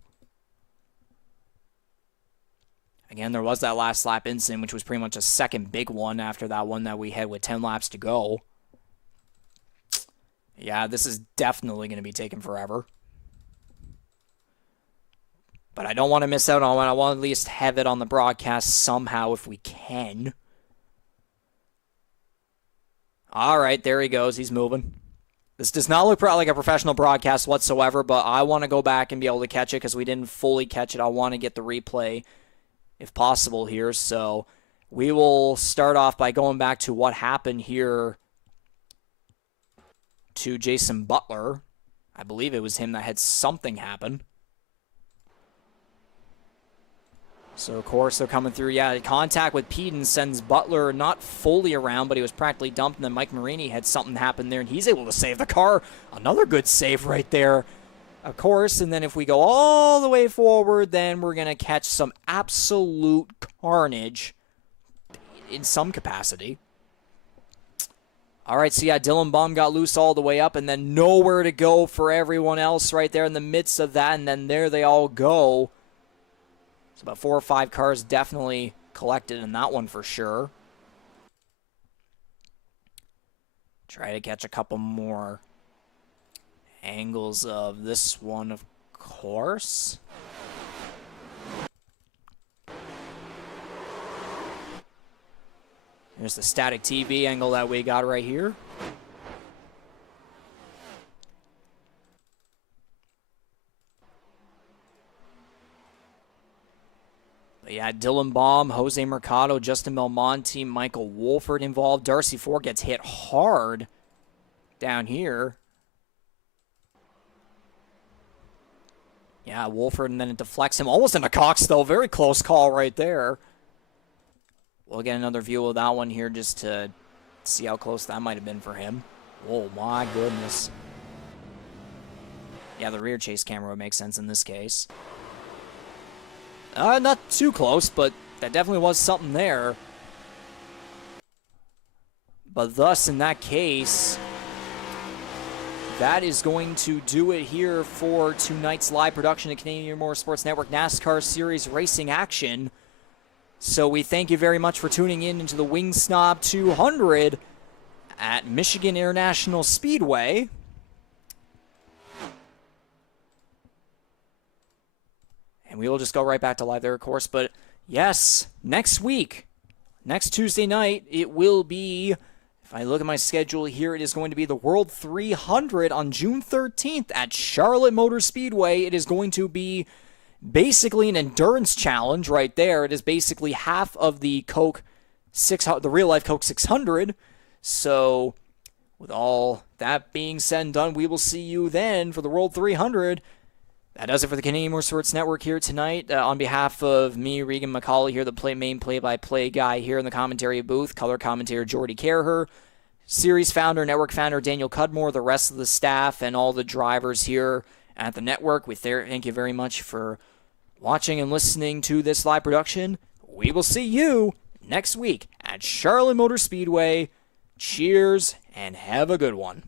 Again, there was that last lap incident, which was pretty much a second big one after that one that we had with 10 laps to go. Yeah, this is definitely going to be taking forever. But I don't want to miss out on it. I want to at least have it on the broadcast somehow if we can. All right, there he goes. He's moving. This does not look like a professional broadcast whatsoever, but I want to go back and be able to catch it because we didn't fully catch it. I want to get the replay if possible here. So we will start off by going back to what happened here to Jason Butler. I believe it was him that had something happen. So, of course, they're coming through. Yeah, contact with Peden sends Butler not fully around, but he was practically dumped. And then Mike Marini had something happen there, and he's able to save the car. Another good save right there, of course. And then if we go all the way forward, then we're going to catch some absolute carnage in some capacity. All right, so yeah, Dylan Baum got loose all the way up, and then nowhere to go for everyone else right there in the midst of that. And then there they all go. So about 4 or 5 cars definitely collected in that one for sure. Try to catch a couple more angles of this one, of course. There's the static TV angle that we got right here. But yeah, Dylan Baum, Jose Mercado, Justin Belmonte, Michael Wolford involved. Darcy Ford gets hit hard down here. Yeah, Wolford, and then it deflects him almost into Cox, though. Very close call right there. We'll get another view of that one here just to see how close that might have been for him. Oh, my goodness. Yeah, the rear chase camera would make sense in this case. Not too close, but that definitely was something there. But thus, in that case, that is going to do it here for tonight's live production of Canadian Motorsports Network NASCAR Series racing action. So we thank you very much for tuning in into the Wing Snob 200 at Michigan International Speedway. And we will just go right back to live there, of course. But yes, next week, next Tuesday night, it will be, if I look at my schedule here, it is going to be the World 300 on June 13th at Charlotte Motor Speedway. It is going to be basically an endurance challenge right there. It is basically half of the Coke 600, the real life Coke 600. So with all that being said and done, we will see you then for the World 300. That does it for the Canadian Motorsports Network here tonight. On behalf of me, Regan McCauley here, the main play-by-play guy here in the commentary booth, color commentator Jordy Kerher, series founder, network founder Daniel Cudmore, the rest of the staff, and all the drivers here at the network. Thank you very much for watching and listening to this live production. We will see you next week at Charlotte Motor Speedway. Cheers, and have a good one.